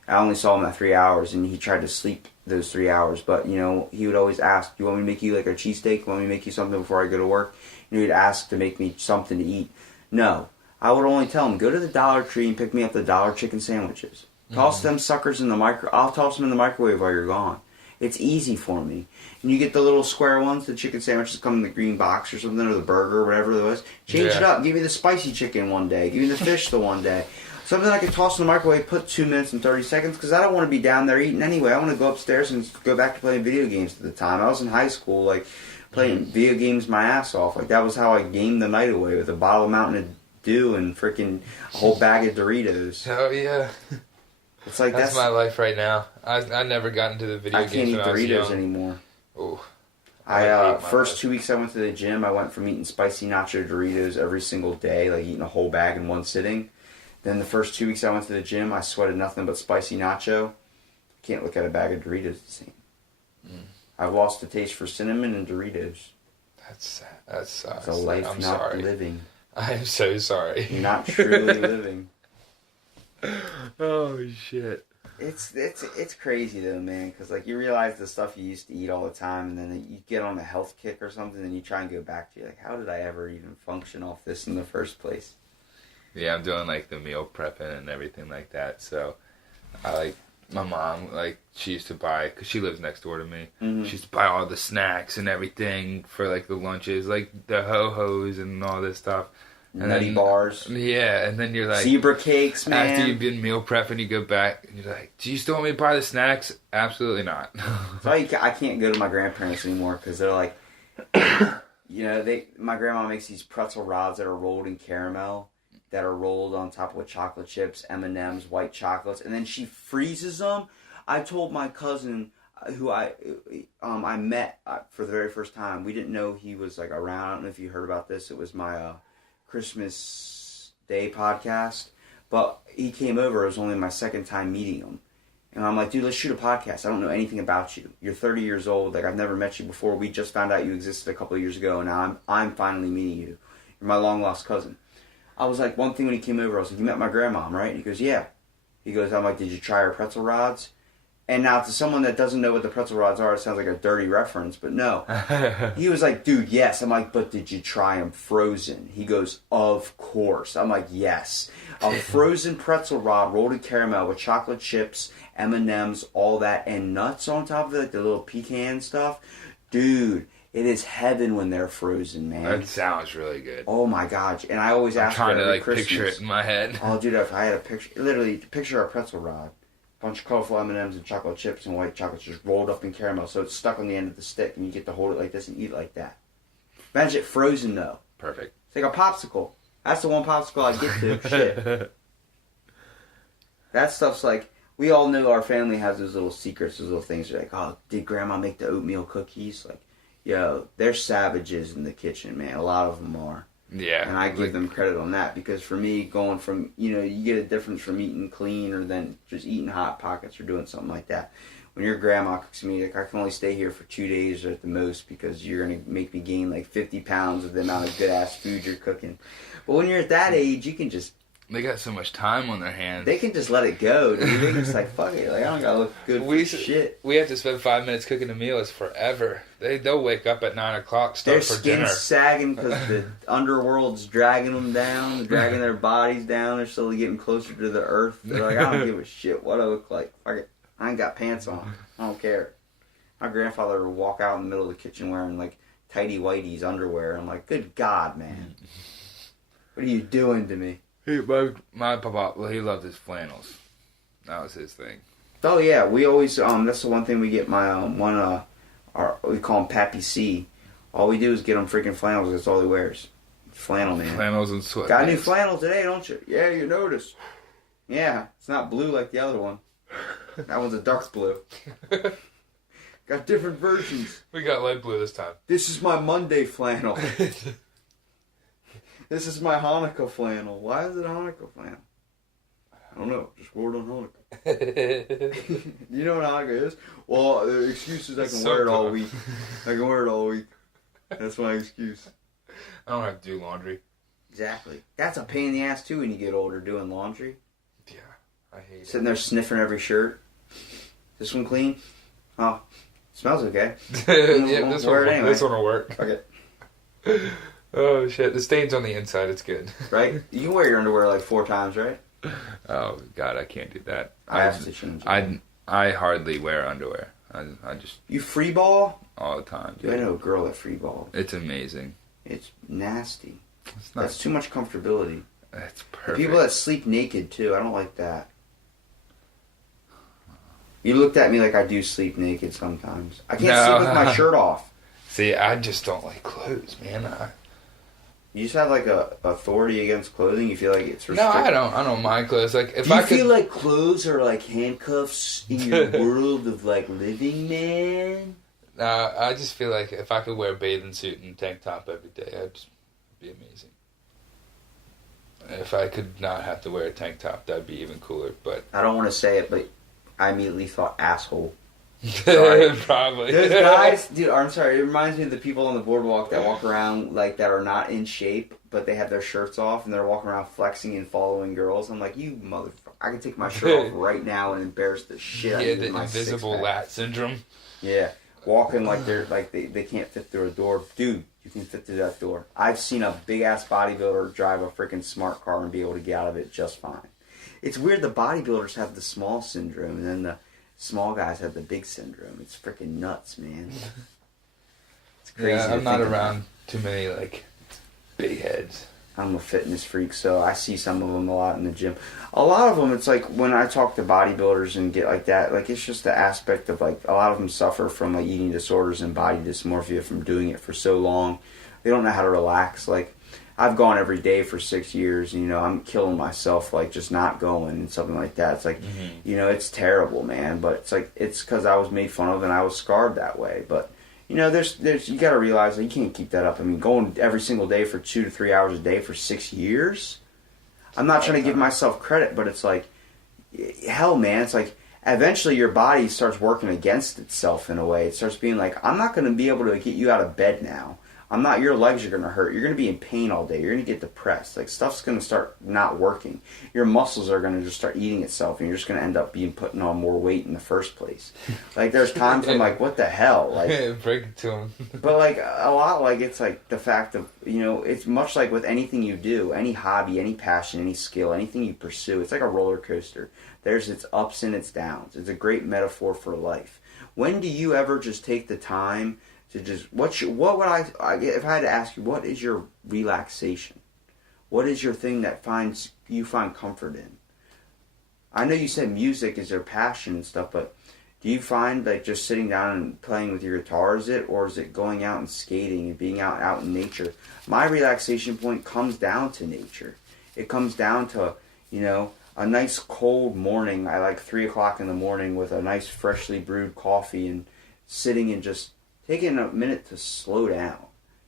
I only saw him that 3 hours, and he tried to sleep those 3 hours. But, you know, he would always ask, "Do you want me to make you like a cheesesteak? You want me to make you something before I go to work?" And he'd ask to make me something to eat. No. I would only tell him, go to the Dollar Tree and pick me up the $1 chicken sandwiches. Toss them suckers in the I'll toss them in the microwave while you're gone. It's easy for me. And you get the little square ones, the chicken sandwiches come in the green box or something, or the burger, or whatever it was. Change it up. Give me the spicy chicken one day. Give me the fish the one day. Something I can toss in the microwave, put 2 minutes and 30 seconds, because I don't want to be down there eating anyway. I want to go upstairs and go back to playing video games at the time. I was in high school, like, playing video games my ass off. Like, that was how I gamed the night away, with a bottle of Mountain Dew and freaking a whole bag of Doritos. Oh, yeah. It's like that's my life right now. I never got into the video games. I can't eat when I was Doritos young. anymore. Oh. First 2 weeks I went to the gym, I went from eating spicy nacho Doritos every single day, like eating a whole bag in one sitting. Then the first 2 weeks I went to the gym, I sweated nothing but spicy nacho. Can't look at a bag of Doritos the same. I've lost the taste for cinnamon and Doritos. That's sad. That sucks. It's a life I'm not sorry. living. I am so sorry. You're not truly living. Oh, shit. It's crazy though, man, because like you realize the stuff you used to eat all the time, and then you get on a health kick or something, and you try and go back to like, how did I ever even function off this in the first place? Yeah, I'm doing like the meal prepping and everything like that. So, I like my mom, like she used to buy, because she lives next door to me. Mm-hmm. She used to buy all the snacks and everything for like the lunches, like the ho-hos and all this stuff. And Nutty bars. Yeah, and then you're like... Zebra cakes, man. After you've been meal prepping, you go back, and you're like, do you still want me to buy the snacks? Absolutely not. So I can't go to my grandparents anymore, because they're like... You know, my grandma makes these pretzel rods that are rolled in caramel, that are rolled on top with chocolate chips, M&Ms, white chocolates, and then she freezes them. I told my cousin, who I met for the very first time, we didn't know he was like around. I don't know if you heard about this. It was my... Christmas Day podcast, but he came over. It was only my second time meeting him, and I'm like, dude, let's shoot a podcast. I don't know anything about you. You're 30 years old. Like, I've never met you before. We just found out you existed a couple of years ago, and now I'm finally meeting you. You're my long lost cousin. I was like, one thing when he came over, I was like, you met my grandma, right? And he goes, yeah. He goes, I'm like, did you try her pretzel rods? And now, to someone that doesn't know what the pretzel rods are, it sounds like a dirty reference, but no. He was like, dude, yes. I'm like, but did you try them frozen? He goes, of course. I'm like, yes. A frozen pretzel rod rolled in caramel with chocolate chips, M&Ms, all that, and nuts on top of it, like the little pecan stuff. Dude, it is heaven when they're frozen, man. That sounds really good. Oh, my gosh. And I always ask I'm trying her to, like, Christmas, picture it in my head. Oh, dude, if I had a picture, literally, picture a pretzel rod. Bunch of colorful M&Ms and chocolate chips and white chocolates just rolled up in caramel, so it's stuck on the end of the stick, and you get to hold it like this and eat it like that. Imagine it frozen, though. Perfect. It's like a popsicle. That's the one popsicle I get to. Shit. That stuff's like, we all know our family has those little secrets, those little things. They're like, oh, did Grandma make the oatmeal cookies? Like, yo, they're savages in the kitchen, man. A lot of them are. Yeah. And I give them credit on that, because for me, going from, you know, you get a difference from eating clean or then just eating Hot Pockets or doing something like that. When your grandma cooks me, like, I can only stay here for 2 days at the most, because you're going to make me gain like 50 pounds of the amount of good ass food you're cooking. But when you're at that age, you can just... They got so much time on their hands. They can just let it go, dude. They can just like, fuck it. Like, I don't gotta look good for shit. We have to spend 5 minutes cooking a meal. It's forever. They'll wake up at 9 o'clock, start their for dinner. Their skin's sagging because the underworld's dragging them down, dragging their bodies down. They're slowly getting closer to the earth. They're like, I don't give a shit what I look like. Fuck it. I ain't got pants on. I don't care. My grandfather would walk out in the middle of the kitchen wearing like tighty whities underwear. I'm like, good God, man. What are you doing to me? My papa, well, he loved his flannels. That was his thing. Oh yeah, we always that's the one thing we get my we call him Pappy C. All we do is get him freaking flannels. That's all he wears. Flannel man. Flannels and sweatpants. Got a new flannel today, don't you? Yeah, you noticed. Yeah, it's not blue like the other one. That one's a dark blue. Got different versions. We got light blue this time. This is my Monday flannel. This is my Hanukkah flannel. Why is it Hanukkah flannel? I don't know. Just wore it on Hanukkah. You know what Hanukkah is? Well, the excuse is I can wear it all week. I can wear it all week. That's my excuse. I don't have to do laundry. Exactly. That's a pain in the ass too when you get older doing laundry. Yeah, I hate it. Sitting there sniffing every shirt. This one clean? Oh, smells okay. Yeah, this wear one, it anyway. this one will work. Okay. Oh shit, the stain's on the inside. It's good. Right? You can wear your underwear like 4 times, right? Oh god, I can't do that. I have to change it. I hardly wear underwear. I just You free ball? all the time. Dude, I know a girl that free ball. It's amazing. It's nasty. It's not. That's too much comfortability. It's The perfect. people that sleep naked too, I don't like that. You looked at me like I do sleep naked sometimes. I can't sleep with my shirt off. See, I just don't like clothes, man. You just have like a authority against clothing. You feel like it's No, restricted. I don't mind clothes. Like if Do you I could, feel like clothes are like handcuffs in your world of like living, man? I just feel like if I could wear a bathing suit and tank top every day, it'd just be amazing. If I could not have to wear a tank top, that'd be even cooler. But I don't want to say it, but I immediately thought asshole. Sorry. Probably. Those guys, dude, I'm sorry. It reminds me of the people on the boardwalk that walk around like that are not in shape, but they have their shirts off and they're walking around flexing and following girls. I'm like, you motherfucker! I can take my shirt off right now and embarrass the shit out of Yeah, you with the my invisible six-pack. lat syndrome. Yeah, walking like they can't fit through a door. Dude, you can fit through that door. I've seen a big ass bodybuilder drive a freaking smart car and be able to get out of it just fine. It's weird. The bodybuilders have the small syndrome, and then the small guys have the big syndrome. It's freaking nuts, man. It's crazy. Yeah, to I'm not think about. around too many like big heads. I'm a fitness freak, so I see some of them a lot in the gym. A lot of them, it's like when I talk to bodybuilders and get like that, like it's just the aspect of like a lot of them suffer from like eating disorders and body dysmorphia from doing it for so long. They don't know how to relax. Like I've gone every day for 6 years, and, you know, I'm killing myself like just not going and something like that. It's like, you know, it's terrible, man. But it's like it's because I was made fun of and I was scarred that way. But you know, there's you got to realize that you can't keep that up. I mean, going every single day for 2 to 3 hours a day for 6 years. I'm not trying to give myself credit, but it's like, hell, man. It's like eventually your body starts working against itself in a way. It starts being like, I'm not going to be able to get you out of bed now. I'm not. Your legs are going to hurt. You're going to be in pain all day. You're going to get depressed. Like stuff's going to start not working. Your muscles are going to just start eating itself, and you're just going to end up putting on more weight in the first place. Like there's times I'm like, what the hell? Like, Break it to him. but like a lot, like it's like the fact of, you know, it's much like with anything you do, any hobby, any passion, any skill, anything you pursue. It's like a roller coaster. There's its ups and its downs. It's a great metaphor for life. When do you ever just take the time to just what would I if I had to ask you, what is your relaxation? What is your thing that you find comfort in? I know you said music is your passion and stuff, but do you find like just sitting down and playing with your guitar is it, or is it going out and skating and being out in nature? My relaxation point comes down to nature. It comes down to, you know, a nice cold morning. I like 3 o'clock in the morning with a nice freshly brewed coffee and sitting and just taking a minute to slow down.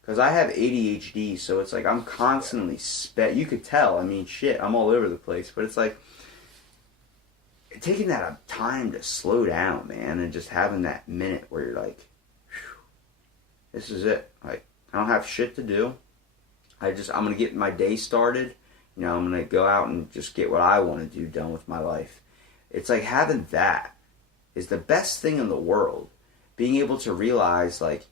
Because I have ADHD, so it's like I'm constantly you could tell, I mean, shit, I'm all over the place. But it's like taking that time to slow down, man, and just having that minute where you're like, whew, this is it. Like, I don't have shit to do. I'm going to get my day started. You know, I'm going to go out and just get what I want to do done with my life. It's like having that is the best thing in the world. Being able to realize, like,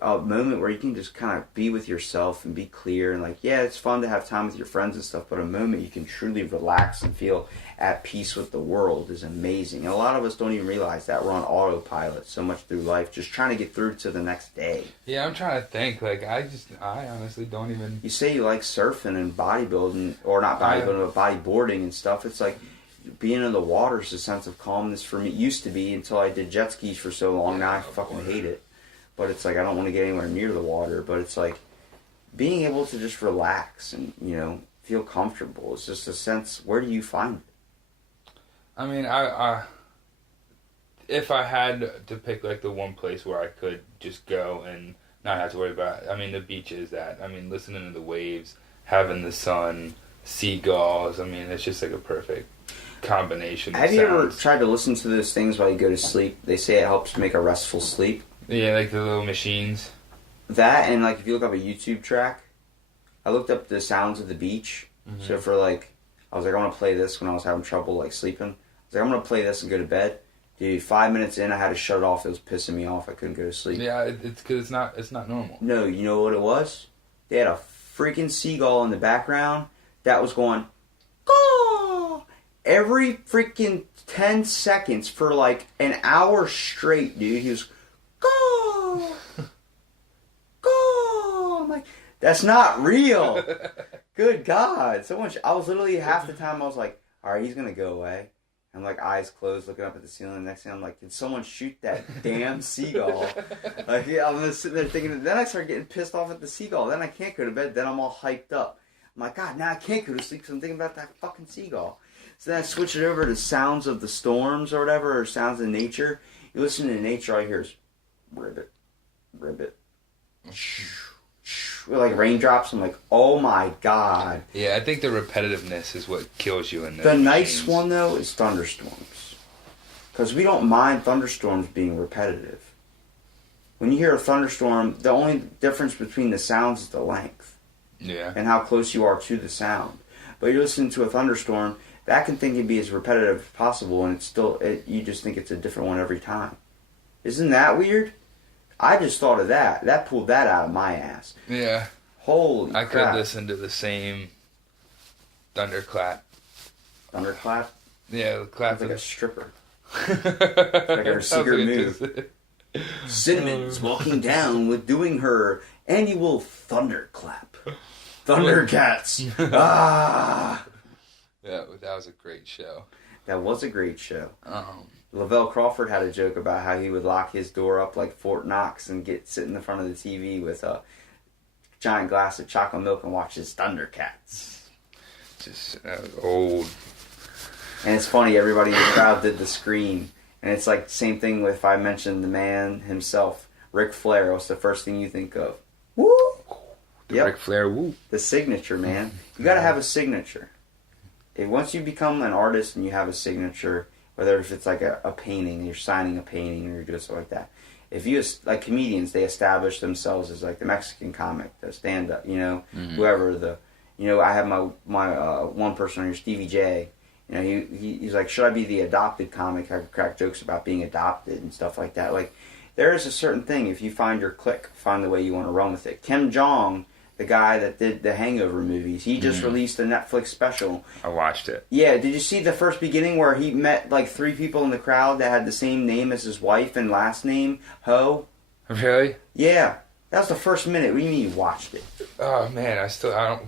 a moment where you can just kind of be with yourself and be clear and, like, yeah, it's fun to have time with your friends and stuff, but a moment you can truly relax and feel at peace with the world is amazing. And a lot of us don't even realize that. We're on autopilot so much through life, just trying to get through to the next day. Yeah, I'm trying to think. Like, I honestly don't even... You say you like surfing and bodybuilding, or not bodybuilding, but bodyboarding and stuff. It's like being in the water is a sense of calmness for me. It used to be until I did jet skis for so long. Now I fucking hate it. But it's like I don't want to get anywhere near the water. But it's like being able to just relax and, you know, feel comfortable. It's just a sense. Where do you find it? I mean, if I had to pick like the one place where I could just go and not have to worry about it, I mean the beach is that. I mean listening to the waves, having the sun, seagulls. I mean it's just like a perfect combination. Have you ever tried to listen to those things while you go to sleep? They say it helps make a restful sleep. Yeah, like the little machines. That and like if you look up a YouTube track, I looked up the sounds of the beach. Mm-hmm. So for like, I was like, I want to play this when I was having trouble like sleeping. I was like, I'm gonna play this and go to bed. Dude, 5 minutes in, I had to shut it off. It was pissing me off. I couldn't go to sleep. Yeah, it's because it's not normal. No, you know what it was? They had a freaking seagull in the background that was going, caw, every freaking 10 seconds for like an hour straight, dude. He was, caw, caw. I'm like, that's not real. Good God. I was literally half the time I was like, all right, he's going to go away. I'm like eyes closed, looking up at the ceiling. The next thing I'm like, did someone shoot that damn seagull? Like, yeah, I'm just sitting there thinking. Then I start getting pissed off at the seagull. Then I can't go to bed. Then I'm all hyped up. I'm like, God, now I can't go to sleep because I'm thinking about that fucking seagull. So then I switch it over to sounds of the storms or whatever, or sounds of nature. You listen to nature, all you hear is ribbit, ribbit, with like raindrops. I'm like, oh my God. Yeah, I think the repetitiveness is what kills you in the nice one though is thunderstorms, because we don't mind thunderstorms being repetitive. When you hear a thunderstorm, the only difference between the sounds is the length, and how close you are to the sound. But you're listening to a thunderstorm, that can be as repetitive as possible, and it's still you just think it's a different one every time. Isn't that weird? I just thought of that. That pulled that out of my ass. Yeah. Holy crap. I could listen to the same thunderclap. Thunderclap? Yeah, the clap. Like a stripper. Like her secret move. Cinnamon's walking down with doing her annual thunderclap. Thundercats. Ah! Yeah, that was a great show. That was a great show. Lavelle Crawford had a joke about how he would lock his door up like Fort Knox and sit in the front of the TV with a giant glass of chocolate milk and watch his Thundercats. Just old. And it's funny, everybody in the crowd did the scream. And it's like the same thing with if I mentioned the man himself, Ric Flair. What's the first thing you think of? Woo! Yep. Ric Flair, woo. The signature, man. You gotta have a signature. Once you become an artist and you have a signature, whether if it's like a painting, you're signing a painting or you're doing stuff like that. If you, like comedians, they establish themselves as like the Mexican comic, the stand-up, whoever I have my one person on here, Stevie J. He's like, should I be the adopted comic? I could crack jokes about being adopted and stuff like that. Like, there is a certain thing, if you find your clique, find the way you want to run with it. Kim Jong, the guy that did the Hangover movies, he just released a Netflix special. I watched it. Yeah, did you see the first beginning where he met like 3 people in the crowd that had the same name as his wife and last name, Ho? Really? Yeah. That was the first minute. What do you mean you watched it? Oh man, I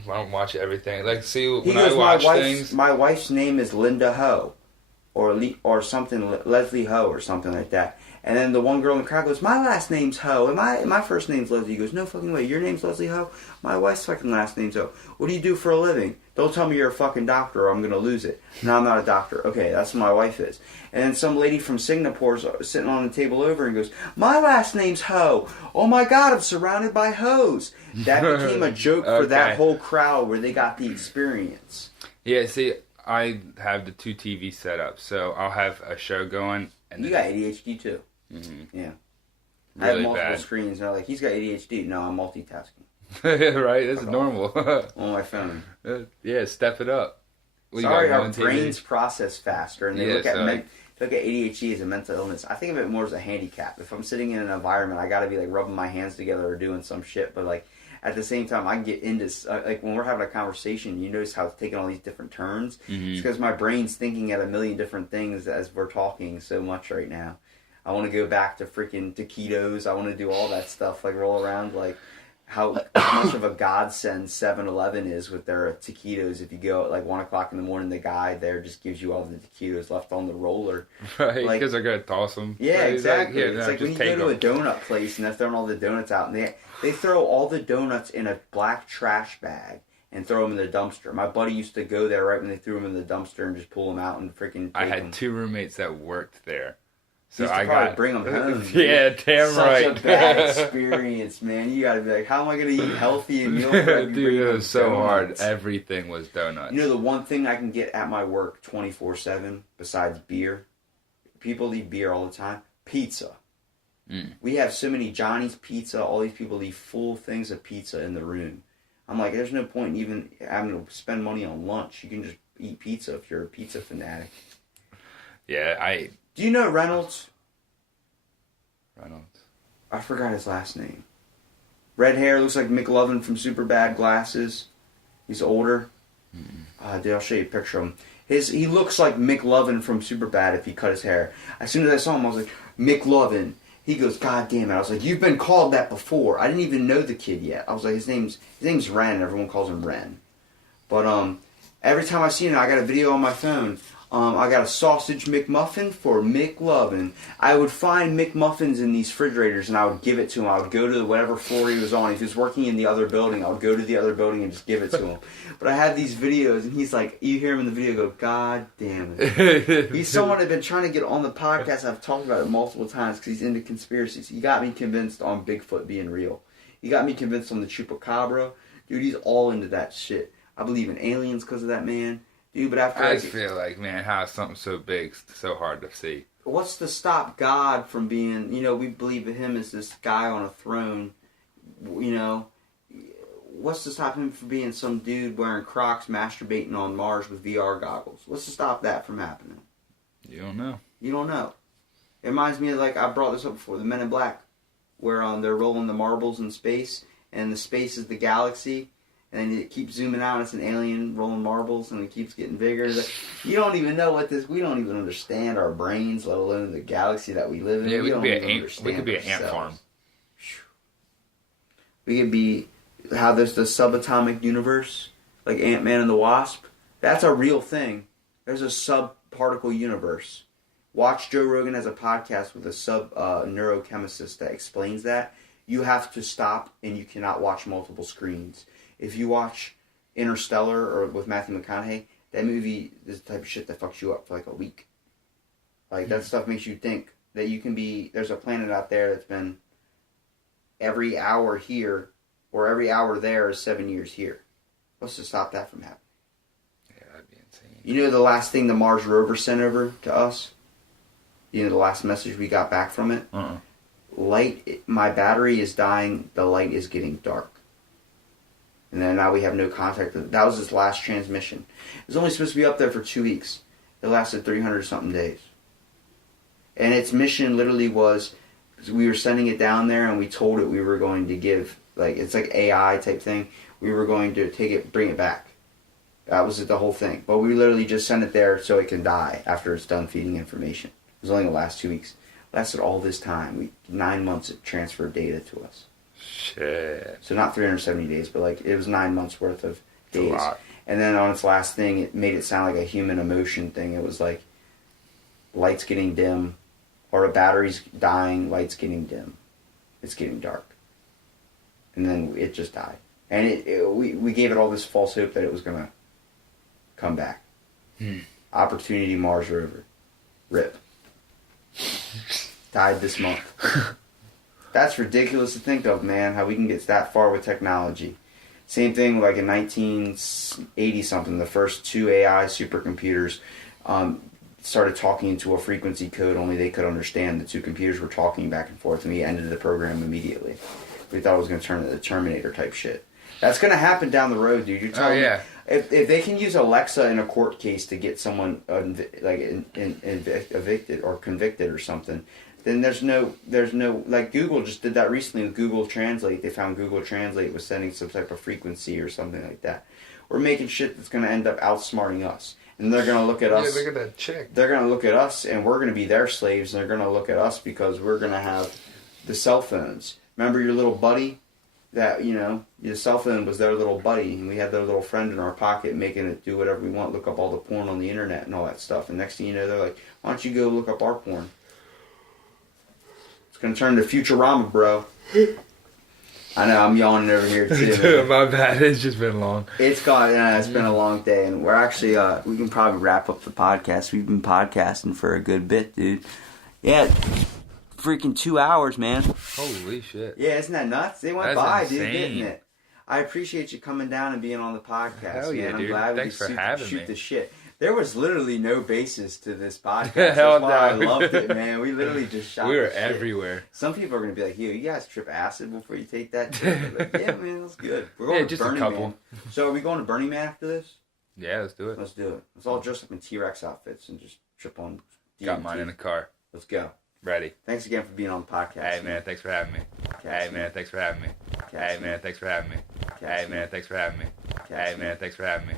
don't watch everything. Like, see, when I watch things, my wife's name is Linda Ho, or something, Leslie Ho, or something like that. And then the one girl in the crowd goes, my last name's Ho, and my first name's Leslie. He goes, no fucking way, your name's Leslie Ho? My wife's fucking last name's Ho. What do you do for a living? Don't tell me you're a fucking doctor or I'm going to lose it. No, I'm not a doctor. Okay, that's what my wife is. And then some lady from Singapore's sitting on the table over and goes, my last name's Ho. Oh my God, I'm surrounded by hoes. That became a joke for that whole crowd where they got the experience. Yeah, see, I have the 2 TV set up, so I'll have a show going. And you got ADHD too. Mm-hmm. Yeah. Really I have multiple bad. screens, and they're like, he's got ADHD. No, I'm multitasking. Right? That's normal. On my phone. Yeah, step it up. Sorry, our brains process faster, and they look at ADHD as a mental illness. I think of it more as a handicap. If I'm sitting in an environment, I got to be like rubbing my hands together or doing some shit, but like at the same time, I can get into like when we're having a conversation, you notice how it's taking all these different turns. Mm-hmm. It's because my brain's thinking at a million different things as we're talking so much right now. I want to go back to freaking taquitos. I want to do all that stuff, like roll around, like how much of a godsend 7-Eleven is with their taquitos. If you go at like 1 o'clock in the morning, the guy there just gives you all the taquitos left on the roller. Right, because like, they're going to toss them. Yeah, right? exactly. It's like when you go to a donut place and they're throwing all the donuts out, and they throw all the donuts in a black trash bag and throw them in the dumpster. My buddy used to go there right when they threw them in the dumpster and just pull them out and freaking take I had them. 2 roommates that worked there. So used to I probably got bring them home. Dude. Yeah, damn right. Such a bad experience, man. You gotta be like, how am I gonna eat healthy and meal prep? Dude, it was so hard. Everything was donuts. You know the one thing I can get at my work 24/7 besides beer. People leave beer all the time. Pizza. We have so many Johnny's Pizza. All these people leave full things of pizza in the room. I'm like, there's no point in even having to spend money on lunch. You can just eat pizza if you're a pizza fanatic. Yeah, Do you know Reynolds? Reynolds. I forgot his last name. Red hair, looks like McLovin from Superbad, glasses. He's older. Dude, I'll show you a picture of him. He looks like McLovin from Superbad if he cut his hair. As soon as I saw him, I was like, McLovin. He goes, God damn it. I was like, you've been called that before. I didn't even know the kid yet. I was like, his name's Ren. Everyone calls him Ren. But every time I see him, I got a video on my phone. I got a sausage McMuffin for McLovin. I would find McMuffins in these refrigerators and I would give it to him. I would go to whatever floor he was on. If he was working in the other building, I would go to the other building and just give it to him. But I had these videos and he's like, you hear him in the video go, God damn it. He's someone I've been trying to get on the podcast. I've talked about it multiple times because he's into conspiracies. He got me convinced on Bigfoot being real. He got me convinced on the Chupacabra. Dude, he's all into that shit. I believe in aliens because of that man. Dude, but after I just feel like, man, how is something so big so hard to see? What's to stop God from being, we believe in him as this guy on a throne, what's to stop him from being some dude wearing Crocs masturbating on Mars with VR goggles? What's to stop that from happening? You don't know. You don't know. It reminds me of, like, I brought this up before, the Men in Black, where they're rolling the marbles in space, and the space is the galaxy. And it keeps zooming out. It's an alien rolling marbles, and it keeps getting bigger. You don't even know what this. We don't even understand our brains, let alone the galaxy that we live in. Yeah, we could be an ant farm. We could be how there's the subatomic universe, like Ant-Man and the Wasp. That's a real thing. There's a subparticle universe. Watch Joe Rogan has a podcast with a neurochemist that explains that. You have to stop, and you cannot watch multiple screens. If you watch Interstellar or with Matthew McConaughey, that movie is the type of shit that fucks you up for like a week. Like, that stuff makes you think that you can be, there's a planet out there that's been every hour here, or every hour there is 7 years here. What's to stop that from happening? Yeah, that'd be insane. You know the last thing the Mars rover sent over to us? You know the last message we got back from it? Light, my battery is dying, the light is getting dark. And then now we have no contact. That was his last transmission. It was only supposed to be up there for 2 weeks. It lasted 300-something days. And its mission literally was, we were sending it down there and we told it we were going to give, like, it's like AI type thing. We were going to take it, bring it back. That was the whole thing. But we literally just sent it there so it can die after it's done feeding information. It was only the last 2 weeks. It lasted all this time. 9 months it transferred data to us. Shit. So not 370 days, but like it was 9 months worth of days. That's a lot. And then on its last thing, it made it sound like a human emotion thing. It was like lights getting dim, or a battery's dying, lights getting dim. It's getting dark. And then it just died. And we gave it all this false hope that it was going to come back. Opportunity Mars rover. RIP. Died this month. That's ridiculous to think of, man, how we can get that far with technology. Same thing like in 1980-something, the first 2 AI supercomputers started talking into a frequency code only they could understand. The 2 computers were talking back and forth, and we ended the program immediately. We thought it was going to turn into the Terminator type shit. That's going to happen down the road, dude. You're telling me, if they can use Alexa in a court case to get someone evicted or convicted or something, then there's no, like Google just did that recently with Google Translate. They found Google Translate was sending some type of frequency or something like that. We're making shit that's going to end up outsmarting us. And they're going to look at us. Yeah, look at that chick. They're going to look at us, and we're going to be their slaves, and they're going to look at us because we're going to have the cell phones. Remember your little buddy? That, your cell phone was their little buddy, and we had their little friend in our pocket making it do whatever we want, look up all the porn on the internet and all that stuff. And next thing you know, they're like, why don't you go look up our porn? Gonna turn to Futurama, bro. I know, I'm yawning over here too. Dude, my bad. It's just been long. It's been a long day, and we're actually we can probably wrap up the podcast. We've been podcasting for a good bit, dude. Yeah, freaking 2 hours, man. Holy shit. Yeah, isn't that nuts? They went That's by, insane. dude, didn't it? I appreciate you coming down and being on the podcast, Hell yeah, man. I'm dude. glad we Thanks could for having shoot me. the shit. There was literally no basis to this podcast. Hell That's why I no. loved it, man. We literally just shot We were the shit. everywhere. Some people are going to be like, yo, you guys trip acid before you take that trip? Like, yeah, man, that's good. We're going Yeah, to just a Burning couple. Man. So are we going to Burning Man after this? Yeah, let's do it. Let's do it. Let's all dress up in T-Rex outfits and just trip on DMT. Got mine in the car. Let's go. Ready. Thanks again for being on the podcast. Hey, man, thanks for having me. Hey, man, thanks for having me. Hey, man, thanks for having me. Hey, man, thanks for having me. Hey, man, thanks for having me.